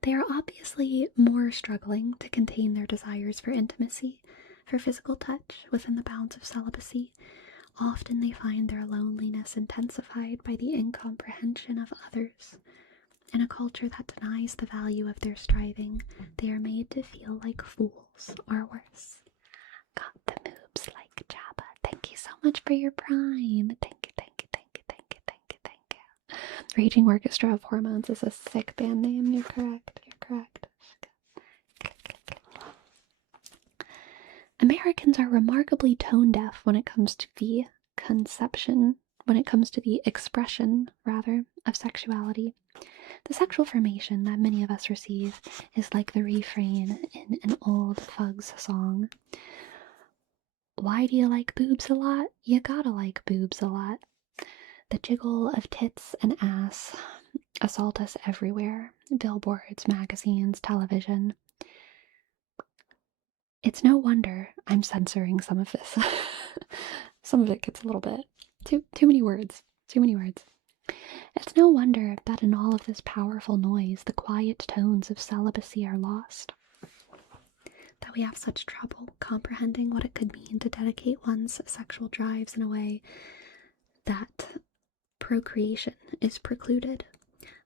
They are obviously more struggling to contain their desires for intimacy, for physical touch within the bounds of celibacy. Often they find their loneliness intensified by the incomprehension of others. In a culture that denies the value of their striving, they are made to feel like fools or worse. Got the moves like Jabba. Thank you so much for your prime. Thank you, thank you, thank you, thank you, thank you, thank you. Raging Orchestra of Hormones is a sick band name. You're correct. You're correct. Americans are remarkably tone deaf when it comes to the expression, of sexuality. The sexual formation that many of us receive is like the refrain in an old Fugs song. Why do you like boobs a lot? You gotta like boobs a lot. The jiggle of tits and ass assault us everywhere. Billboards, magazines, television. It's no wonder I'm censoring some of this. Some of it gets a little bit too many words. Too many words. It's no wonder that in all of this powerful noise, the quiet tones of celibacy are lost. That we have such trouble comprehending what it could mean to dedicate one's sexual drives in a way that procreation is precluded.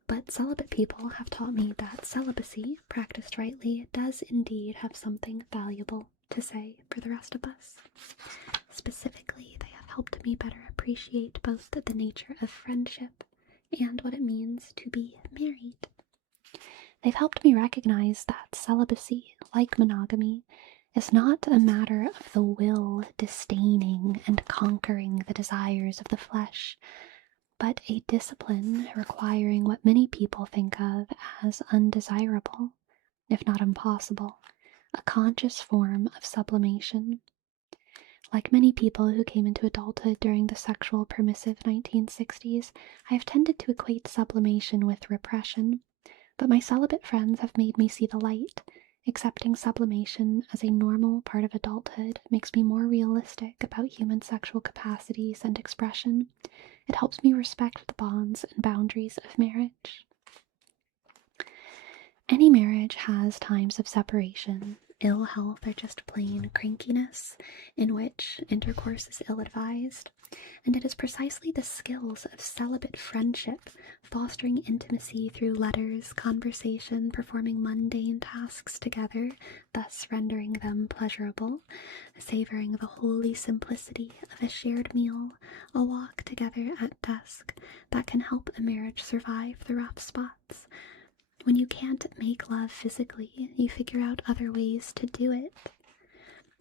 But celibate people have taught me that celibacy, practiced rightly, does indeed have something valuable to say for the rest of us. Specifically, they have helped me better appreciate both the nature of friendship and what it means to be married. They've helped me recognize that celibacy, like monogamy, is not a matter of the will disdaining and conquering the desires of the flesh, but a discipline requiring what many people think of as undesirable, if not impossible, a conscious form of sublimation. Like many people who came into adulthood during the sexual permissive 1960s, I have tended to equate sublimation with repression, but my celibate friends have made me see the light. Accepting sublimation as a normal part of adulthood makes me more realistic about human sexual capacities and expression. It helps me respect the bonds and boundaries of marriage. Any marriage has times of separation, ill health, or just plain crankiness, in which intercourse is ill-advised, and it is precisely the skills of celibate friendship, fostering intimacy through letters, conversation, performing mundane tasks together, thus rendering them pleasurable, savoring the holy simplicity of a shared meal, a walk together at dusk, that can help a marriage survive the rough spots. When you can't make love physically, you figure out other ways to do it.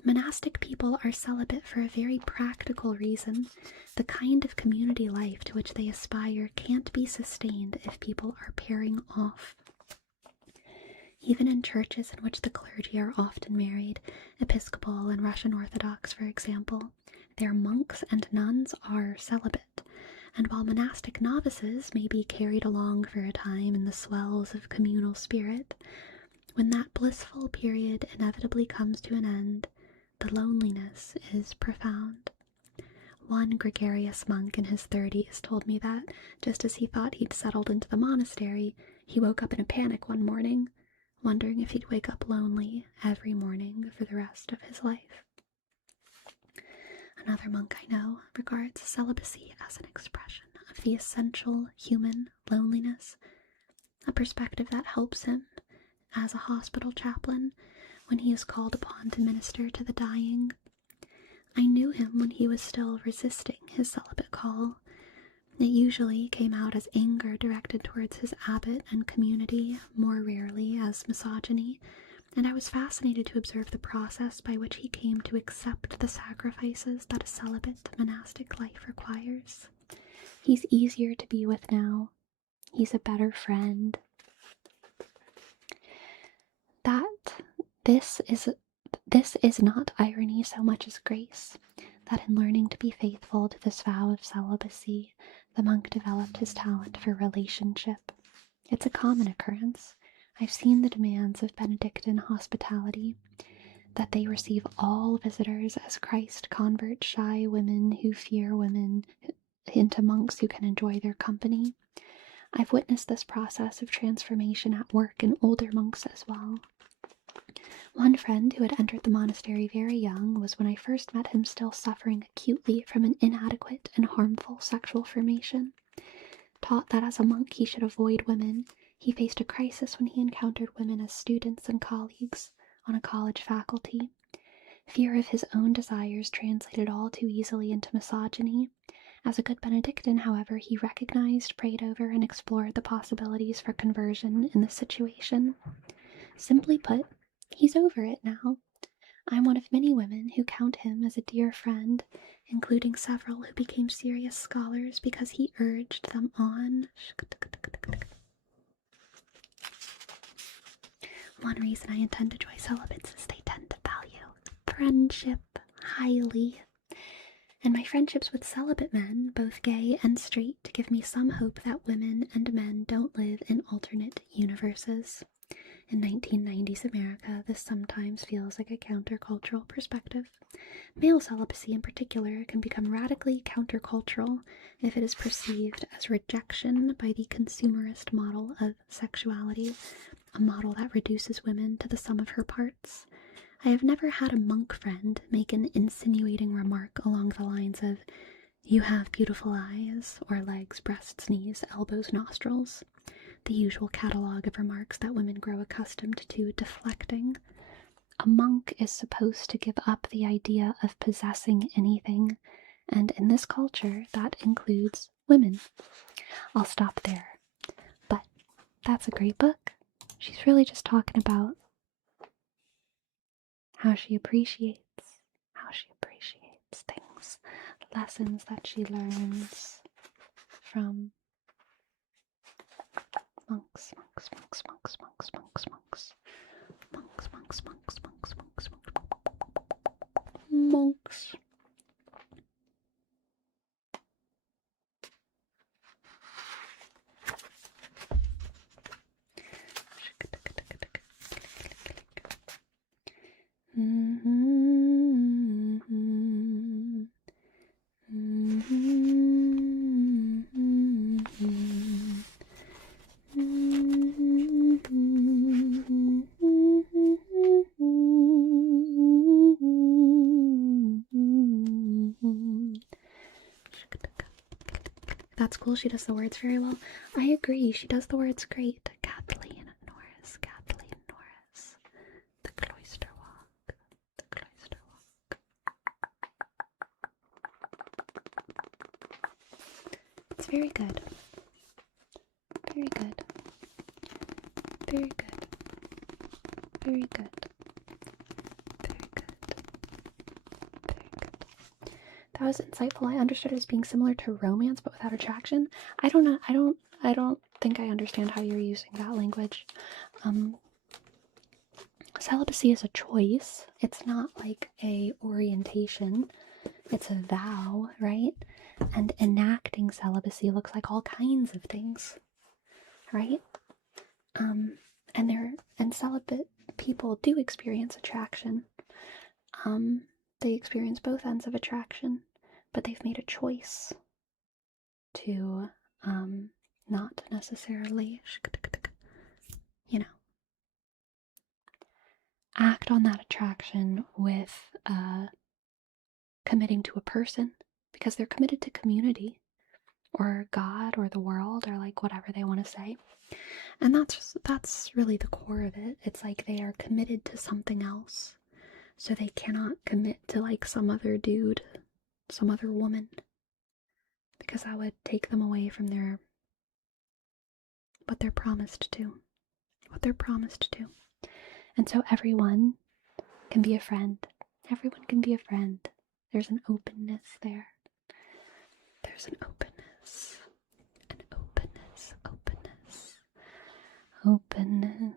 Monastic people are celibate for a very practical reason. The kind of community life to which they aspire can't be sustained if people are pairing off. Even in churches in which the clergy are often married, Episcopal and Russian Orthodox, for example, their monks and nuns are celibate. And while monastic novices may be carried along for a time in the swells of communal spirit, when that blissful period inevitably comes to an end, the loneliness is profound. One gregarious monk in his 30s told me that, just as he thought he'd settled into the monastery, he woke up in a panic one morning, wondering if he'd wake up lonely every morning for the rest of his life. Another monk I know regards celibacy as an expression of the essential human loneliness, a perspective that helps him as a hospital chaplain when he is called upon to minister to the dying. I knew him when he was still resisting his celibate call. It usually came out as anger directed towards his abbot and community, more rarely as misogyny, and I was fascinated to observe the process by which he came to accept the sacrifices that a celibate monastic life requires. He's easier to be with now. He's a better friend. This is not irony so much as grace, that in learning to be faithful to this vow of celibacy, the monk developed his talent for relationship. It's a common occurrence. I've seen the demands of Benedictine hospitality, that they receive all visitors as Christ converts shy women who fear women into monks who can enjoy their company. I've witnessed this process of transformation at work in older monks as well. One friend who had entered the monastery very young was, when I first met him, still suffering acutely from an inadequate and harmful sexual formation. Taught that as a monk he should avoid women, he faced a crisis when he encountered women as students and colleagues on a college faculty. Fear of his own desires translated all too easily into misogyny. As a good Benedictine, however, he recognized, prayed over, and explored the possibilities for conversion in the situation. Simply put, he's over it now. I'm one of many women who count him as a dear friend, including several who became serious scholars because he urged them on. One reason I intend to join celibates is they tend to value friendship highly. And my friendships with celibate men, both gay and straight, give me some hope that women and men don't live in alternate universes. In 1990s America, this sometimes feels like a countercultural perspective. Male celibacy in particular can become radically countercultural if it is perceived as rejection by the consumerist model of sexuality, a model that reduces women to the sum of her parts. I have never had a monk friend make an insinuating remark along the lines of, "You have beautiful eyes," or legs, breasts, knees, elbows, nostrils. The usual catalogue of remarks that women grow accustomed to deflecting. A monk is supposed to give up the idea of possessing anything, and in this culture, that includes women. I'll stop there. But that's a great book. She's really just talking about how she appreciates things, lessons that she learns from monks. That's cool. She does the words very well. I agree. She does the words great. Kathleen Norris. Kathleen Norris. The Cloister Walk. The Cloister Walk. It's very good. Very good. Very good. Very good. Very good. Very good. That was insightful. I understood it as being similar to romance but without attraction. I don't know. I don't think I understand how you're using that language. Celibacy is a choice. It's not like a orientation. It's a vow, right? And enacting celibacy looks like all kinds of things, right? And celibate people do experience attraction. They experience both ends of attraction, but they've made a choice to not necessarily, act on that attraction with committing to a person, because they're committed to community or God or the world or like whatever they want to say. And that's really the core of it. It's like they are committed to something else. So they cannot commit to like some other dude, some other woman, because that would take them away from what they're promised to. What they're promised to. And so everyone can be a friend. Everyone can be a friend. There's an openness there. There's an openness. An openness. Openness. Openness.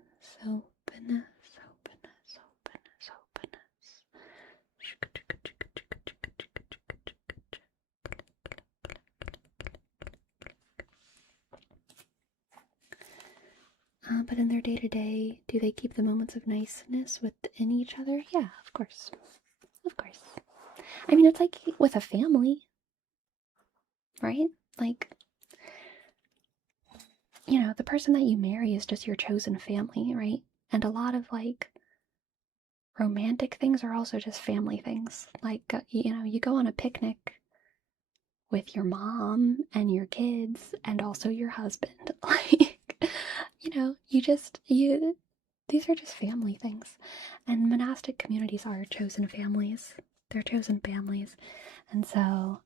Openness. Openness. Openness. Openness. But in their day-to-day, do they keep the moments of niceness within each other? Yeah, of course. Of course. I mean, it's like with a family, right? Like, the person that you marry is just your chosen family, right? And a lot of, like, romantic things are also just family things. Like, you go on a picnic with your mom and your kids and also your husband. Like, these are just family things. And monastic communities are chosen families. They're chosen families. And so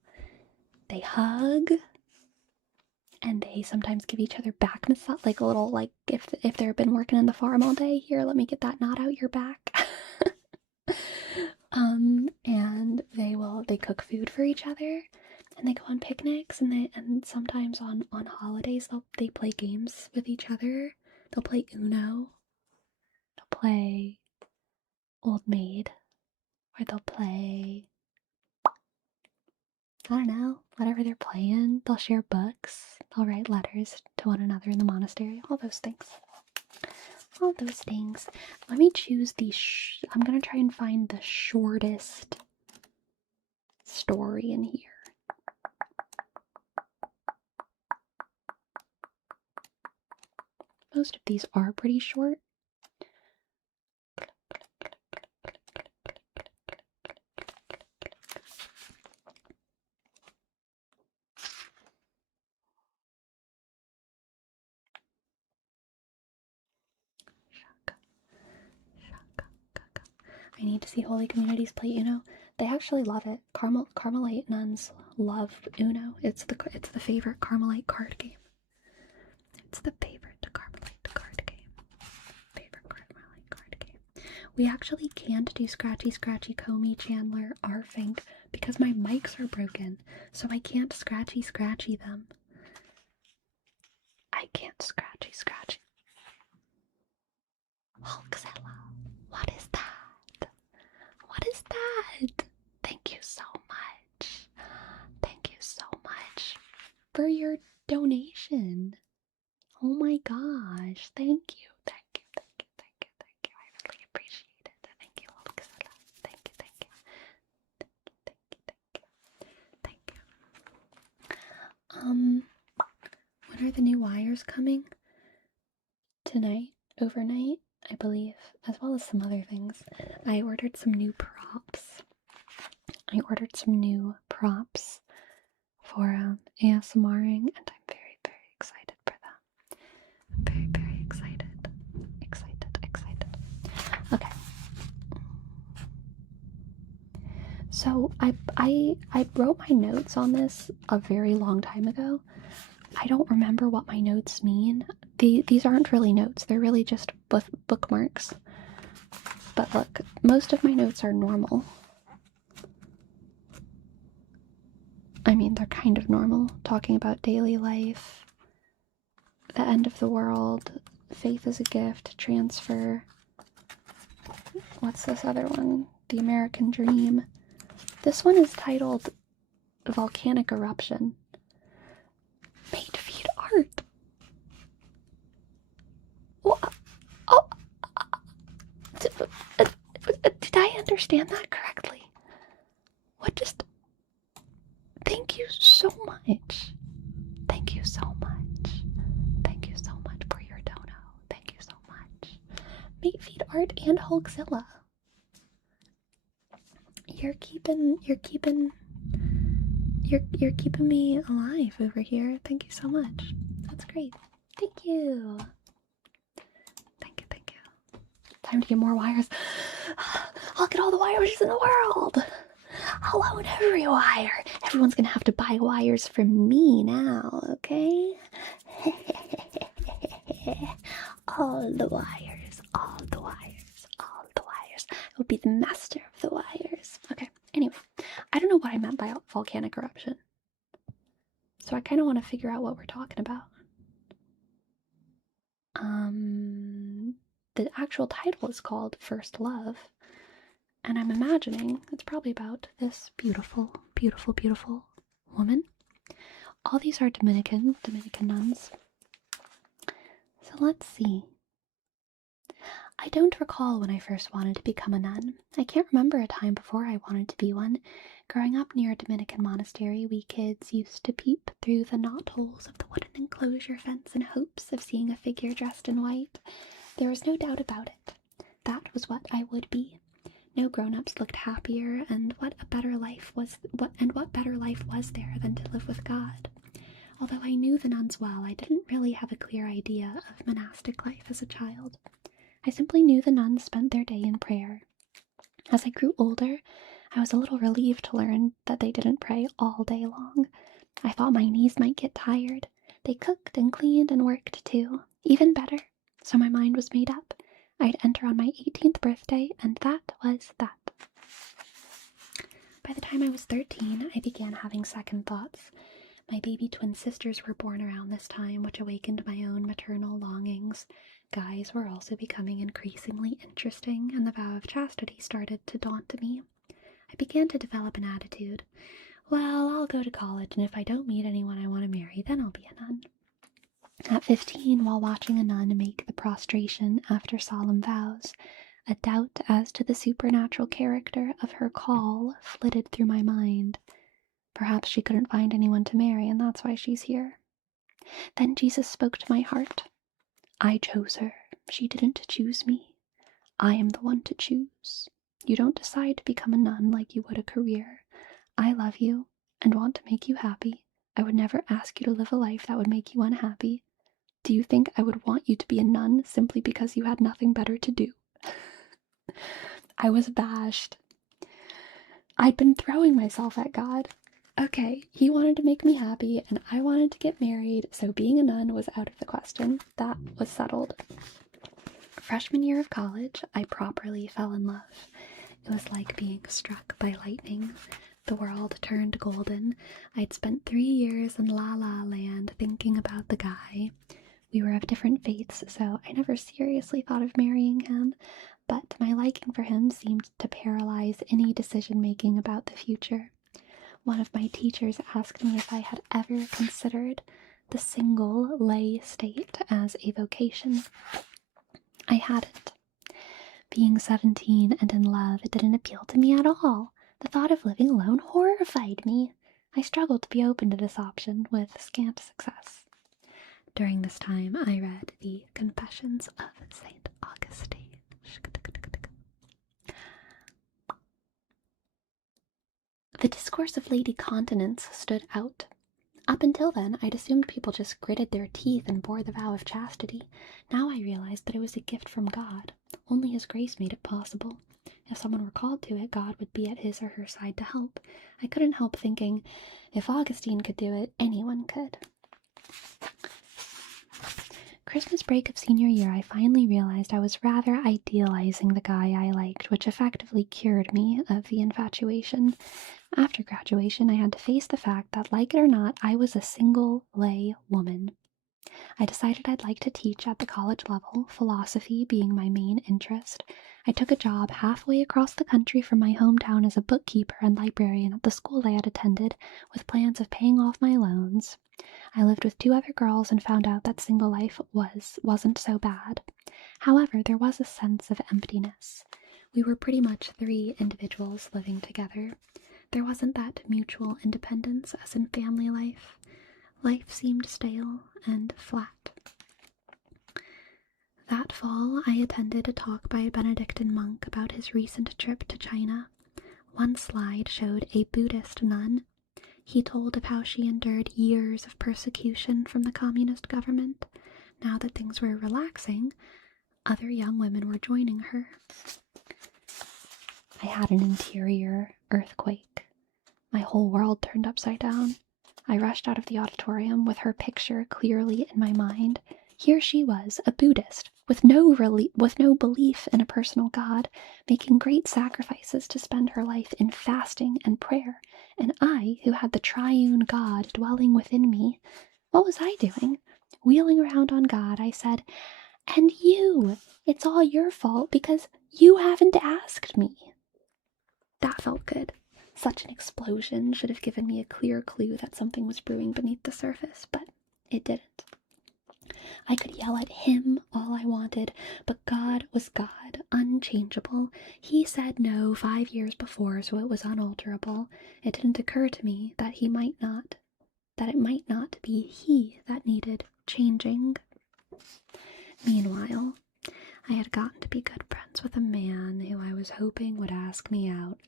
they hug and they sometimes give each other back massage, like a little, like if they've been working in the farm all day, here, let me get that knot out your back. And they cook food for each other, and they go on picnics, and sometimes on holidays they play games with each other. They'll play Uno. They'll play Old Maid, or they'll play, I don't know, whatever they're playing. They'll share books. They'll write letters to one another in the monastery. All those things. All those things. Let me choose I'm gonna try and find the shortest story in here. Most of these are pretty short. I need to see holy communities play Uno. They actually love it. Carmelite nuns love Uno. It's the favorite Carmelite card game. It's the favorite Carmelite card game. Favorite Carmelite card game. We actually can't do Scratchy, Comey, Chandler, Arfink because my mics are broken, so I can't Scratchy them. I can't Scratchy. Hulkzilla. What is that? What is that? Thank you so much. Thank you so much for your donation. Oh my gosh. Thank you. I really appreciate it. Thank you, Hulkzilla. Thank you. When are the new wires coming? Tonight, overnight, I believe, as well as some other things. I ordered some new props for ASMRing, and I'm very, very excited for that. I'm very, very excited. Excited. Okay. So I wrote my notes on this a very long time ago. I don't remember what my notes mean. These aren't really notes. They're really just bookmarks. But look, most of my notes are normal. I mean, they're kind of normal. Talking about daily life, the end of the world, faith is a gift, transfer. What's this other one? The American Dream. This one is titled Volcanic Eruption. Made feed art. What? Oh, did I understand that correctly? What just... Thank you so much. Thank you so much. Thank you so much for your dono. Thank you so much. Mate feed art and Hulkzilla. You're keeping me alive over here. Thank you so much. That's great. Thank you. Thank you. Time to get more wires. I'll get all the wires in the world. I'll own every wire. Everyone's gonna have to buy wires from me now, okay? All the wires. I'll be the master of the wires. Okay, anyway, I don't know what I meant by volcanic eruption. So I kind of want to figure out what we're talking about. The actual title is called First Love. And I'm imagining it's probably about this beautiful, beautiful, beautiful woman. All these are Dominican nuns. So let's see. I don't recall when I first wanted to become a nun. I can't remember a time before I wanted to be one. Growing up near a Dominican monastery, we kids used to peep through the knotholes of the wooden enclosure fence in hopes of seeing a figure dressed in white. There was no doubt about it. That was what I would be. No grown-ups looked happier, and what better life was there than to live with God? Although I knew the nuns well, I didn't really have a clear idea of monastic life as a child. I simply knew the nuns spent their day in prayer. As I grew older, I was a little relieved to learn that they didn't pray all day long. I thought my knees might get tired. They cooked and cleaned and worked too. Even better. So my mind was made up. I'd enter on my 18th birthday, and that was that. By the time I was 13, I began having second thoughts. My baby twin sisters were born around this time, which awakened my own maternal longings. Guys were also becoming increasingly interesting, and the vow of chastity started to daunt me. I began to develop an attitude. Well, I'll go to college, and if I don't meet anyone I want to marry, then I'll be a nun. At 15, while watching a nun make the prostration after solemn vows, a doubt as to the supernatural character of her call flitted through my mind. Perhaps she couldn't find anyone to marry, and that's why she's here. Then Jesus spoke to my heart. I chose her. She didn't choose me. I am the one to choose. You don't decide to become a nun like you would a career. I love you and want to make you happy. I would never ask you to live a life that would make you unhappy. Do you think I would want you to be a nun simply because you had nothing better to do? I was abashed. I'd been throwing myself at God. Okay, he wanted to make me happy, and I wanted to get married, so being a nun was out of the question. That was settled. Freshman year of college, I properly fell in love. It was like being struck by lightning. The world turned golden. I'd spent 3 years in La La Land thinking about the guy. We were of different faiths, so I never seriously thought of marrying him, but my liking for him seemed to paralyze any decision-making about the future. One of my teachers asked me if I had ever considered the single lay state as a vocation. I hadn't. Being 17 and in love, it didn't appeal to me at all. The thought of living alone horrified me. I struggled to be open to this option with scant success. During this time, I read the Confessions of St. Augustine. The discourse of Lady Continence stood out. Up until then, I'd assumed people just gritted their teeth and bore the vow of chastity. Now I realized that it was a gift from God. Only His grace made it possible. If someone were called to it, God would be at his or her side to help. I couldn't help thinking, if Augustine could do it, anyone could. Christmas break of senior year, I finally realized I was rather idealizing the guy I liked, which effectively cured me of the infatuation. After graduation, I had to face the fact that, like it or not, I was a single lay woman. I decided I'd like to teach at the college level, philosophy being my main interest. I took a job halfway across the country from my hometown as a bookkeeper and librarian at the school I had attended, with plans of paying off my loans. I lived with 2 other girls and found out that single life wasn't so bad. However, there was a sense of emptiness. We were pretty much 3 individuals living together. There wasn't that mutual independence as in family life. Life seemed stale and flat. That fall, I attended a talk by a Benedictine monk about his recent trip to China. One slide showed a Buddhist nun. He told of how she endured years of persecution from the communist government. Now that things were relaxing, other young women were joining her. I had an interior earthquake. My whole world turned upside down. I rushed out of the auditorium with her picture clearly in my mind. Here she was, a Buddhist, with no belief in a personal God, making great sacrifices to spend her life in fasting and prayer, and I, who had the triune God dwelling within me, what was I doing? Wheeling around on God, I said, "And you, it's all your fault because you haven't asked me." That felt good. Such an explosion should have given me a clear clue that something was brewing beneath the surface, but it didn't. I could yell at him all I wanted, but God was God, unchangeable. He said no 5 years before, so it was unalterable. It didn't occur to me that it might not be he that needed changing. Meanwhile, I had gotten to be good friends with a man who I was hoping would ask me out.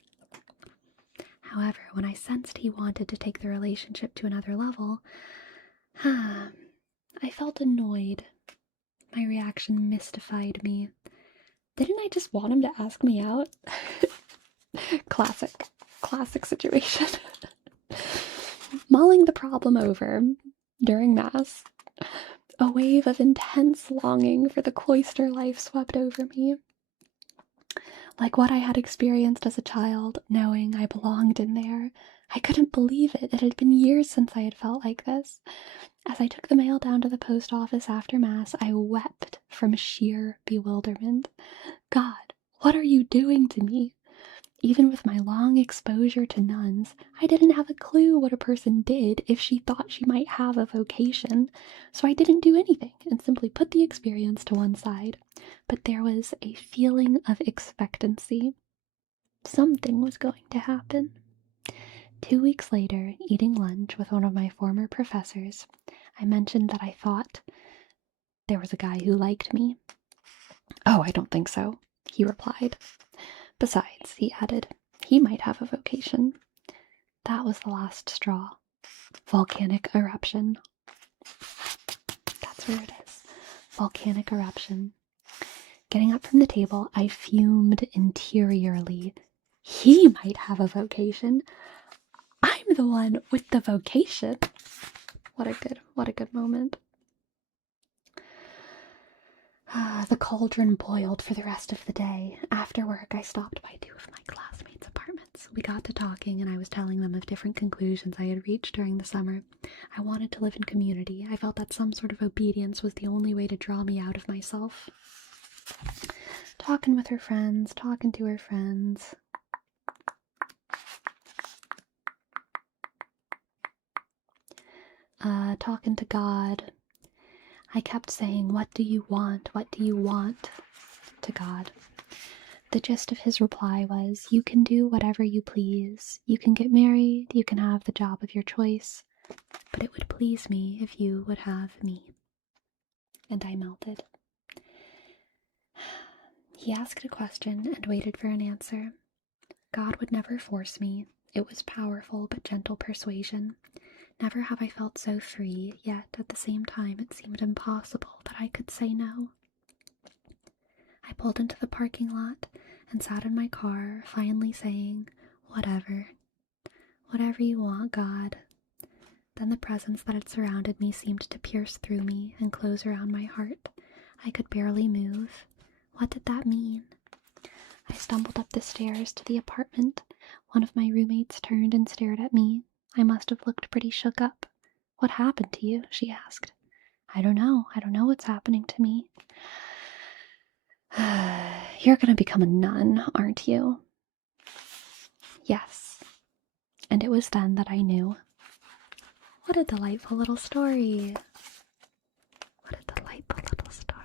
However, when I sensed he wanted to take the relationship to another level, I felt annoyed. My reaction mystified me. Didn't I just want him to ask me out? Classic situation. Mulling the problem over during Mass, a wave of intense longing for the cloister life swept over me. Like what I had experienced as a child, knowing I belonged in there. I couldn't believe it. It had been years since I had felt like this. As I took the mail down to the post office after Mass, I wept from sheer bewilderment. God, what are you doing to me? Even with my long exposure to nuns, I didn't have a clue what a person did if she thought she might have a vocation, so I didn't do anything and simply put the experience to one side. But there was a feeling of expectancy. Something was going to happen. 2 weeks later, eating lunch with one of my former professors, I mentioned that I thought there was a guy who liked me. "Oh, I don't think so," he replied. "Besides," he added, "he might have a vocation." That was the last straw. Volcanic eruption. That's where it is. Volcanic eruption. Getting up from the table, I fumed interiorly. He might have a vocation. I'm the one with the vocation. What a good moment. The cauldron boiled for the rest of the day. After work, I stopped by 2 of my classmates' apartments. We got to talking, and I was telling them of different conclusions I had reached during the summer. I wanted to live in community. I felt that some sort of obedience was the only way to draw me out of myself. Talking to her friends. Talking to God. I kept saying, "What do you want? What do you want?" to God. The gist of his reply was, "You can do whatever you please. You can get married, you can have the job of your choice, but it would please me if you would have me." And I melted. He asked a question and waited for an answer. God would never force me. It was powerful but gentle persuasion. Never have I felt so free, yet at the same time it seemed impossible that I could say no. I pulled into the parking lot and sat in my car, finally saying, whatever. Whatever you want, God. Then the presence that had surrounded me seemed to pierce through me and close around my heart. I could barely move. What did that mean? I stumbled up the stairs to the apartment. One of my roommates turned and stared at me. I must have looked pretty shook up. What happened to you? She asked. I don't know. I don't know what's happening to me. You're gonna become a nun, aren't you? Yes. And it was then that I knew. What a delightful little story. What a delightful little story.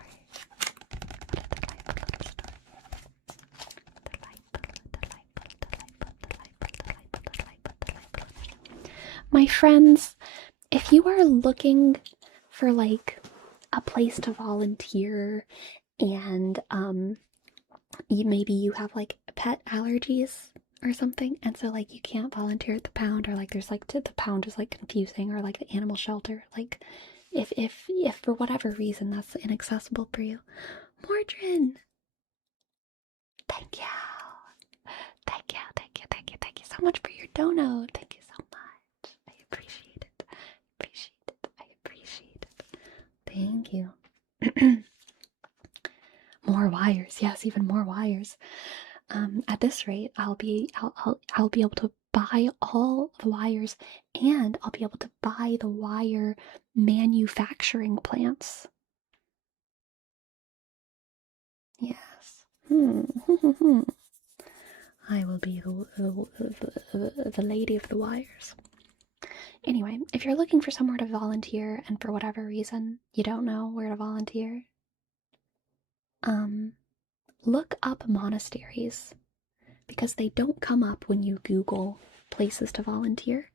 What a delightful little story. Delightful. My friends, if you are looking for like a place to volunteer and maybe you have like pet allergies or something, and so like you can't volunteer at the pound, or like there's like the pound is like confusing, or like the animal shelter, like if for whatever reason that's inaccessible for you, Mordrin, thank you, thank you so much for your dono. Thank you so much. I appreciate it. Thank you. More wires, yes, even more wires. At this rate, I'll be able to buy all the wires, and I'll be able to buy the wire manufacturing plants. Yes. I will be the lady of the wires. Anyway, if you're looking for somewhere to volunteer and for whatever reason you don't know where to volunteer, look up monasteries, because they don't come up when you Google places to volunteer,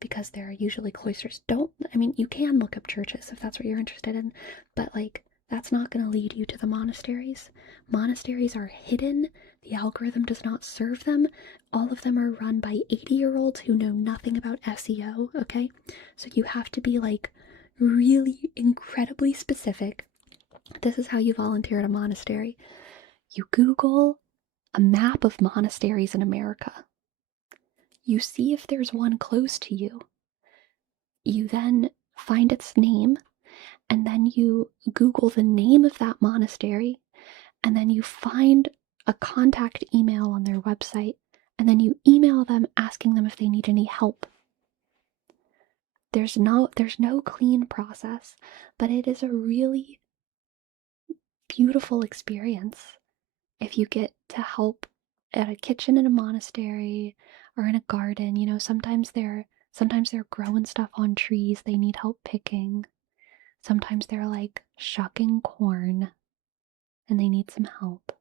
because they're usually cloisters. You can look up churches if that's what you're interested in, but like that's not going to lead you to the monasteries. Monasteries are hidden. The algorithm does not serve them. All of them are run by 80-year-olds who know nothing about SEO, okay? So you have to be like really incredibly specific. This is how you volunteer at a monastery. You Google a map of monasteries in America. You see if there's one close to you. You then find its name, and then you Google the name of that monastery, and then you find a contact email on their website, and then you email them asking them if they need any help. There's no clean process, but it is a really beautiful experience if you get to help at a kitchen in a monastery or in a garden. You know, sometimes they're growing stuff on trees they need help picking. Sometimes they're like shucking corn and they need some help.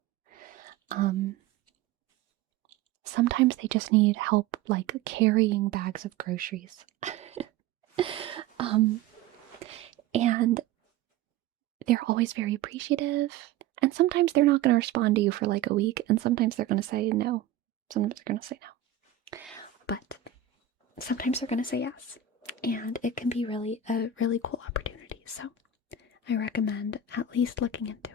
Sometimes they just need help like carrying bags of groceries. And they're always very appreciative. And sometimes they're not going to respond to you for like a week, and sometimes they're going to say no. Sometimes they're going to say no. But sometimes they're going to say yes. And it can be a really cool opportunity. So I recommend at least looking into it.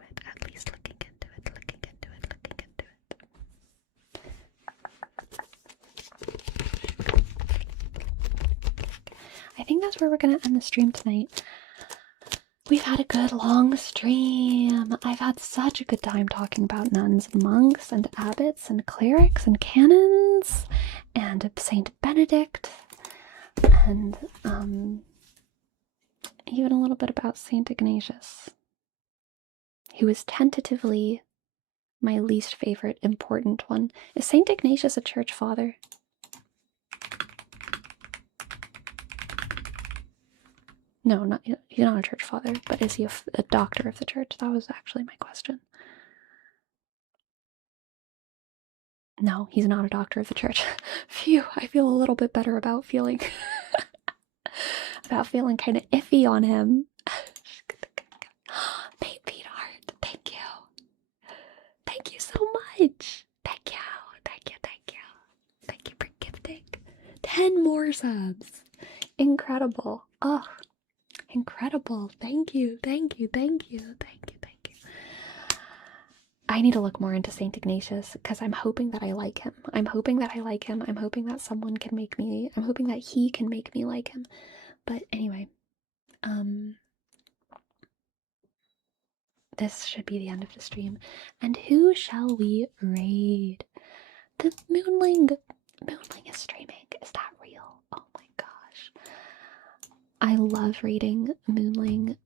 I think that's where we're going to end the stream tonight. We've had a good long stream. I've had such a good time talking about nuns and monks and abbots and clerics and canons and Saint Benedict and even a little bit about Saint Ignatius, who is tentatively my least favorite important one. Is Saint Ignatius a church father? No, he's not a church father, but is he a doctor of the church? That was actually my question. No, he's not a doctor of the church. Phew, I feel a little bit better about feeling kind of iffy on him. Paint Feet Art, thank you. Thank you so much. Thank you for gifting 10 more subs. incredible. Oh, incredible. Thank you, thank you, thank you, thank you, thank you. I need to look more into St. Ignatius because I'm hoping that I like him. I'm hoping that I like him. I'm hoping that someone can make me, I'm hoping that he can make me like him. But anyway, this should be the end of the stream. And who shall we raid? The Moonling. Moonling is streaming. Is that real? Oh my gosh. I love raiding Moonling.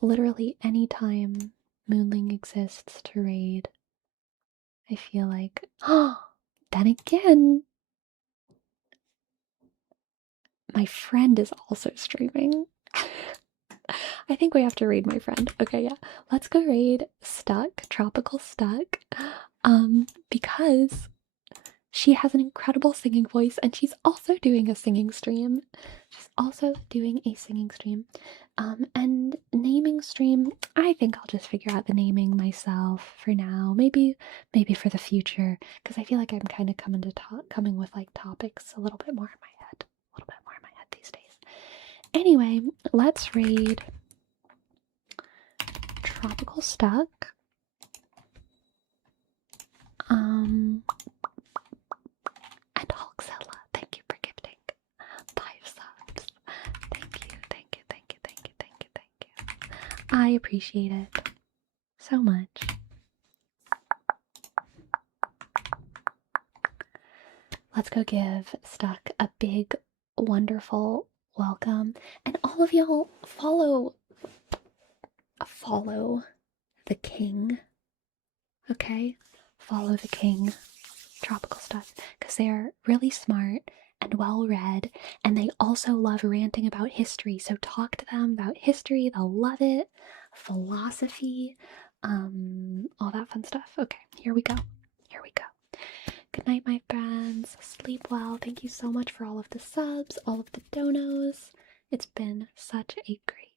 Literally any time Moonling exists to raid, I feel like, oh, then again, my friend is also streaming. I think we have to raid my friend. Okay, yeah. Let's go raid Tropical Stuck. Because she has an incredible singing voice and she's also doing a singing stream. And naming stream, I think I'll just figure out the naming myself for now. Maybe for the future, because I feel like I'm kind of coming with like topics a little bit more in my head. These days. Anyway, let's raid Tropical Stuck. And Hulkzilla, thank you for gifting 5 subs. Thank you. I appreciate it so much. Let's go give Stuck a big, wonderful welcome. And all of y'all follow the king. Okay? Follow the king. Tropical Stuff, because they are really smart and well read, and they also love ranting about history. So talk to them about history, they'll love it. Philosophy, all that fun stuff. Okay, here we go. Good night, my friends. Sleep well. Thank you so much for all of the subs, all of the donos. It's been such a great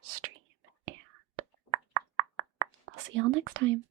stream, and I'll see y'all next time.